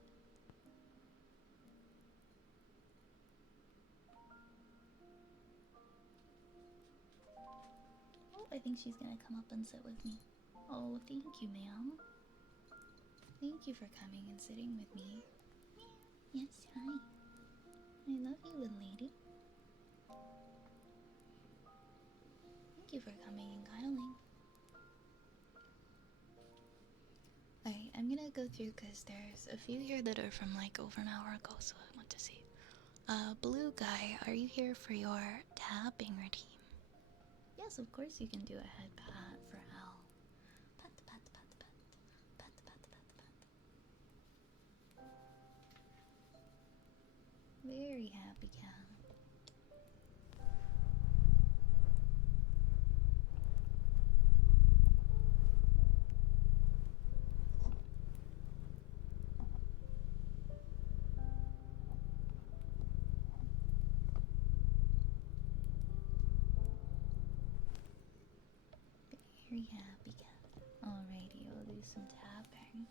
Oh, I think she's gonna come up and sit with me. Oh, thank you, ma'am. Thank you for coming and sitting with me. Yes, hi. I love you, little lady. Thank you for coming and cuddling. Alright, I'm gonna go through because there's a few here that are from like over an hour ago, so I want to see. Blue guy, are you here for your tapping routine? Yes, of course you can do a head pat for Al. Pat, pat, pat, pat. Pat, pat, pat, pat. Very happy cat. Very happy cat. Alrighty, we'll do some tapping.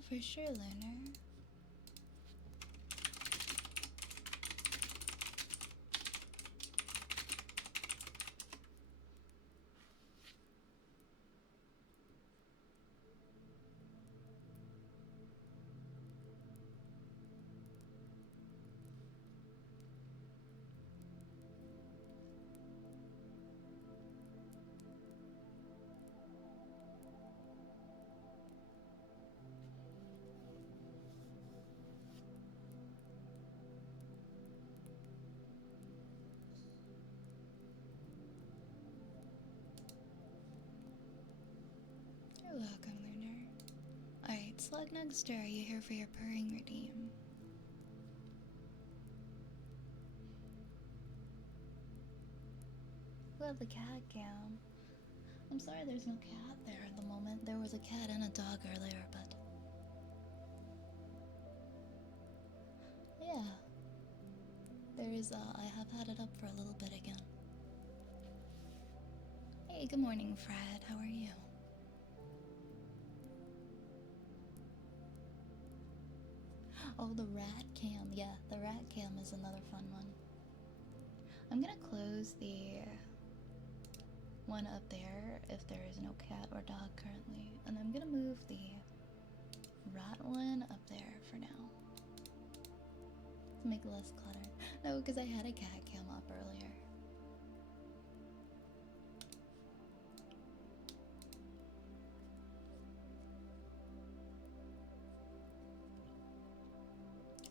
for sure, Lunar. You're welcome, Lunar. Alright, Slugnugster, are you here for your purring redeem? Love the cat cam. I'm sorry there's no cat there at the moment. There was a cat and a dog earlier, but... yeah. There is, I have had it up for a little bit again. Hey, good morning, Fred. How are you? Oh, the rat cam. Yeah, the rat cam is another fun one. I'm gonna close the one up there if there is no cat or dog currently. And I'm gonna move the rat one up there for now. To make it less clutter. No, because I had a cat cam up earlier.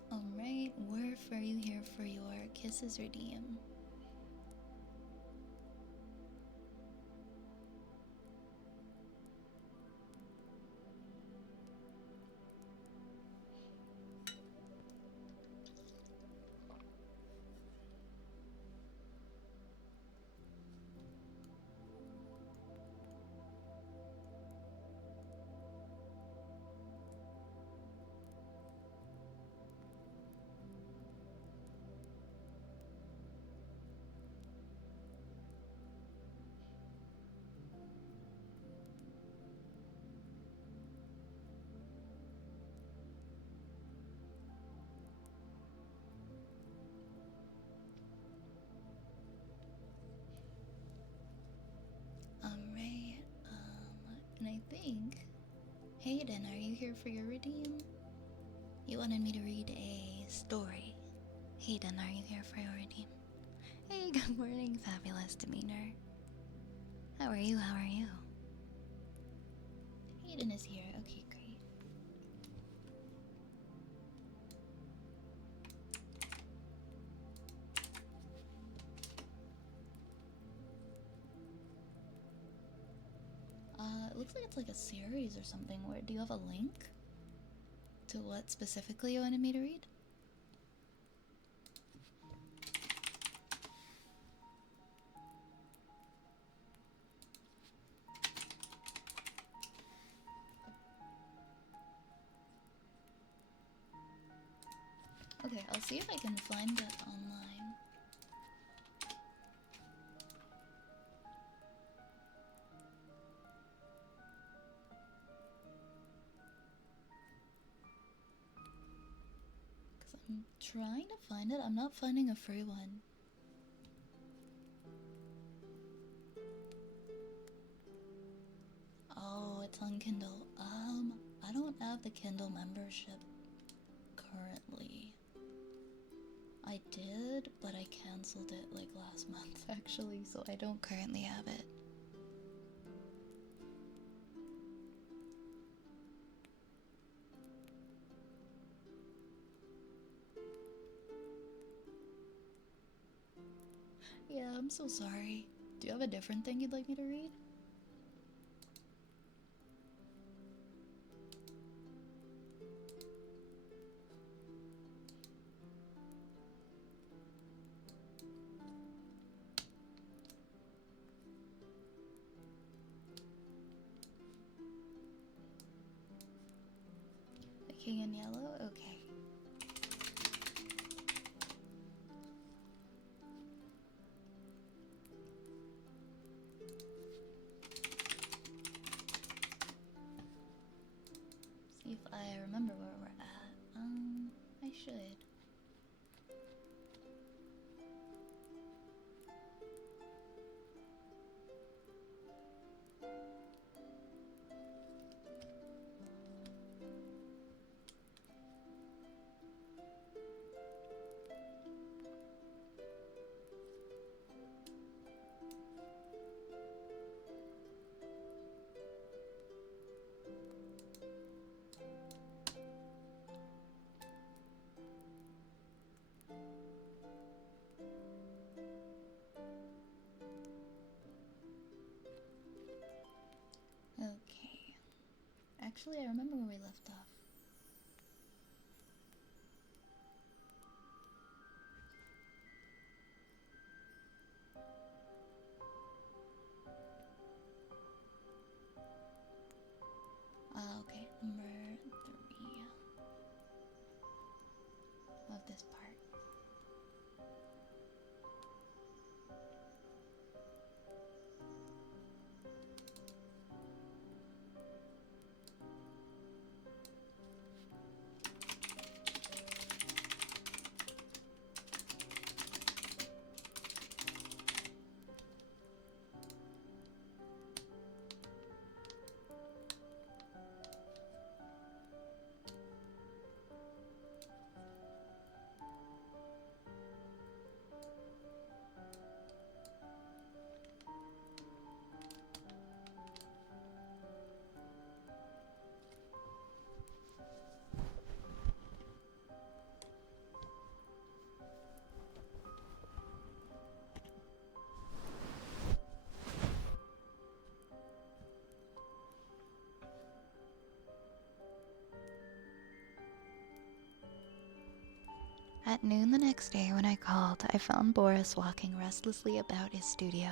Alright, Worf, are you here for your kisses redeem? Alright, and I think... Hayden, are you here for your redeem? You wanted me to read a story. Hayden, are you here for your redeem? Hey, good morning, fabulous demeanor. How are you? How are you? Hayden is here. Okay, great. It looks like it's like a series or something. Where do you have a link to what specifically you wanted me to read? Okay, I'll see if I can find it online. Because I'm trying to find it. I'm not finding a free one. Oh, it's on Kindle. I don't have the Kindle membership currently. I did, but I canceled it like last month actually, so I don't currently have it. Yeah, I'm so sorry. Do you have a different thing you'd like me to read? The King in Yellow? Okay. Actually, I remember where we left off. Okay, number 3 of this part. At noon the next day when I called, I found Boris walking restlessly about his studio.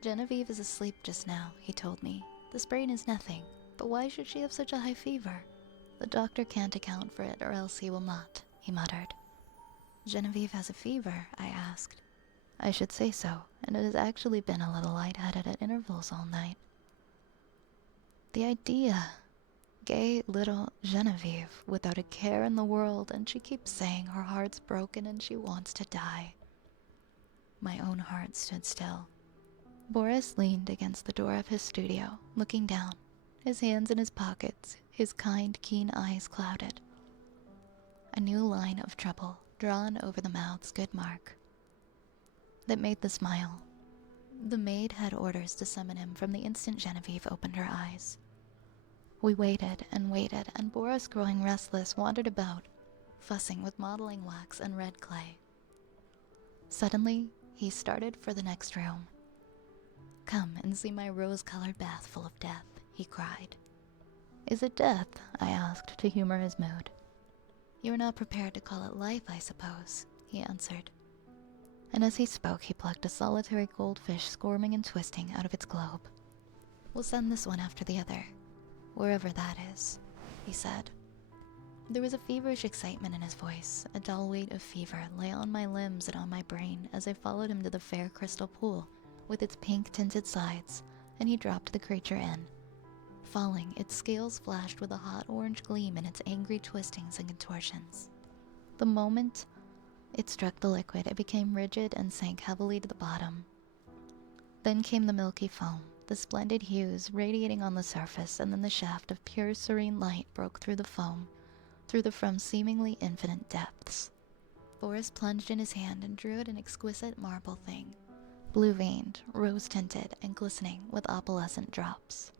Genevieve is asleep just now, he told me. The sprain is nothing, but why should she have such a high fever? The doctor can't account for it or else he will not, he muttered. Genevieve has a fever, I asked. I should say so, and it has actually been a little lightheaded at intervals all night. The idea. Gay little Genevieve, without a care in the world, and she keeps saying her heart's broken and she wants to die. My own heart stood still. Boris leaned against the door of his studio, looking down, his hands in his pockets, his kind, keen eyes clouded. A new line of trouble drawn over the mouth's good mark. That made the smile. The maid had orders to summon him from the instant Genevieve opened her eyes. We waited, and Boris, growing restless, wandered about, fussing with modeling wax and red clay. Suddenly, he started for the next room. Come and see my rose-colored bath full of death, he cried. Is it death? I asked to humor his mood. You are not prepared to call it life, I suppose, he answered. And as he spoke, he plucked a solitary goldfish squirming and twisting out of its globe. We'll send this one after the other. Wherever that is, he said. There was a feverish excitement in his voice. A dull weight of fever lay on my limbs and on my brain as I followed him to the fair crystal pool with its pink-tinted sides, and he dropped the creature in. Falling, its scales flashed with a hot orange gleam in its angry twistings and contortions. The moment it struck the liquid, it became rigid and sank heavily to the bottom. Then came the milky foam, the splendid hues radiating on the surface, and then the shaft of pure serene light broke through the foam, from seemingly infinite depths. Boris plunged in his hand and drew out an exquisite marble thing, blue-veined, rose-tinted, and glistening with opalescent drops.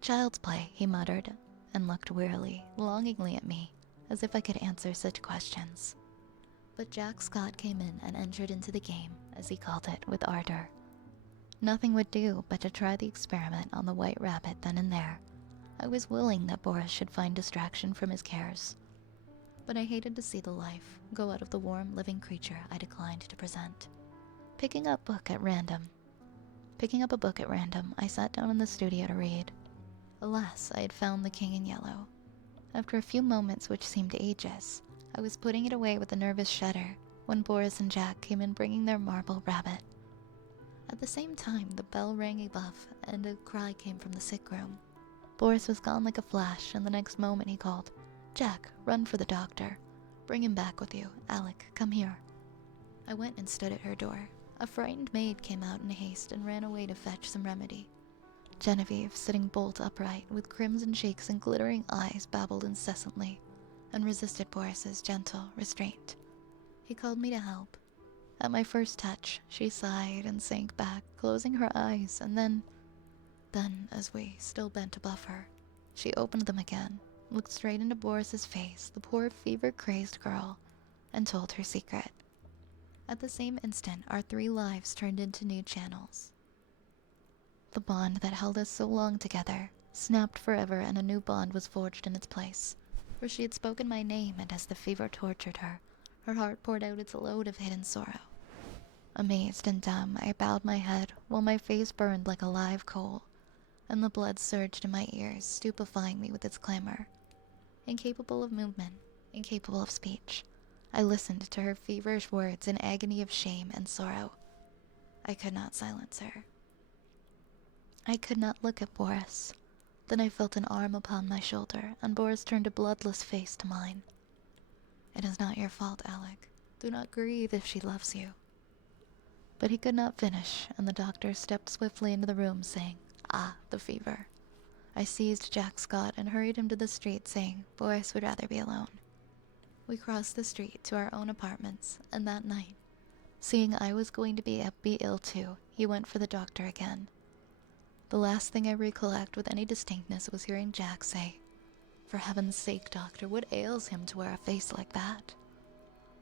Child's play, he muttered, and looked wearily, longingly at me, as if I could answer such questions. But Jack Scott came in and entered into the game, as he called it, with ardor. Nothing would do but to try the experiment on the white rabbit then and there. I was willing that Boris should find distraction from his cares. But I hated to see the life go out of the warm, living creature I declined to present. Picking up a book at random, I sat down in the studio to read. Alas, I had found The King in Yellow. After a few moments which seemed ages, I was putting it away with a nervous shudder when Boris and Jack came in bringing their marble rabbit. At the same time, the bell rang above, and a cry came from the sick room. Boris was gone like a flash, and the next moment he called, Jack, run for the doctor. Bring him back with you. Alec, come here. I went and stood at her door. A frightened maid came out in haste and ran away to fetch some remedy. Genevieve, sitting bolt upright, with crimson cheeks and glittering eyes, babbled incessantly, and resisted Boris's gentle restraint. He called me to help. At my first touch, she sighed and sank back, closing her eyes, and then, as we still bent above her, she opened them again, looked straight into Boris's face, the poor fever-crazed girl, and told her secret. At the same instant, our 3 lives turned into new channels. The bond that held us so long together, snapped forever, and a new bond was forged in its place. For she had spoken my name, and as the fever tortured her, her heart poured out its load of hidden sorrow. Amazed and dumb, I bowed my head, while my face burned like a live coal, and the blood surged in my ears, stupefying me with its clamor. Incapable of movement, incapable of speech, I listened to her feverish words in agony of shame and sorrow. I could not silence her. I could not look at Boris. Then I felt an arm upon my shoulder, and Boris turned a bloodless face to mine. "It is not your fault, Alec. Do not grieve if she loves you." But he could not finish, and the doctor stepped swiftly into the room, saying, "Ah, the fever." I seized Jack Scott and hurried him to the street, saying Boris would rather be alone. We crossed the street to our own apartments, and that night, seeing I was going to be ill too, he went for the doctor again. The last thing I recollect with any distinctness was hearing Jack say, "For heaven's sake, doctor, what ails him to wear a face like that?"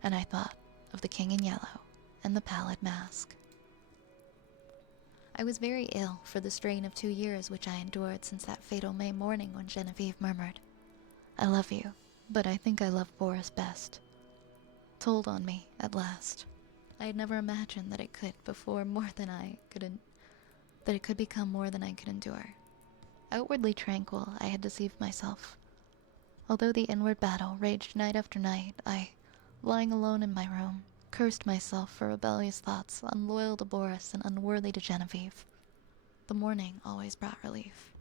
And I thought of the King in Yellow and the pallid mask. I was very ill for the strain of 2 years which I endured since that fatal May morning when Genevieve murmured, "I love you, but I think I love Boris best," told on me at last. I had never imagined that it could become more than I could endure. Outwardly tranquil, I had deceived myself. Although the inward battle raged night after night, I, lying alone in my room, cursed myself for rebellious thoughts, unloyal to Boris and unworthy to Genevieve. The morning always brought relief,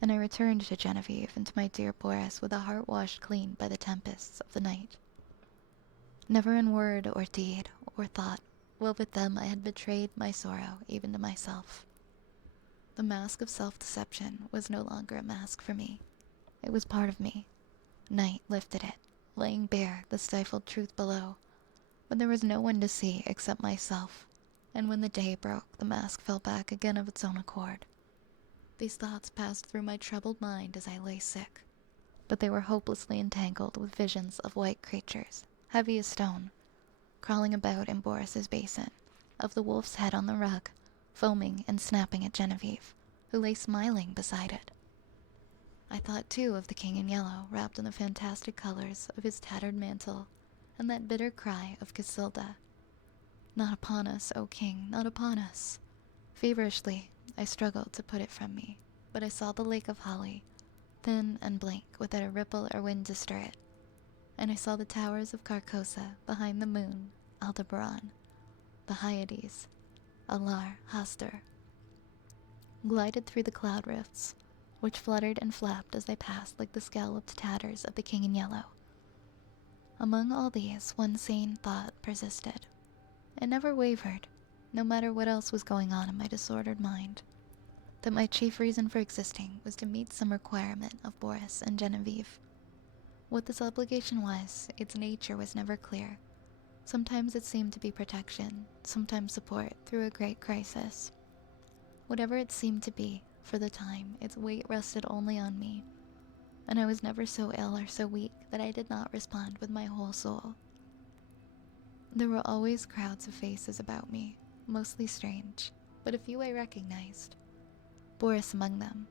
and I returned to Genevieve and to my dear Boris with a heart washed clean by the tempests of the night. Never in word or deed or thought, while with them I had betrayed my sorrow even to myself. The mask of self-deception was no longer a mask for me. It was part of me. Night lifted it, laying bare the stifled truth below, but there was no one to see except myself, and when the day broke, the mask fell back again of its own accord. These thoughts passed through my troubled mind as I lay sick, but they were hopelessly entangled with visions of white creatures, heavy as stone, crawling about in Boris's basin, of the wolf's head on the rug, foaming and snapping at Genevieve, who lay smiling beside it. I thought, too, of the King in Yellow, wrapped in the fantastic colors of his tattered mantle, and that bitter cry of Casilda, "Not upon us, O King, not upon us." Feverishly, I struggled to put it from me, but I saw the lake of holly, thin and blank, without a ripple or wind to stir it, and I saw the towers of Carcosa behind the moon, Aldebaran, the Hyades, Alar Hastur, glided through the cloud rifts, which fluttered and flapped as they passed like the scalloped tatters of the King in Yellow. Among all these, one sane thought persisted. It never wavered, no matter what else was going on in my disordered mind, that my chief reason for existing was to meet some requirement of Boris and Genevieve. What this obligation was, its nature was never clear. Sometimes it seemed to be protection, sometimes support through a great crisis. Whatever it seemed to be, for the time, its weight rested only on me, and I was never so ill or so weak that I did not respond with my whole soul. There were always crowds of faces about me, mostly strange, but a few I recognized. Boris among them.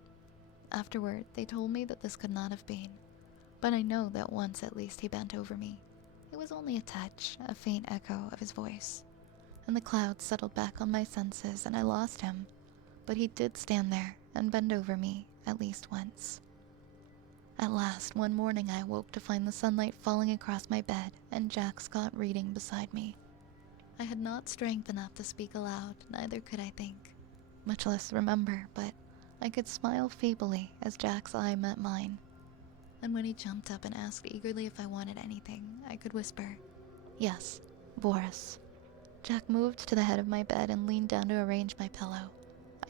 Afterward, they told me that this could not have been, but I know that once at least he bent over me. It was only a touch, a faint echo of his voice, and the clouds settled back on my senses and I lost him, but he did stand there and bend over me at least once. At last, one morning I awoke to find the sunlight falling across my bed and Jack Scott reading beside me. I had not strength enough to speak aloud, neither could I think, much less remember, but I could smile feebly as Jack's eye met mine, and when he jumped up and asked eagerly if I wanted anything, I could whisper, "Yes, Boris." Jack moved to the head of my bed and leaned down to arrange my pillow.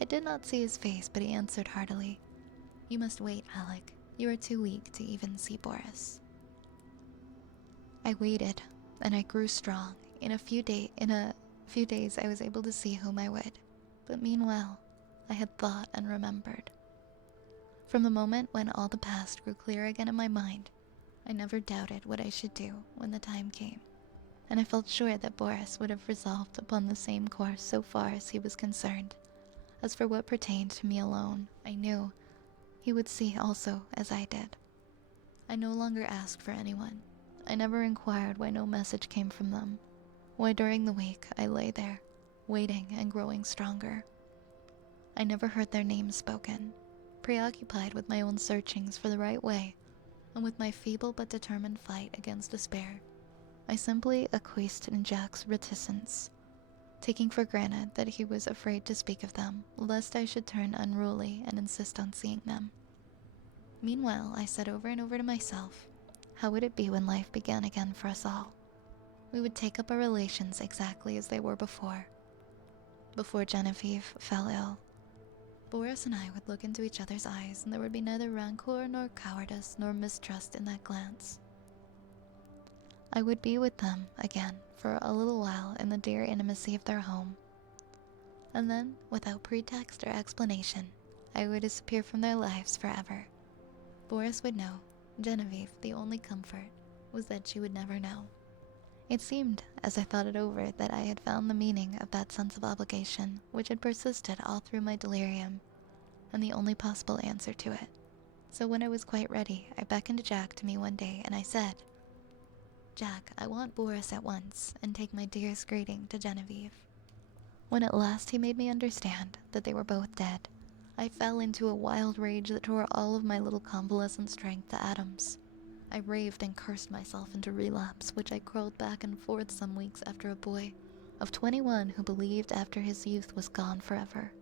I did not see his face, but he answered heartily, "You must wait, Alec. You are too weak to even see Boris." I waited, and I grew strong. In a few days I was able to see whom I would, but meanwhile I had thought and remembered. From the moment when all the past grew clear again in my mind, I never doubted what I should do when the time came, and I felt sure that Boris would have resolved upon the same course so far as he was concerned. As for what pertained to me alone, I knew, He would see also as I did. I no longer asked for anyone. I never inquired why no message came from them. Why during the week I lay there, waiting and growing stronger. I never heard their names spoken, preoccupied with my own searchings for the right way, and with my feeble but determined fight against despair. I simply acquiesced in Jack's reticence, taking for granted that he was afraid to speak of them, lest I should turn unruly and insist on seeing them. Meanwhile, I said over and over to myself, how would it be when life began again for us all? We would take up our relations exactly as they were before Genevieve fell ill. Boris and I would look into each other's eyes, and there would be neither rancor nor cowardice nor mistrust in that glance. I would be with them again for a little while in the dear intimacy of their home. And then, without pretext or explanation, I would disappear from their lives forever. Boris would know. Genevieve, the only comfort, was that she would never know. It seemed, as I thought it over, that I had found the meaning of that sense of obligation which had persisted all through my delirium, and the only possible answer to it. So when I was quite ready, I beckoned Jack to me one day, and I said, "Jack, I want Boris at once, and take my dearest greeting to Genevieve." When at last he made me understand that they were both dead, I fell into a wild rage that tore all of my little convalescent strength to atoms. I raved and cursed myself into relapse, which I crawled back and forth some weeks after a boy of 21 who believed after his youth was gone forever.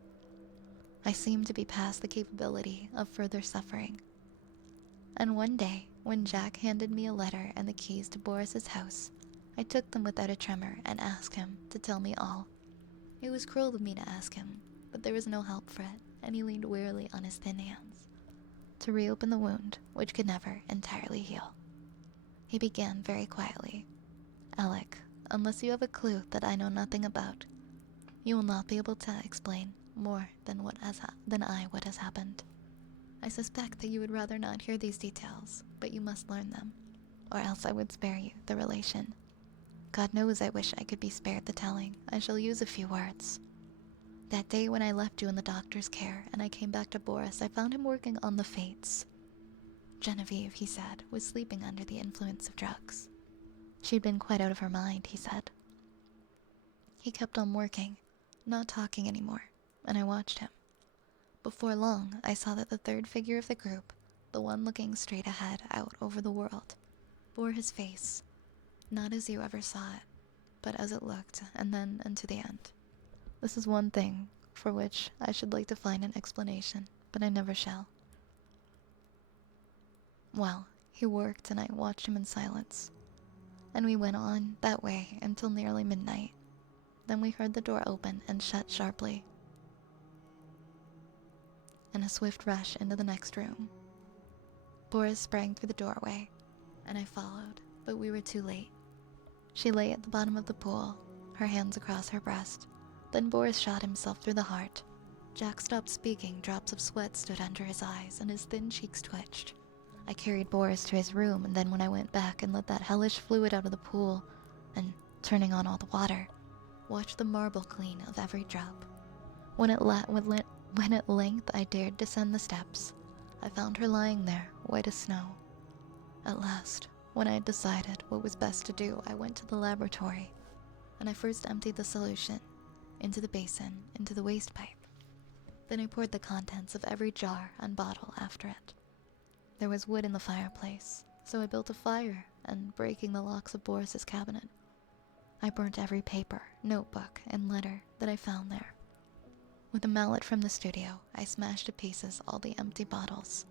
I seemed to be past the capability of further suffering. And one day, when Jack handed me a letter and the keys to Boris's house, I took them without a tremor and asked him to tell me all. It was cruel of me to ask him, but there was no help for it, and he leaned wearily on his thin hands to reopen the wound which could never entirely heal. He began very quietly. "Alec, unless you have a clue that I know nothing about, you will not be able to explain more than what has happened. I suspect that you would rather not hear these details, but you must learn them, or else I would spare you the relation. God knows I wish I could be spared the telling. I shall use a few words. That day when I left you in the doctor's care and I came back to Boris, I found him working on the fates. Genevieve, he said, was sleeping under the influence of drugs. She'd been quite out of her mind, he said. He kept on working, not talking anymore, and I watched him. Before long, I saw that the third figure of the group, the one looking straight ahead out over the world, bore his face, not as you ever saw it, but as it looked, and then unto the end. This is one thing for which I should like to find an explanation, but I never shall. Well, he worked and I watched him in silence, and we went on that way until nearly midnight. Then we heard the door open and shut sharply, and a swift rush into the next room. Boris sprang through the doorway, and I followed, but we were too late. She lay at the bottom of the pool, her hands across her breast. Then Boris shot himself through the heart. Jack stopped speaking, drops of sweat stood under his eyes, and his thin cheeks twitched. I carried Boris to his room, and then when I went back and let that hellish fluid out of the pool, and, turning on all the water, watched the marble clean of every drop. When at length I dared descend the steps, I found her lying there, white as snow. At last, when I had decided what was best to do, I went to the laboratory, and I first emptied the solution into the basin, into the waste pipe. Then I poured the contents of every jar and bottle after it. There was wood in the fireplace, so I built a fire, and breaking the locks of Boris's cabinet, I burnt every paper, notebook, and letter that I found there. With a mallet from the studio, I smashed to pieces all the empty bottles.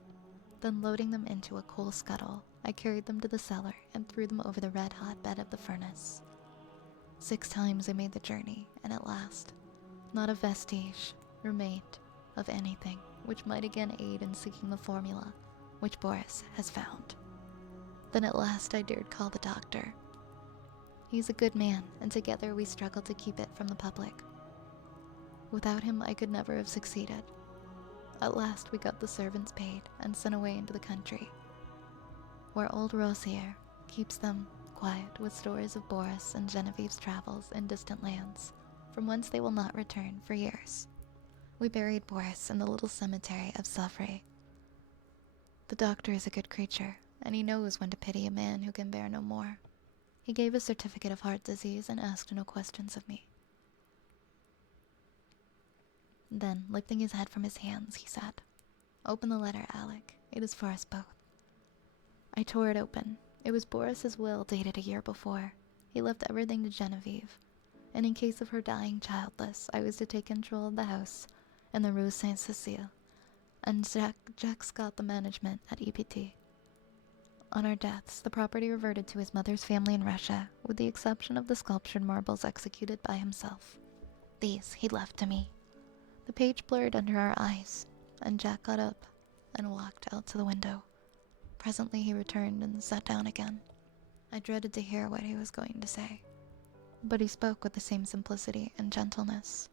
Then loading them into a coal scuttle, I carried them to the cellar and threw them over the red-hot bed of the furnace. 6 times I made the journey, and at last, not a vestige remained of anything which might again aid in seeking the formula which Boris has found. Then at last I dared call the doctor. He's a good man, and together we struggled to keep it from the public. Without him, I could never have succeeded. At last we got the servants paid and sent away into the country, where old Rosier keeps them quiet with stories of Boris and Genevieve's travels in distant lands, from whence they will not return for years. We buried Boris in the little cemetery of Savray, The doctor is a good creature, and he knows when to pity a man who can bear no more. He gave a certificate of heart disease and asked no questions of me. Then, lifting his head from his hands, he said, "Open the letter, Alec. It is for us both." I tore it open. It was Boris's will dated a year before. He left everything to Genevieve, and in case of her dying childless, I was to take control of the house in the Rue Saint-Cécile, and Jack's got the management at EPT. On our deaths, the property reverted to his mother's family in Russia, with the exception of the sculptured marbles executed by himself. These he left to me. The page blurred under our eyes, and Jack got up and walked out to the window. Presently he returned and sat down again. I dreaded to hear what he was going to say, but he spoke with the same simplicity and gentleness.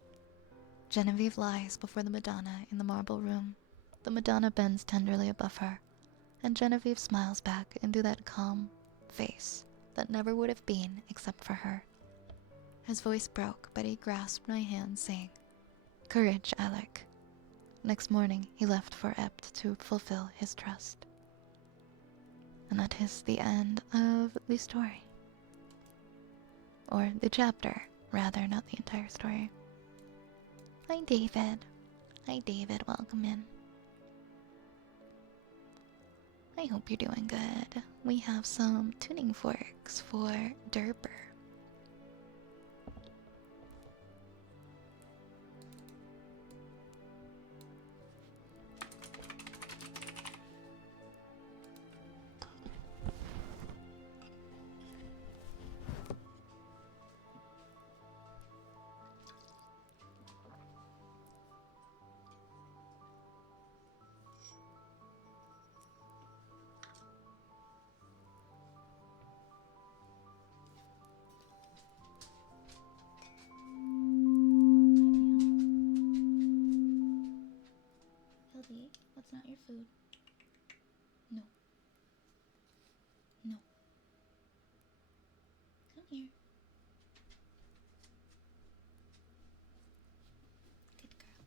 Genevieve lies before the Madonna in the marble room. The Madonna bends tenderly above her, and Genevieve smiles back into that calm face that never would have been except for her. His voice broke, but he grasped my hand, saying, "Courage, Alec." Next morning, he left for Ept to fulfill his trust. And that is the end of the story. Or the chapter, rather, not the entire story. Hi, David. Hi, David. Welcome in. I hope you're doing good. We have some tuning forks for Derper. Hildy, that's not your food. No. No. Come here. Good girl.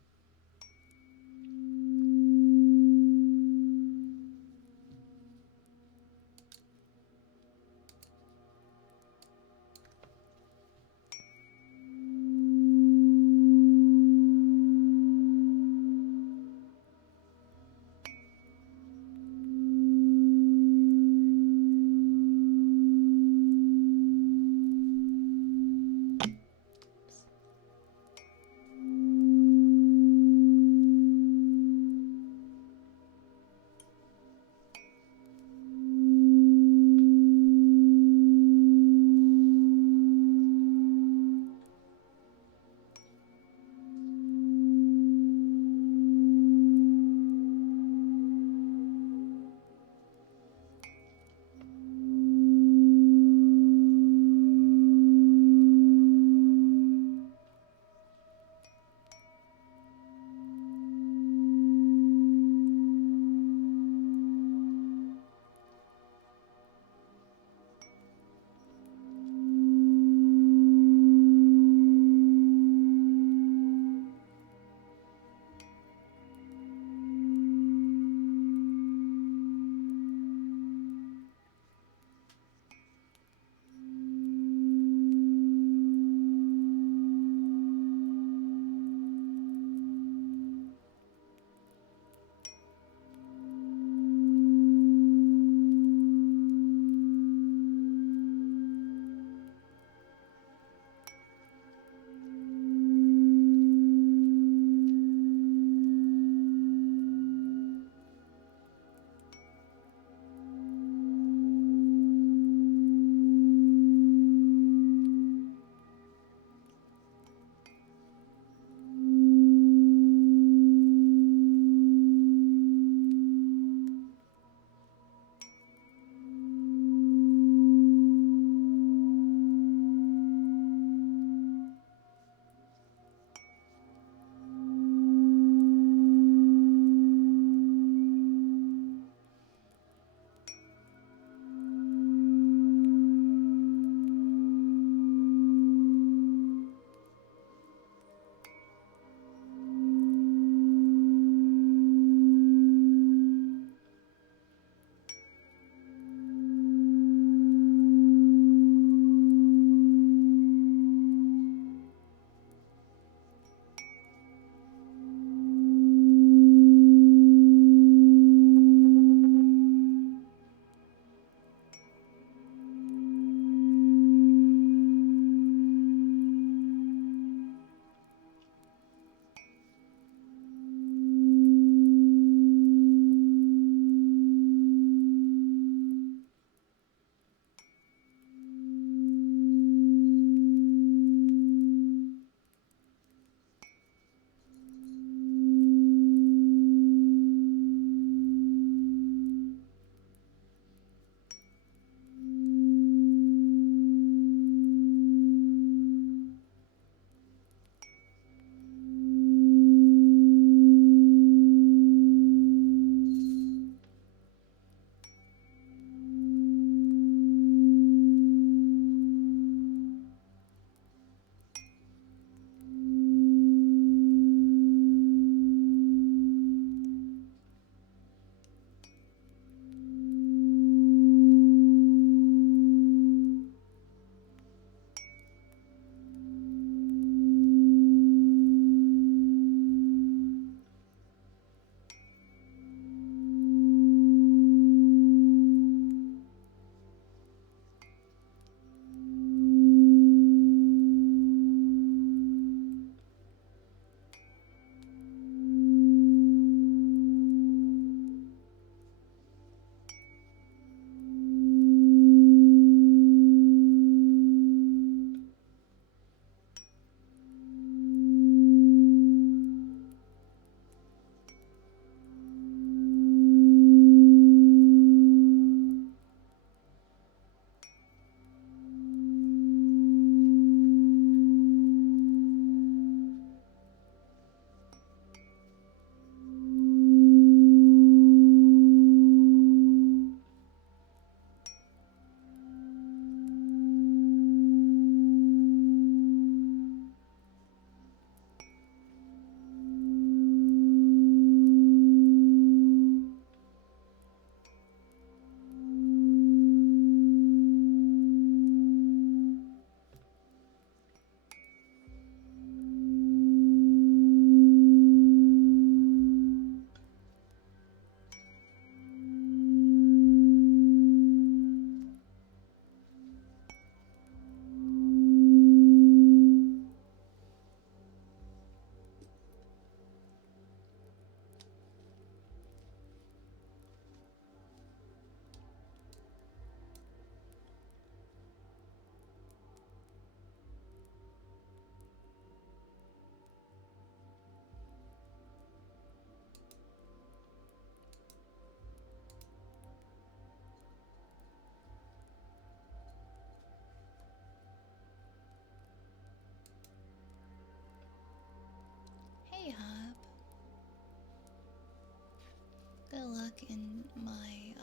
luck in my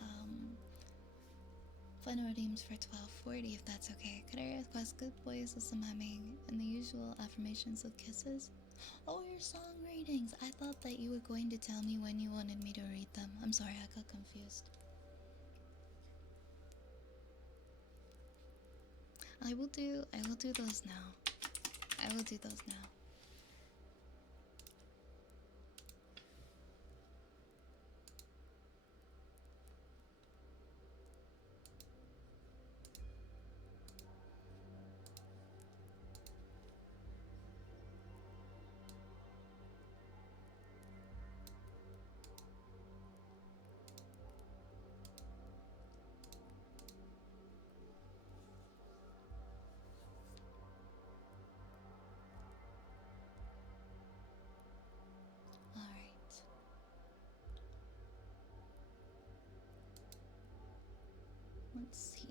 fun redeems for 1240 if that's okay. Could I request good boys with some humming and the usual affirmations with kisses? Oh, your song readings! I thought that you were going to tell me when you wanted me to read them. I'm sorry, I got confused. I will do those now. I will do those now. Alright. Let's see.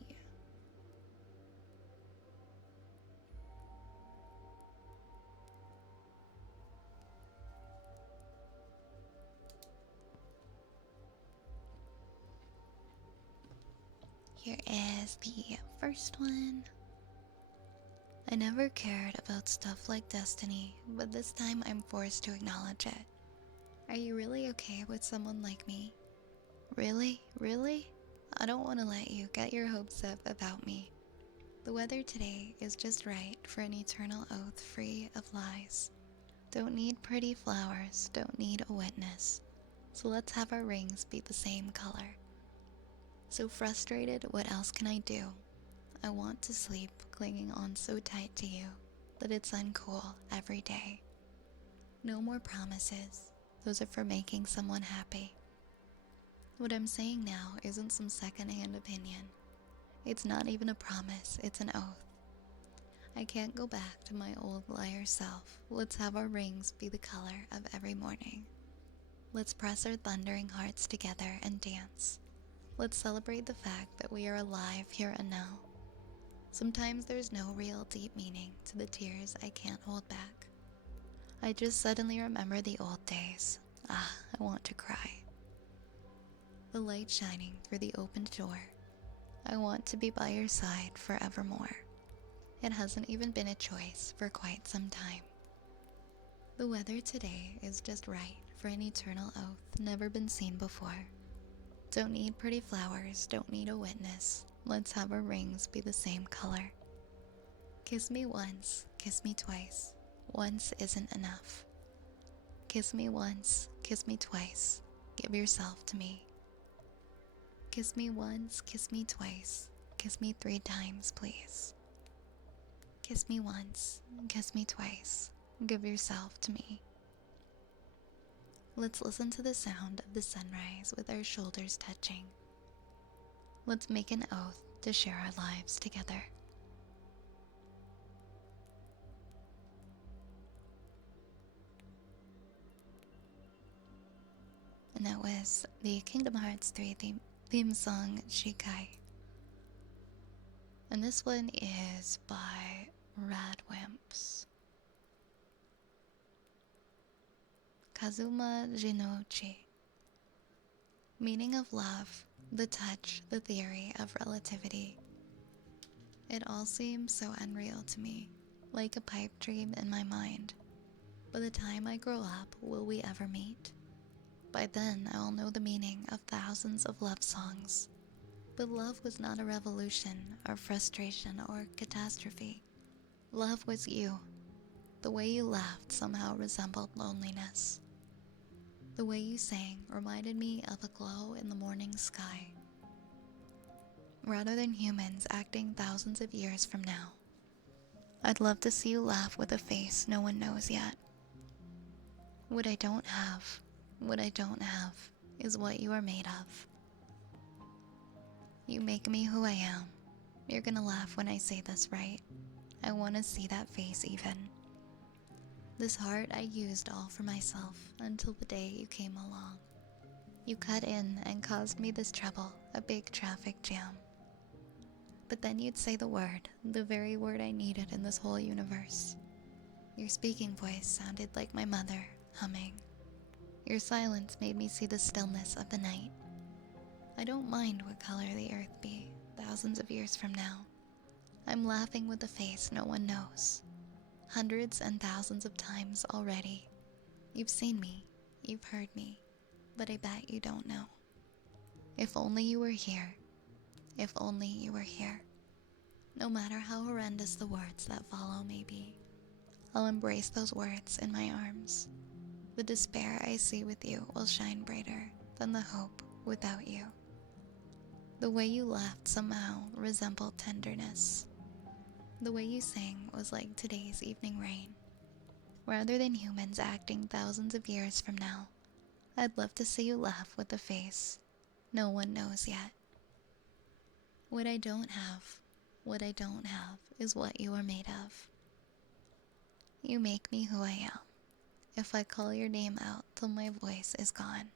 Here is the first one. I never cared about stuff like destiny, but this time I'm forced to acknowledge it. Are you really okay with someone like me? Really? Really? I don't want to let you get your hopes up about me. The weather today is just right for an eternal oath free of lies. Don't need pretty flowers, don't need a witness. So let's have our rings be the same color. So frustrated, what else can I do? I want to sleep clinging on so tight to you that it's uncool every day. No more promises. Those are for making someone happy. What I'm saying now isn't some secondhand opinion. It's not even a promise, it's an oath. I can't go back to my old liar self. Let's have our rings be the color of every morning. Let's press our thundering hearts together and dance. Let's celebrate the fact that we are alive here and now. Sometimes there's no real deep meaning to the tears I can't hold back. I just suddenly remember the old days. Ah, I want to cry. The light shining through the opened door. I want to be by your side forevermore. It hasn't even been a choice for quite some time. The weather today is just right for an eternal oath never been seen before. Don't need pretty flowers, don't need a witness. Let's have our rings be the same color. Kiss me once, kiss me twice. Once isn't enough. Kiss me once, kiss me twice. Give yourself to me. Kiss me once, kiss me twice. Kiss me 3 times, please. Kiss me once, kiss me twice. Give yourself to me. Let's listen to the sound of the sunrise with our shoulders touching. Let's make an oath to share our lives together. And that was the Kingdom Hearts 3 theme song, Shikai. And this one is by Radwimps. Kazuma Jinouchi. Meaning of love, the touch, the theory of relativity. It all seems so unreal to me, like a pipe dream in my mind. By the time I grow up, will we ever meet? By then, I'll know the meaning of thousands of love songs. But love was not a revolution, or frustration, or catastrophe. Love was you. The way you laughed somehow resembled loneliness. The way you sang reminded me of a glow in the morning sky. Rather than humans acting thousands of years from now, I'd love to see you laugh with a face no one knows yet. What I don't have is what you are made of. You make me who I am. You're gonna laugh when I say this, right? I wanna see that face even. This heart I used all for myself until the day you came along. You cut in and caused me this trouble, a big traffic jam. But then you'd say the word, the very word I needed in this whole universe. Your speaking voice sounded like my mother, humming. Your silence made me see the stillness of the night. I don't mind what color the earth be, thousands of years from now. I'm laughing with a face no one knows. Hundreds and thousands of times already. You've seen me, you've heard me, but I bet you don't know. If only you were here. If only you were here. No matter how horrendous the words that follow may be, I'll embrace those words in my arms. The despair I see with you will shine brighter than the hope without you. The way you laughed somehow resembled tenderness. The way you sang was like today's evening rain. Rather than humans acting thousands of years from now, I'd love to see you laugh with a face no one knows yet. What I don't have is what you are made of. You make me who I am. If I call your name out till my voice is gone.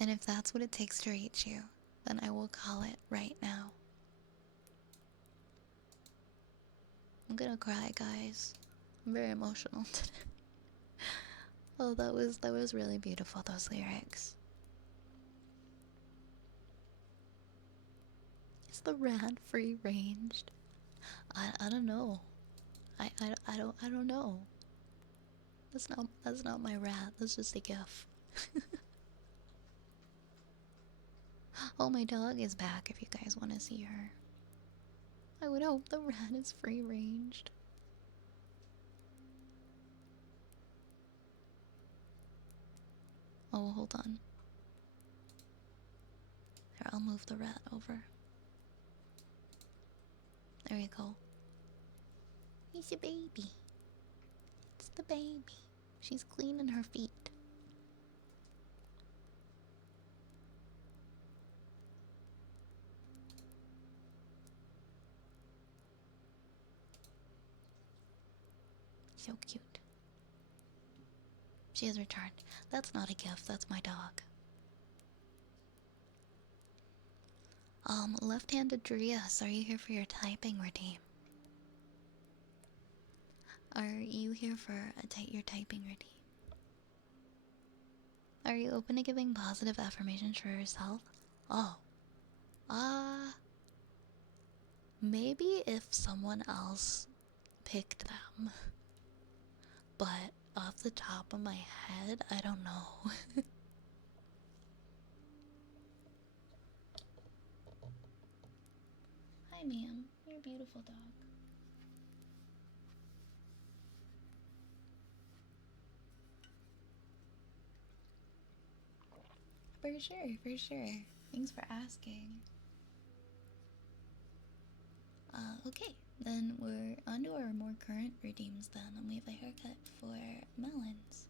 And if that's what it takes to reach you, then I will call it right now. I'm gonna cry, guys. I'm very emotional today. Oh, that was really beautiful, those lyrics. Is the rat free ranged? I don't know. I don't know. That's not my rat. That's just a gif. Oh, my dog is back if you guys want to see her. I would hope the rat is free ranged. Oh, hold on. Here, I'll move the rat over. There you go. He's a baby. It's the baby. She's cleaning her feet. So cute. She has returned. That's not a gift, that's my dog. Left-handed Darius, are you here for your typing routine? Are you here for your typing routine? Are you open to giving positive affirmations for yourself? Oh. Maybe if someone else picked them. But off the top of my head, I don't know. Hi, ma'am. You're a beautiful dog. For sure, for sure. Thanks for asking. Okay, then we're on to our more current redeems then, and we have a haircut for Melons.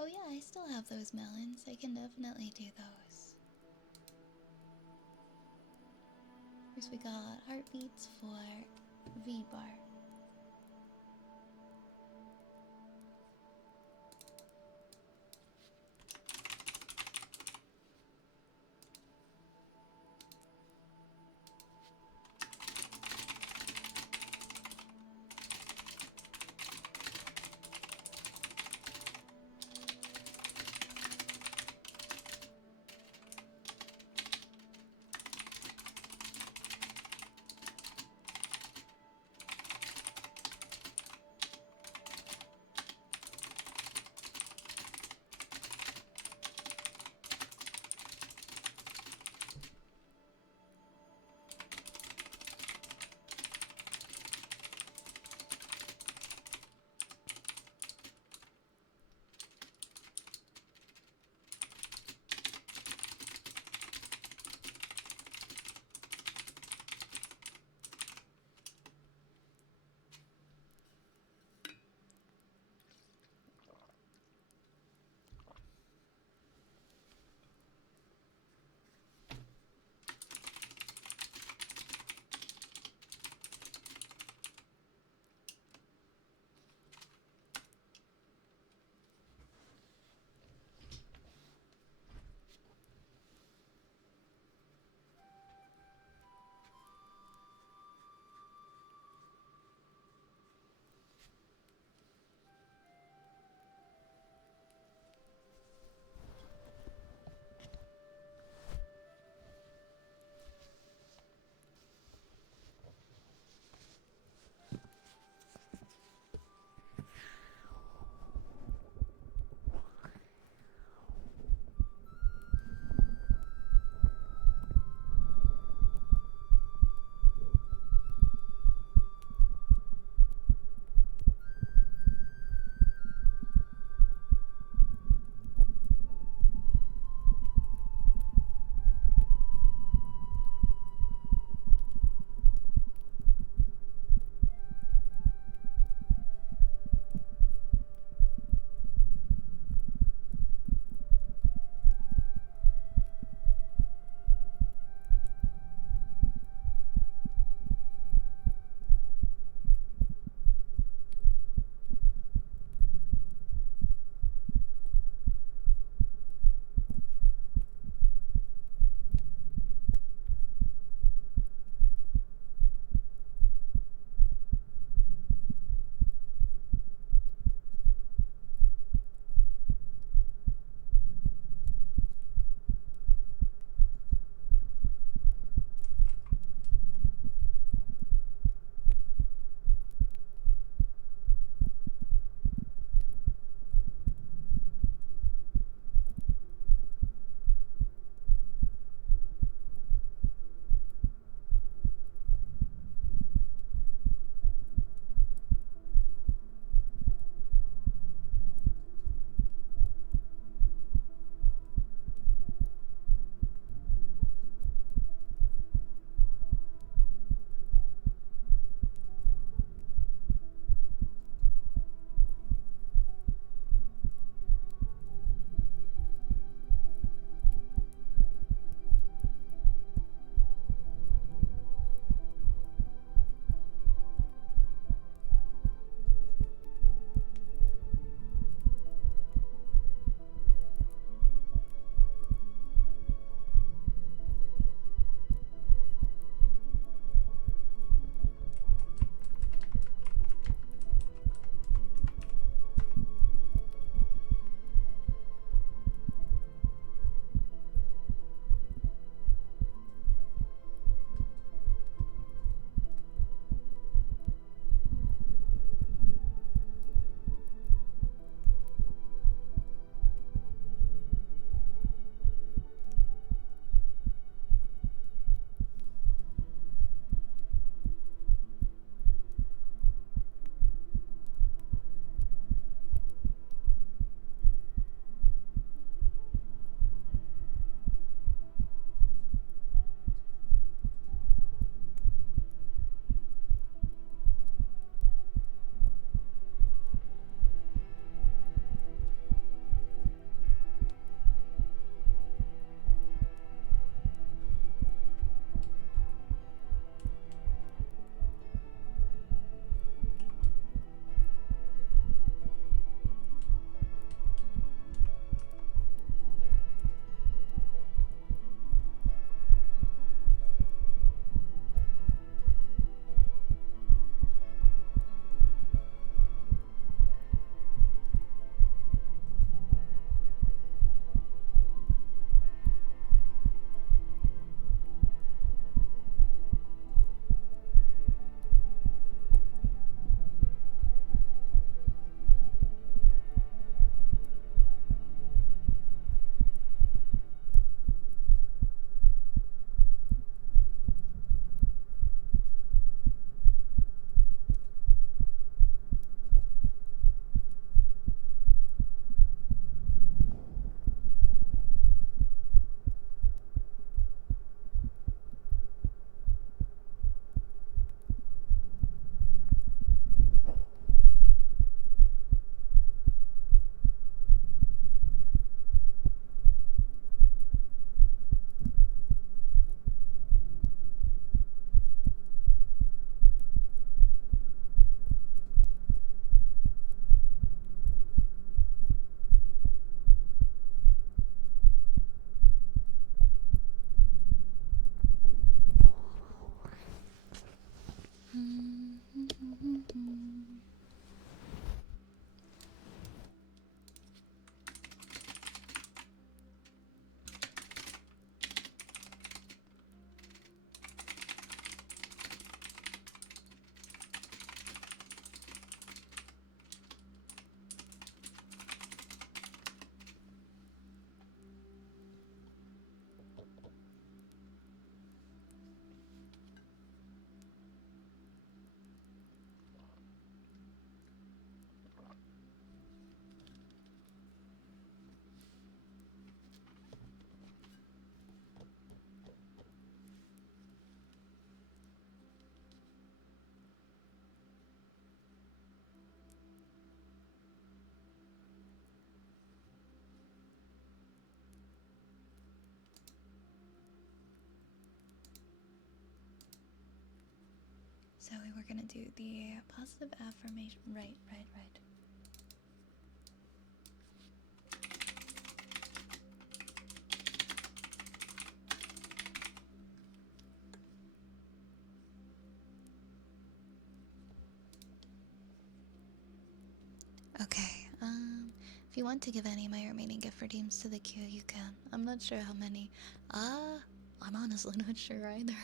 Oh yeah, I still have those melons. I can definitely do those. First we got heartbeats for V-Bar. So we were gonna do the positive affirmation. Right. Okay, if you want to give any of my remaining gift redeems to the queue, you can. I'm not sure how many. I'm honestly not sure either.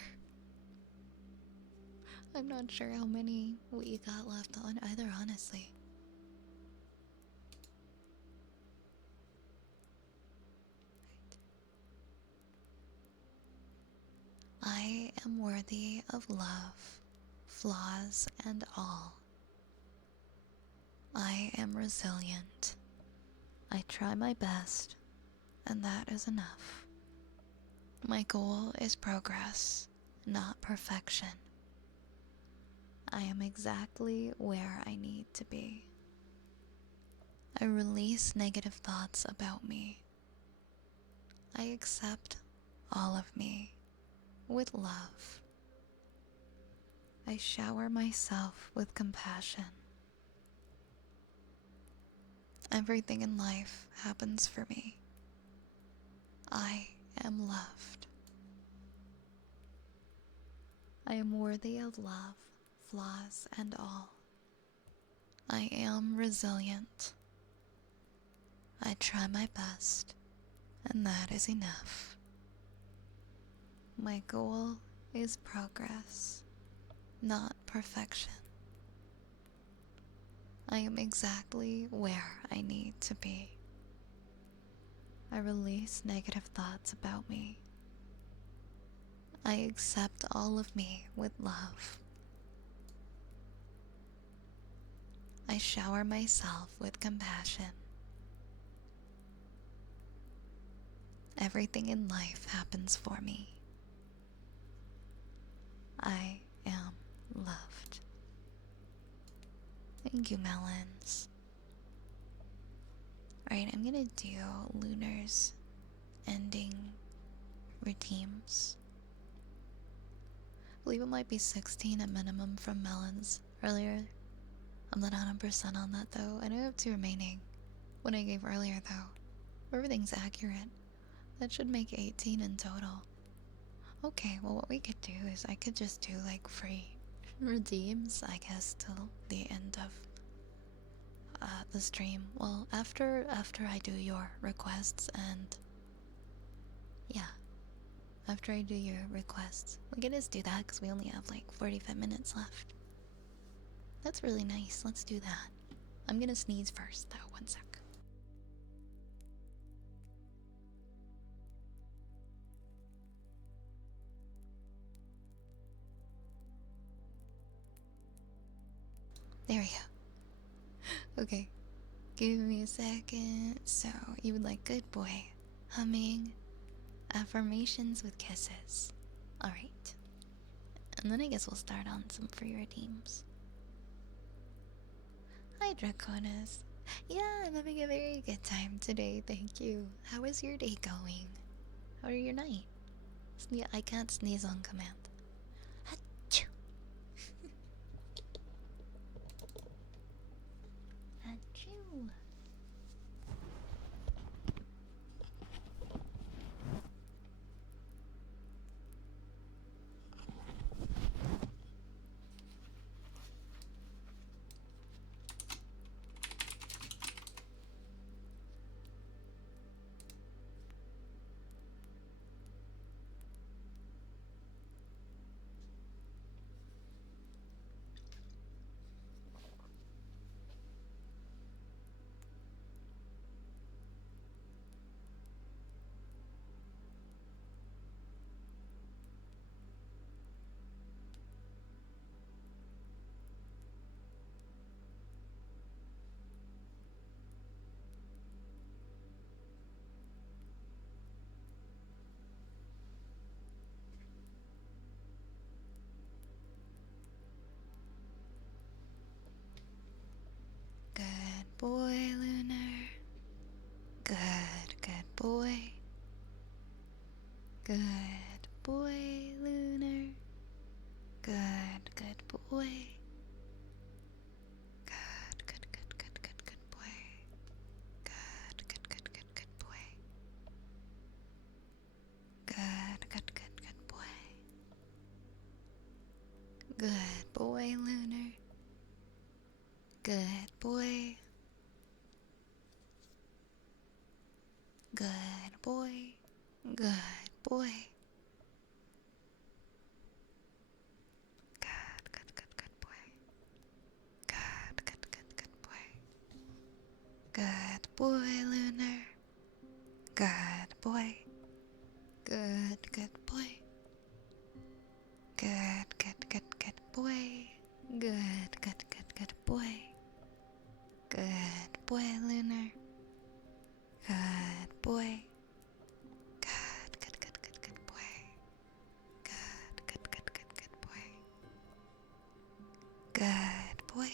I'm not sure how many we got left on either, honestly. I am worthy of love, flaws and all. I am resilient. I try my best, and that is enough. My goal is progress, not perfection. I am exactly where I need to be. I release negative thoughts about me. I accept all of me with love. I shower myself with compassion. Everything in life happens for me. I am loved. I am worthy of love, flaws and all. I am resilient. I try my best, and that is enough. My goal is progress, not perfection. I am exactly where I need to be. I release negative thoughts about me. I accept all of me with love. I shower myself with compassion. Everything in life happens for me. I am loved. Thank you, Melons. Alright, I'm gonna do Lunar's ending redeems. I believe it might be 16 at minimum from Melons earlier. I'm not 100% on that though. I know I have 2 remaining. What I gave earlier though. Everything's accurate. That should make 18 in total. Okay, well what we could do is I could just do like free redeems, I guess, till the end of the stream. Well, after I do your requests, and yeah, after I do your requests, we can just do that because we only have like 45 minutes left. That's really nice. Let's do that. I'm gonna sneeze first though. 1 sec. There we go. Okay, give me a second. So, you would like good boy, humming, affirmations with kisses. Alright. And then I guess we'll start on some free redeems. Hi, Draconis. Yeah, I'm having a very good time today, thank you. How is your day going? How are your night? I can't sneeze on command. Achoo. Achoo. Good boy, Lunar. Good boy. Good boy. Good boy. Good, good, good, good boy. Good, good, good, good boy. Good boy, Lunar. Good boy. Good, good boy. Good, good, good, good boy. Good, good, good, good boy. Good boy, Lunar. Good boy. Good, good, good, good, good boy. Good, good, good, good, good boy. Good boy.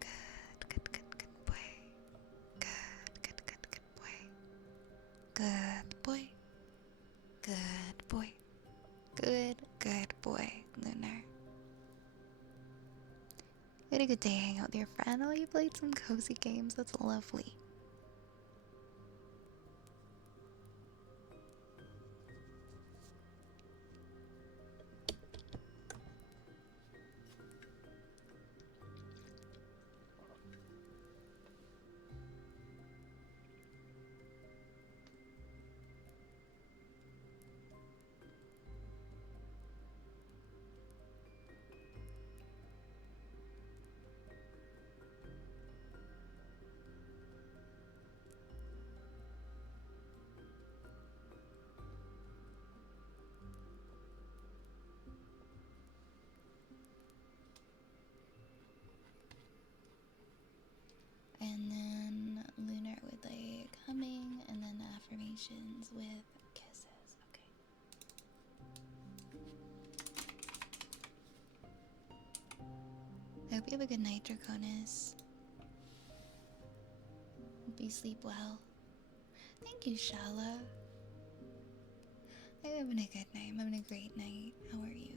Good, good, good, good boy. Good, good, good, good boy. Good boy. Good boy. Good, good boy, Lunar. You had a good day hanging out with your friend. Oh, you played some cozy games. That's lovely. And then Lunar with like humming, and then the affirmations with kisses. Okay. I hope you have a good night, Draconis. Hope you sleep well. Thank you, Shala. I'm having a good night. I'm having a great night. How are you?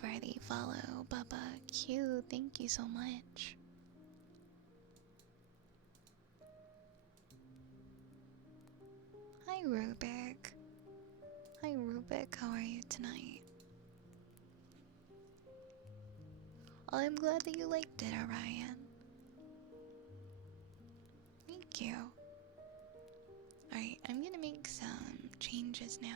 for the follow, Baba Q. Thank you so much. Hi, Rubik. Hi, Rubik. How are you tonight? Oh, I'm glad that you liked it, Orion. Thank you. Alright, I'm gonna make some changes now.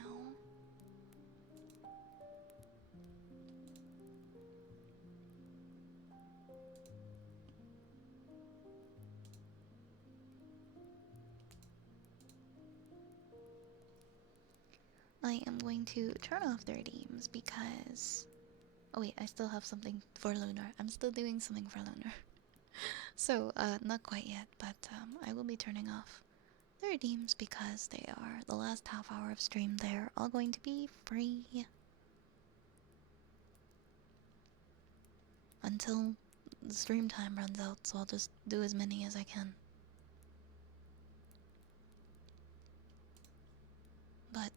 I am going to turn off their names because... Oh wait, I still have something for Lunar. I'm still doing something for Lunar. So, not quite yet, but I will be turning off their names because they are the last half hour of stream. They're all going to be free until the stream time runs out, so I'll just do as many as I can. But,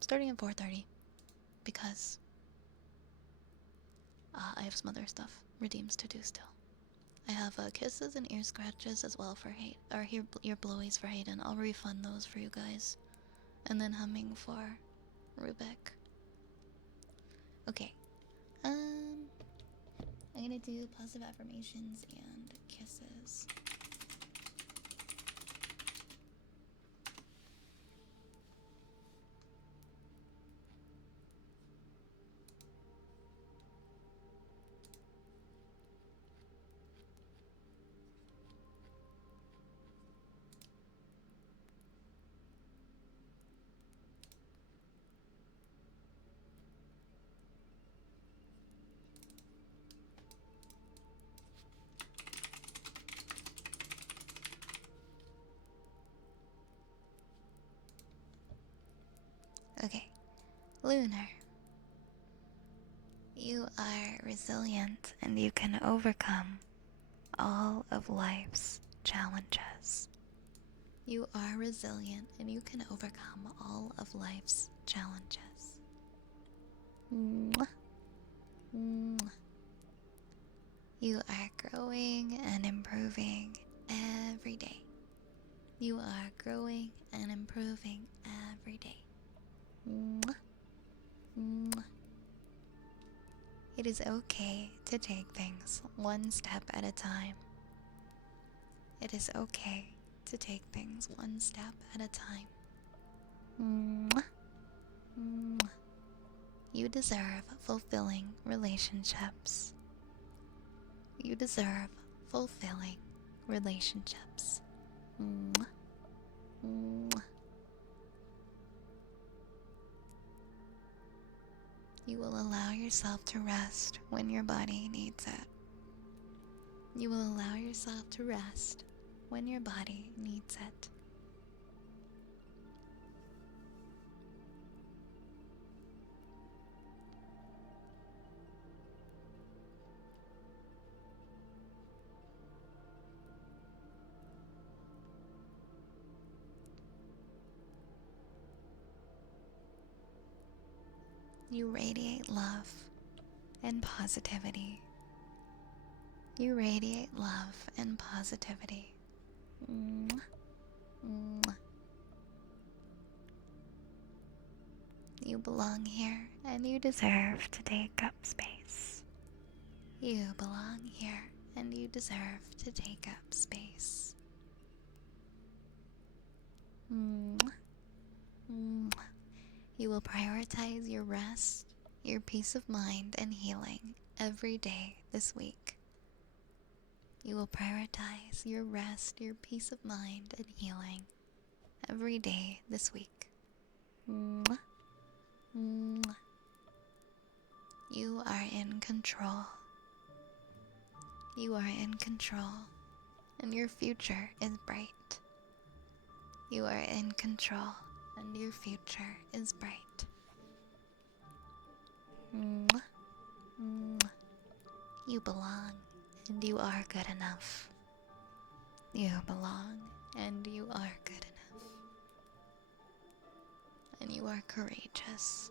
starting at 4:30 because I have some other stuff, redeems to do still. I have kisses and ear scratches as well for Hayden, or ear blowies for Hayden. I'll refund those for you guys. And then humming for Rubik. Okay. I'm gonna do positive affirmations and kisses. Okay. Lunar. You are resilient and you can overcome all of life's challenges. You are resilient and you can overcome all of life's challenges. Mwah. Mwah. You are growing and improving every day. You are growing and improving every day. Mwah. Mwah. It is okay to take things one step at a time. It is okay to take things one step at a time. Mwah. Mwah. You deserve fulfilling relationships. You deserve fulfilling relationships. Mwah. Mwah. You will allow yourself to rest when your body needs it. You will allow yourself to rest when your body needs it. You radiate love and positivity. You radiate love and positivity. Mwah. Mwah. You belong here and you deserve to take up space. You belong here and you deserve to take up space. Mwah. Mwah. You will prioritize your rest, your peace of mind, and healing every day this week. You will prioritize your rest, your peace of mind, and healing every day this week. Mwah. Mwah. You are in control. You are in control, and your future is bright. You are in control, and your future is bright. Mwah. Mwah. You belong, and you are good enough. You belong, and you are good enough. And you are courageous.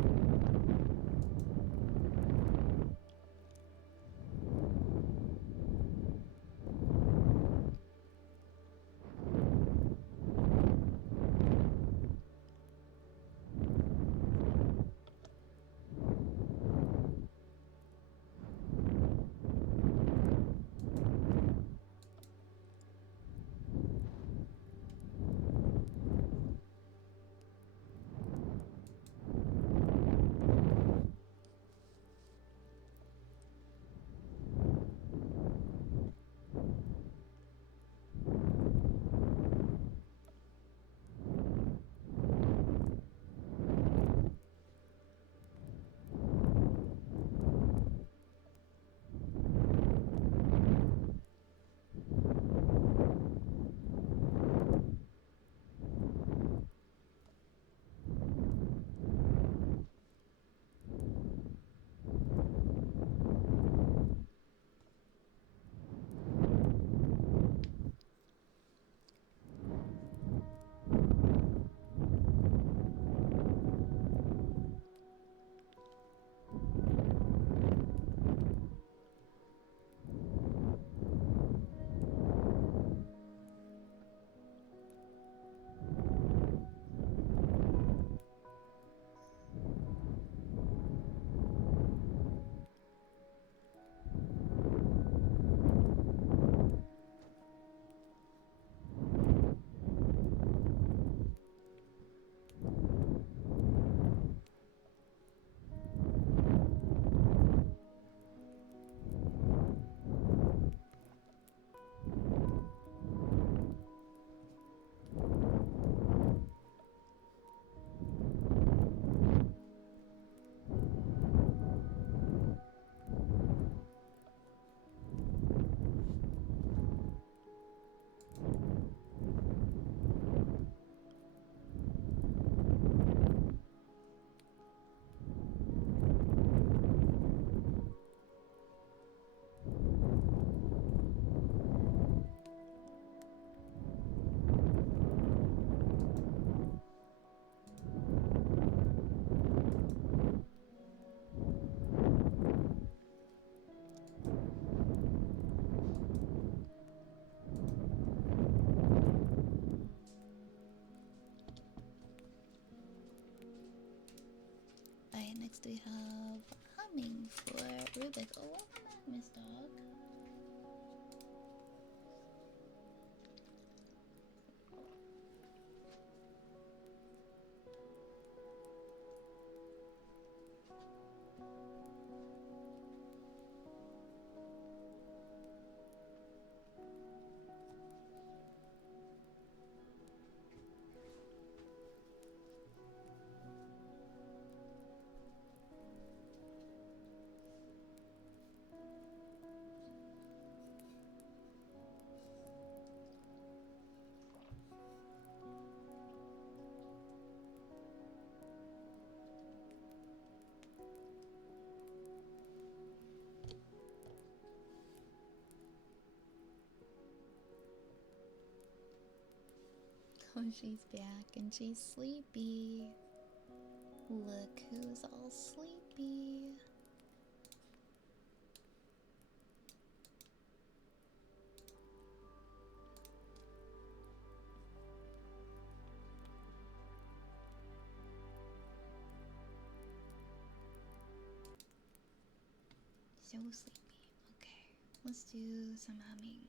Next we have humming for Rubik. Oh, welcome back, Miss Dog. Oh, she's back and she's sleepy. Look who's all sleepy. So sleepy. Okay, let's do some humming.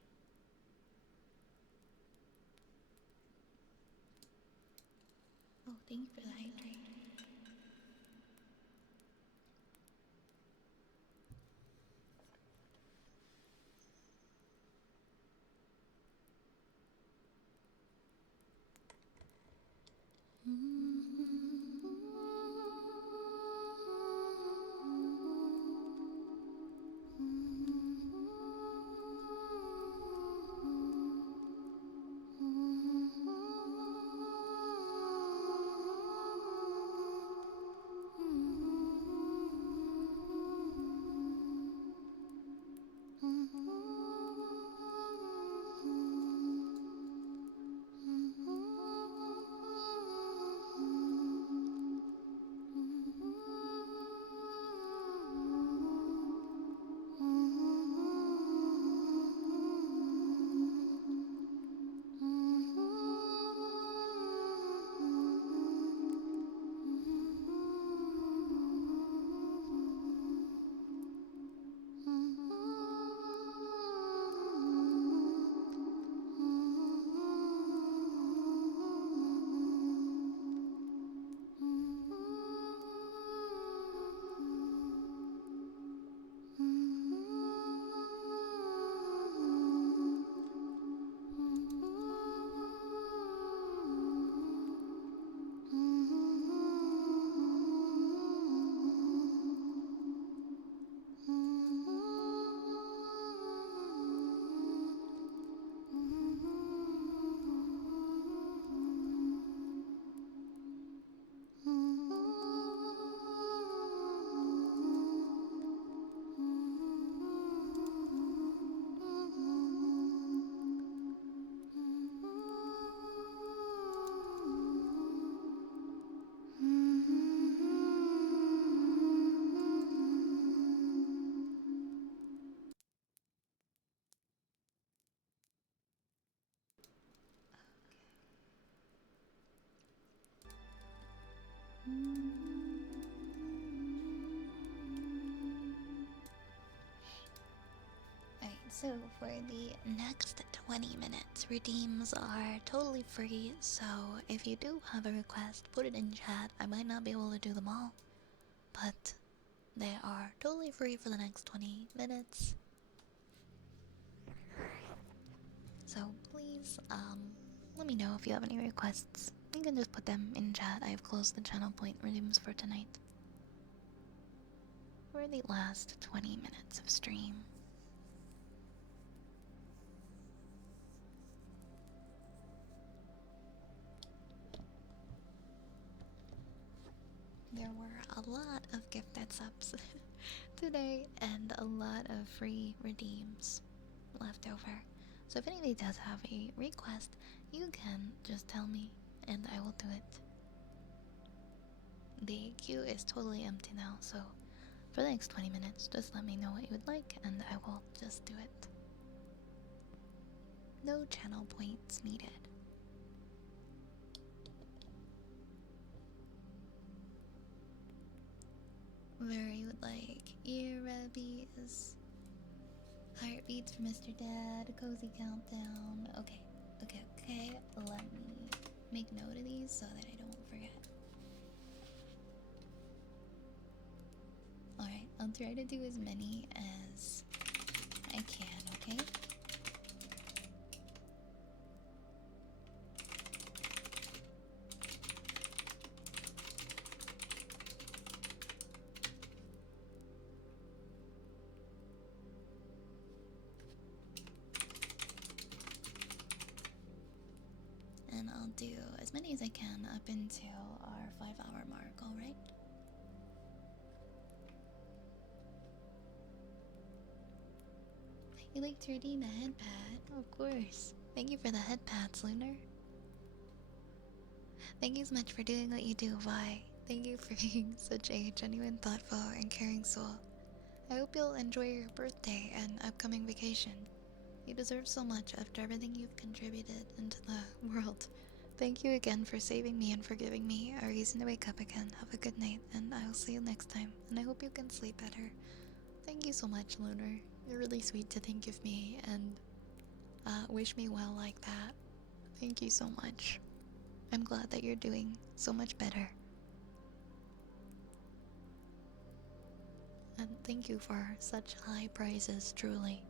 Oh, thank you for the hydrate. Alright, so for the next 20 minutes, redeems are totally free, so if you do have a request, put it in chat. I might not be able to do them all, but they are totally free for the next 20 minutes. So please, let me know if you have any requests. You can just put them in chat. I've closed the channel point redeems for tonight. For the last 20 minutes of stream. There were a lot of gifted subs today and a lot of free redeems left over. So if anybody does have a request, you can just tell me and I will do it. The queue is totally empty now, so for the next 20 minutes, just let me know what you would like and I will just do it. No channel points needed. Very would like ear rubbies. Heartbeats for Mr. Dad. Cozy countdown. Okay, okay, okay. Let me make note of these so that I don't forget. Alright, I'll try to do as many as I can, okay? And I'll do as many as I can up until our 5-hour mark, alright? You like to redeem a head pad? Of course. Thank you for the head pads, Lunar. Thank you so much for doing what you do, Vi. Thank you for being such a genuine, thoughtful, and caring soul. I hope you'll enjoy your birthday and upcoming vacation. You deserve so much after everything you've contributed into the world. Thank you again for saving me and for giving me a reason to wake up again. Have a good night, and I will see you next time. And I hope you can sleep better. Thank you so much, Lunar. You're really sweet to think of me and wish me well like that. Thank you so much. I'm glad that you're doing so much better. And thank you for such high praises, truly.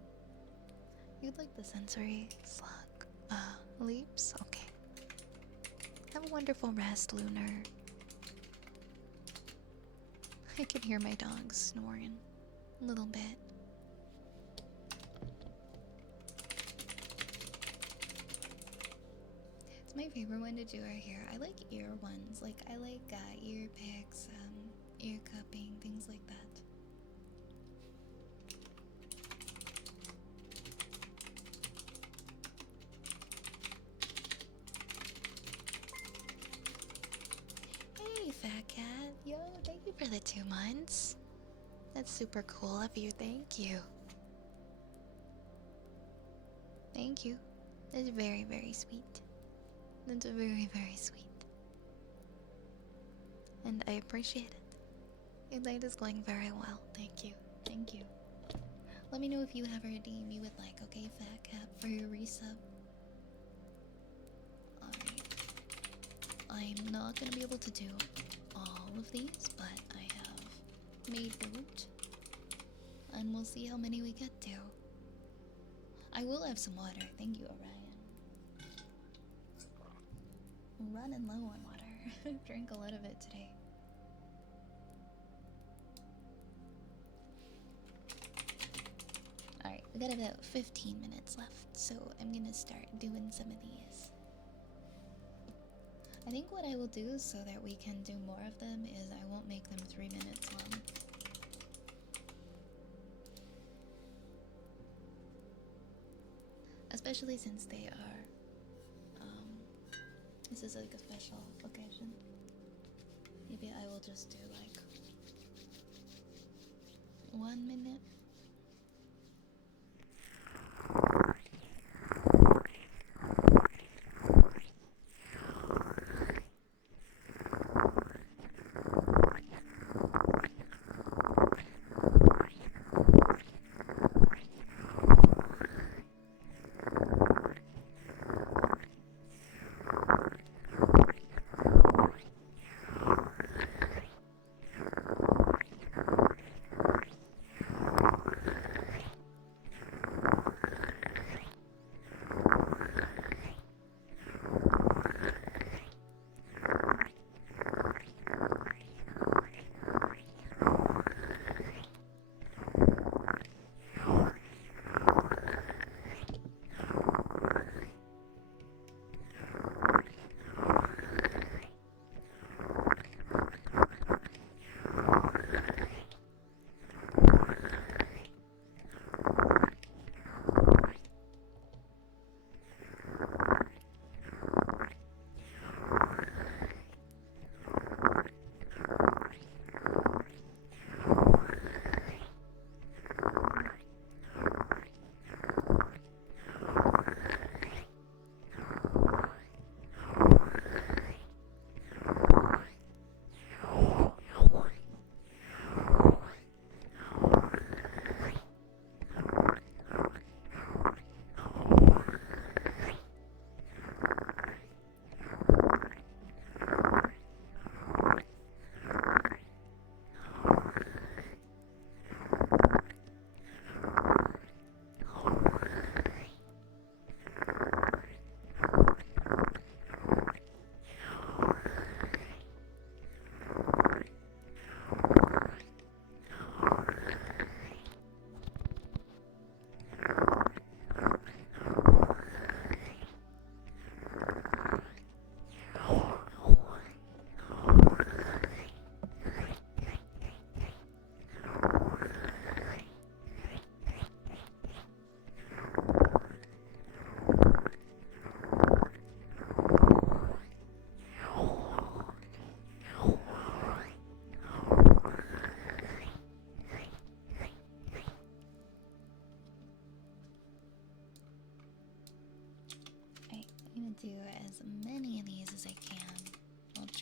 You'd like the sensory slug leaps? Okay. Have a wonderful rest, Lunar. I can hear my dogs snoring a little bit. It's my favorite one to do our hair. I like ear ones. Like, I like ear picks, ear cupping, things like that. Hey, Fat Cat. Yo, thank you for the 2 months. That's super cool of you. Thank you. Thank you. That's very, very sweet. That's very, very sweet. And I appreciate it. Your night is going very well. Thank you. Thank you. Let me know if you have a redeem you would like, okay, Fat Cat, for your resub. Alright. I'm not gonna be able to do all of these, but I have made note. And we'll see how many we get to. I will have some water. Thank you, Orion. I'm running low on water. Drank a lot of it today. Alright, we got about 15 minutes left, so I'm gonna start doing some of these. I think what I will do so that we can do more of them is I won't make them 3 minutes long. Especially since they are, this is like a special occasion. Maybe I will just do like 1 minute.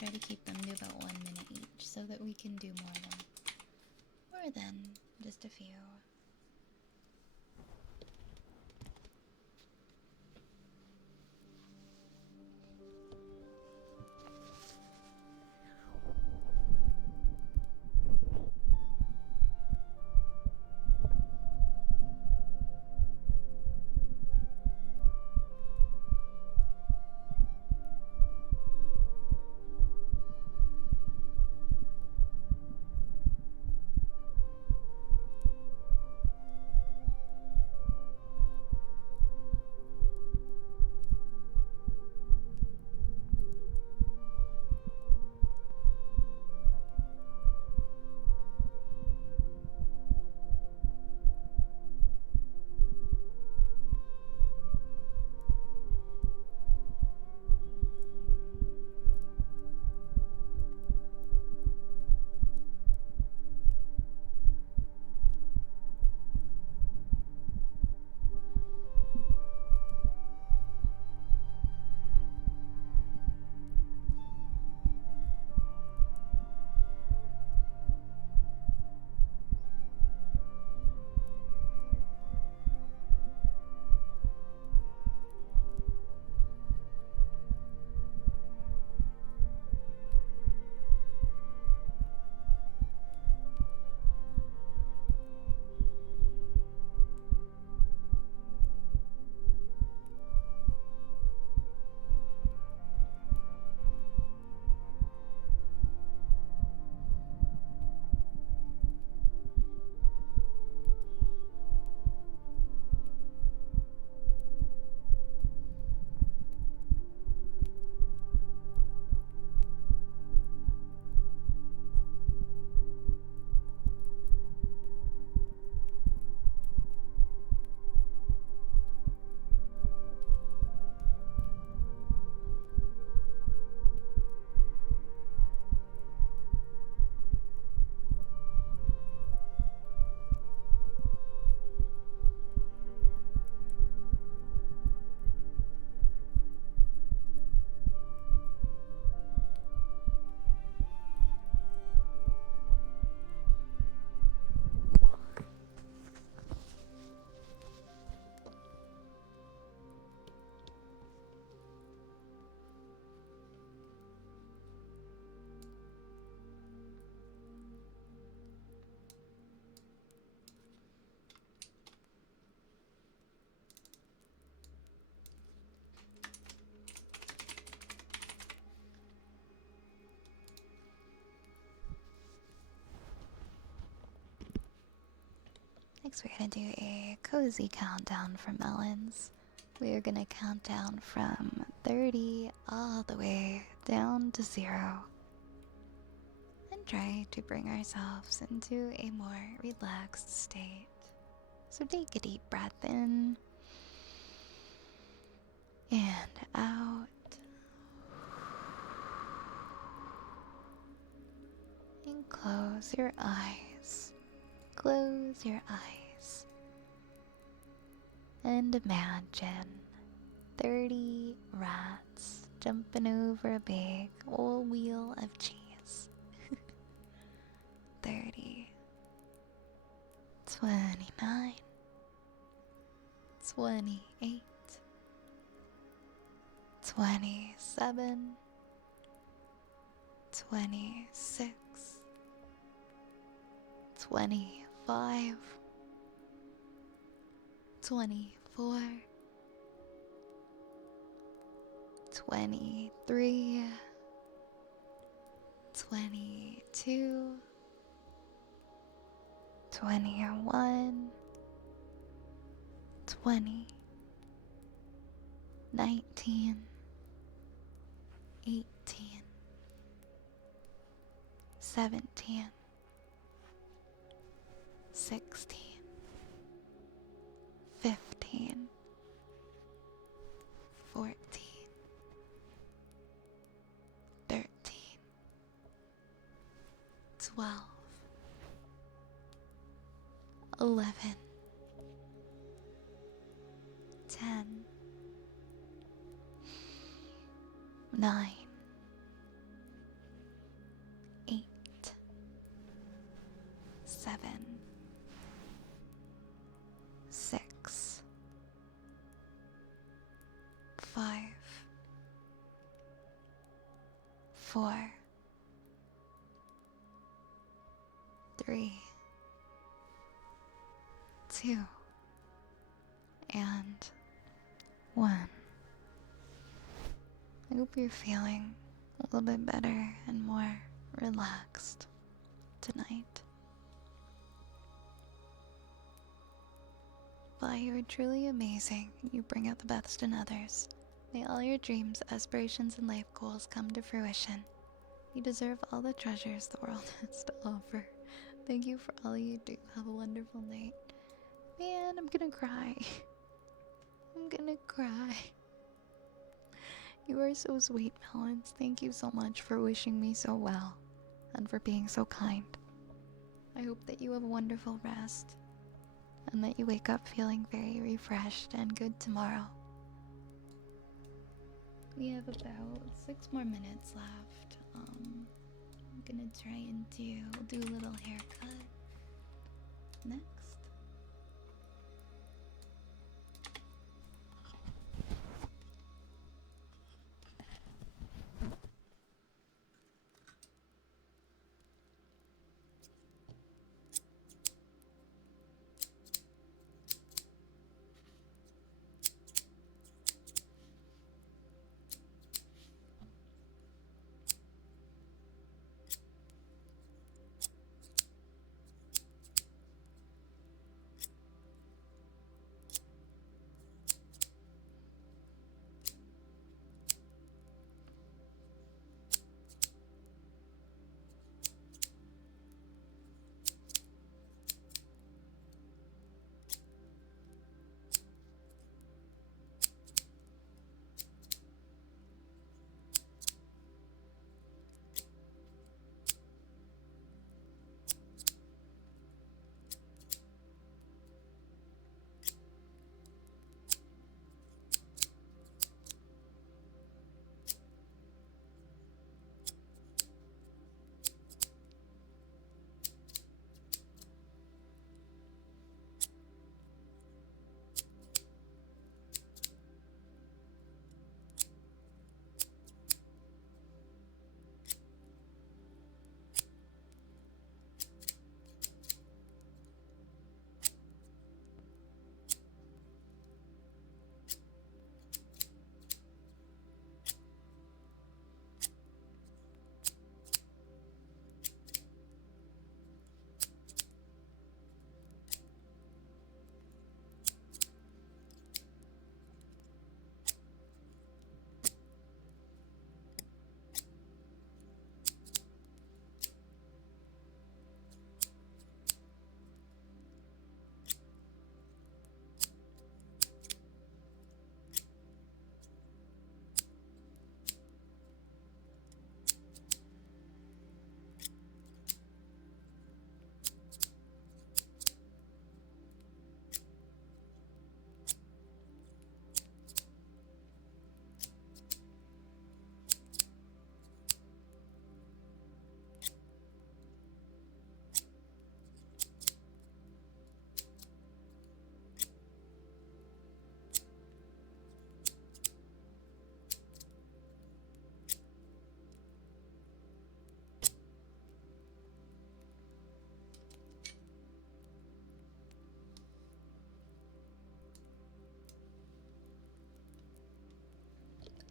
try to keep them to about 1 minute each so that we can do more of them. More than just a few. Next, we're gonna do a cozy countdown for melons. We are gonna count down from 30 all the way down to 0 and try to bring ourselves into a more relaxed state. So take a deep breath in and out. And close your eyes. Close your eyes. And imagine 30 rats jumping over a big old wheel of cheese. 30, 29, 28, 27, 26, 25, 24, 23, 22, 21, 20, 19, 18, 17, 16, 15, 14, 13, 12, 11, 10, 9, 4, 3, 2, and 1. I hope you're feeling a little bit better and more relaxed tonight. But you are truly amazing. You bring out the best in others. May all your dreams, aspirations, and life goals come to fruition. You deserve all the treasures the world has to offer. Thank you for all you do. Have a wonderful night. Man, I'm gonna cry. I'm gonna cry. You are so sweet, Melons. Thank you so much for wishing me so well and for being so kind. I hope that you have a wonderful rest and that you wake up feeling very refreshed and good tomorrow. We have about 6 more minutes left. I'm gonna try and do a little haircut next.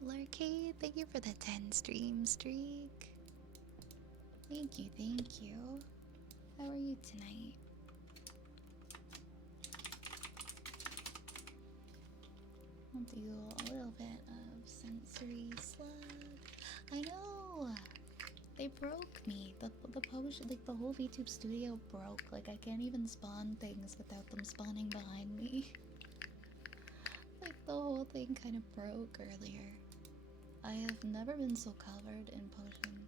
Larcade, thank you for the 10 stream streak. Thank you, thank you. How are you tonight? I'll do a little bit of sensory slug. I know! They broke me. The potion, like the whole VTube studio broke. Like I can't even spawn things without them spawning behind me. Like the whole thing kind of broke earlier. I have never been so covered in potion.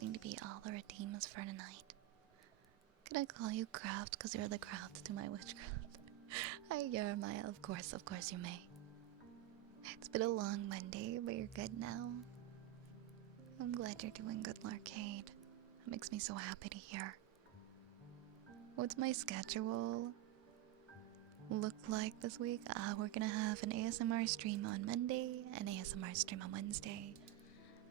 going to be all the redeems for tonight. Could I call you Craft because you're the craft to my witchcraft? Hi, Jeremiah. Of course you may. It's been a long Monday, but you're good now. I'm glad you're doing good, Larcade. It makes me so happy to hear. What's my schedule look like this week? We're gonna have an ASMR stream on Monday, an ASMR stream on Wednesday,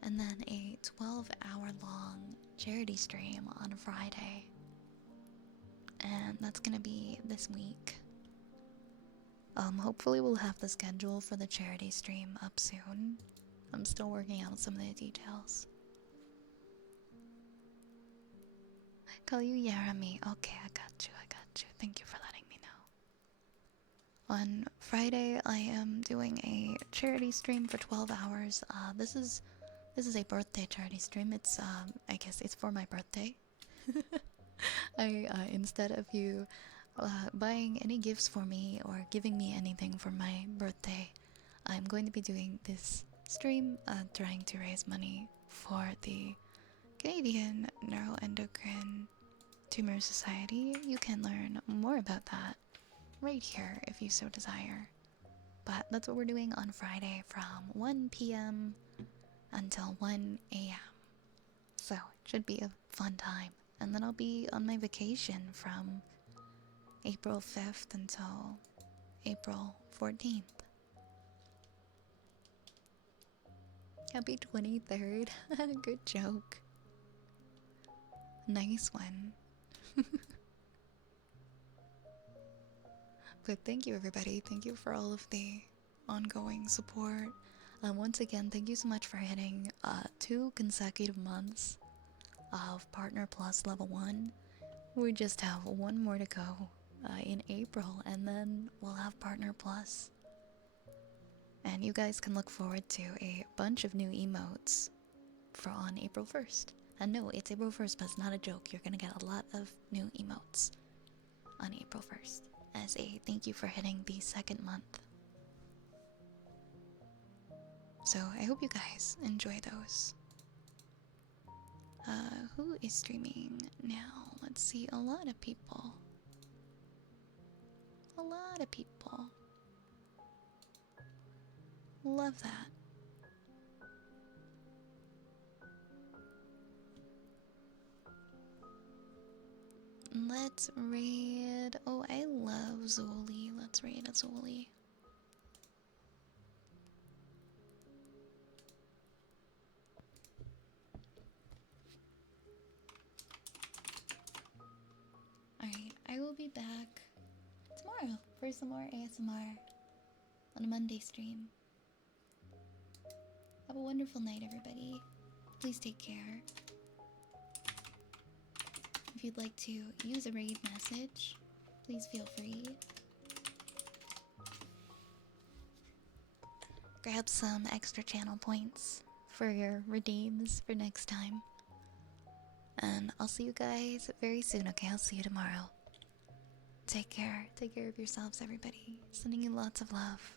and then a 12-hour long charity stream on Friday. And that's gonna be this week. Hopefully we'll have the schedule for the charity stream up soon. I'm still working out some of the details. Call you Jeremy. Okay, I got you. Thank you for letting me know. On Friday, I am doing a charity stream for 12 hours. This is a birthday charity stream. It's I guess it's for my birthday. Instead of you buying any gifts for me or giving me anything for my birthday, I'm going to be doing this stream trying to raise money for the Canadian Neuroendocrine Tumor Society. You can learn more about that right here if you so desire. But that's what we're doing on Friday from 1 p.m. until 1 a.m. So it should be a fun time. And then I'll be on my vacation from April 5th until April 14th. Happy 23rd. Good joke. Nice one. But thank you, everybody. Thank you for all of the ongoing support. Once again, thank you so much for hitting 2 consecutive months of Partner Plus level 1. We just have 1 more to go in April, and then we'll have Partner Plus. And you guys can look forward to a bunch of new emotes for on April 1st. And no, it's April 1st, but it's not a joke. You're gonna get a lot of new emotes on April 1st as a thank you for hitting the 2nd month. So I hope you guys enjoy those. Who is streaming now? Let's see, a lot of people. A lot of people. Love that. Let's raid. Oh, I love Zoli. Let's raid a Zoli. Alright, I will be back tomorrow for some more ASMR on a Monday stream. Have a wonderful night, everybody. Please take care. If you'd like to use a raid message, please feel free. Grab some extra channel points for your redeems for next time. And I'll see you guys very soon, okay? I'll see you tomorrow. Take care. Take care of yourselves, everybody. Sending you lots of love.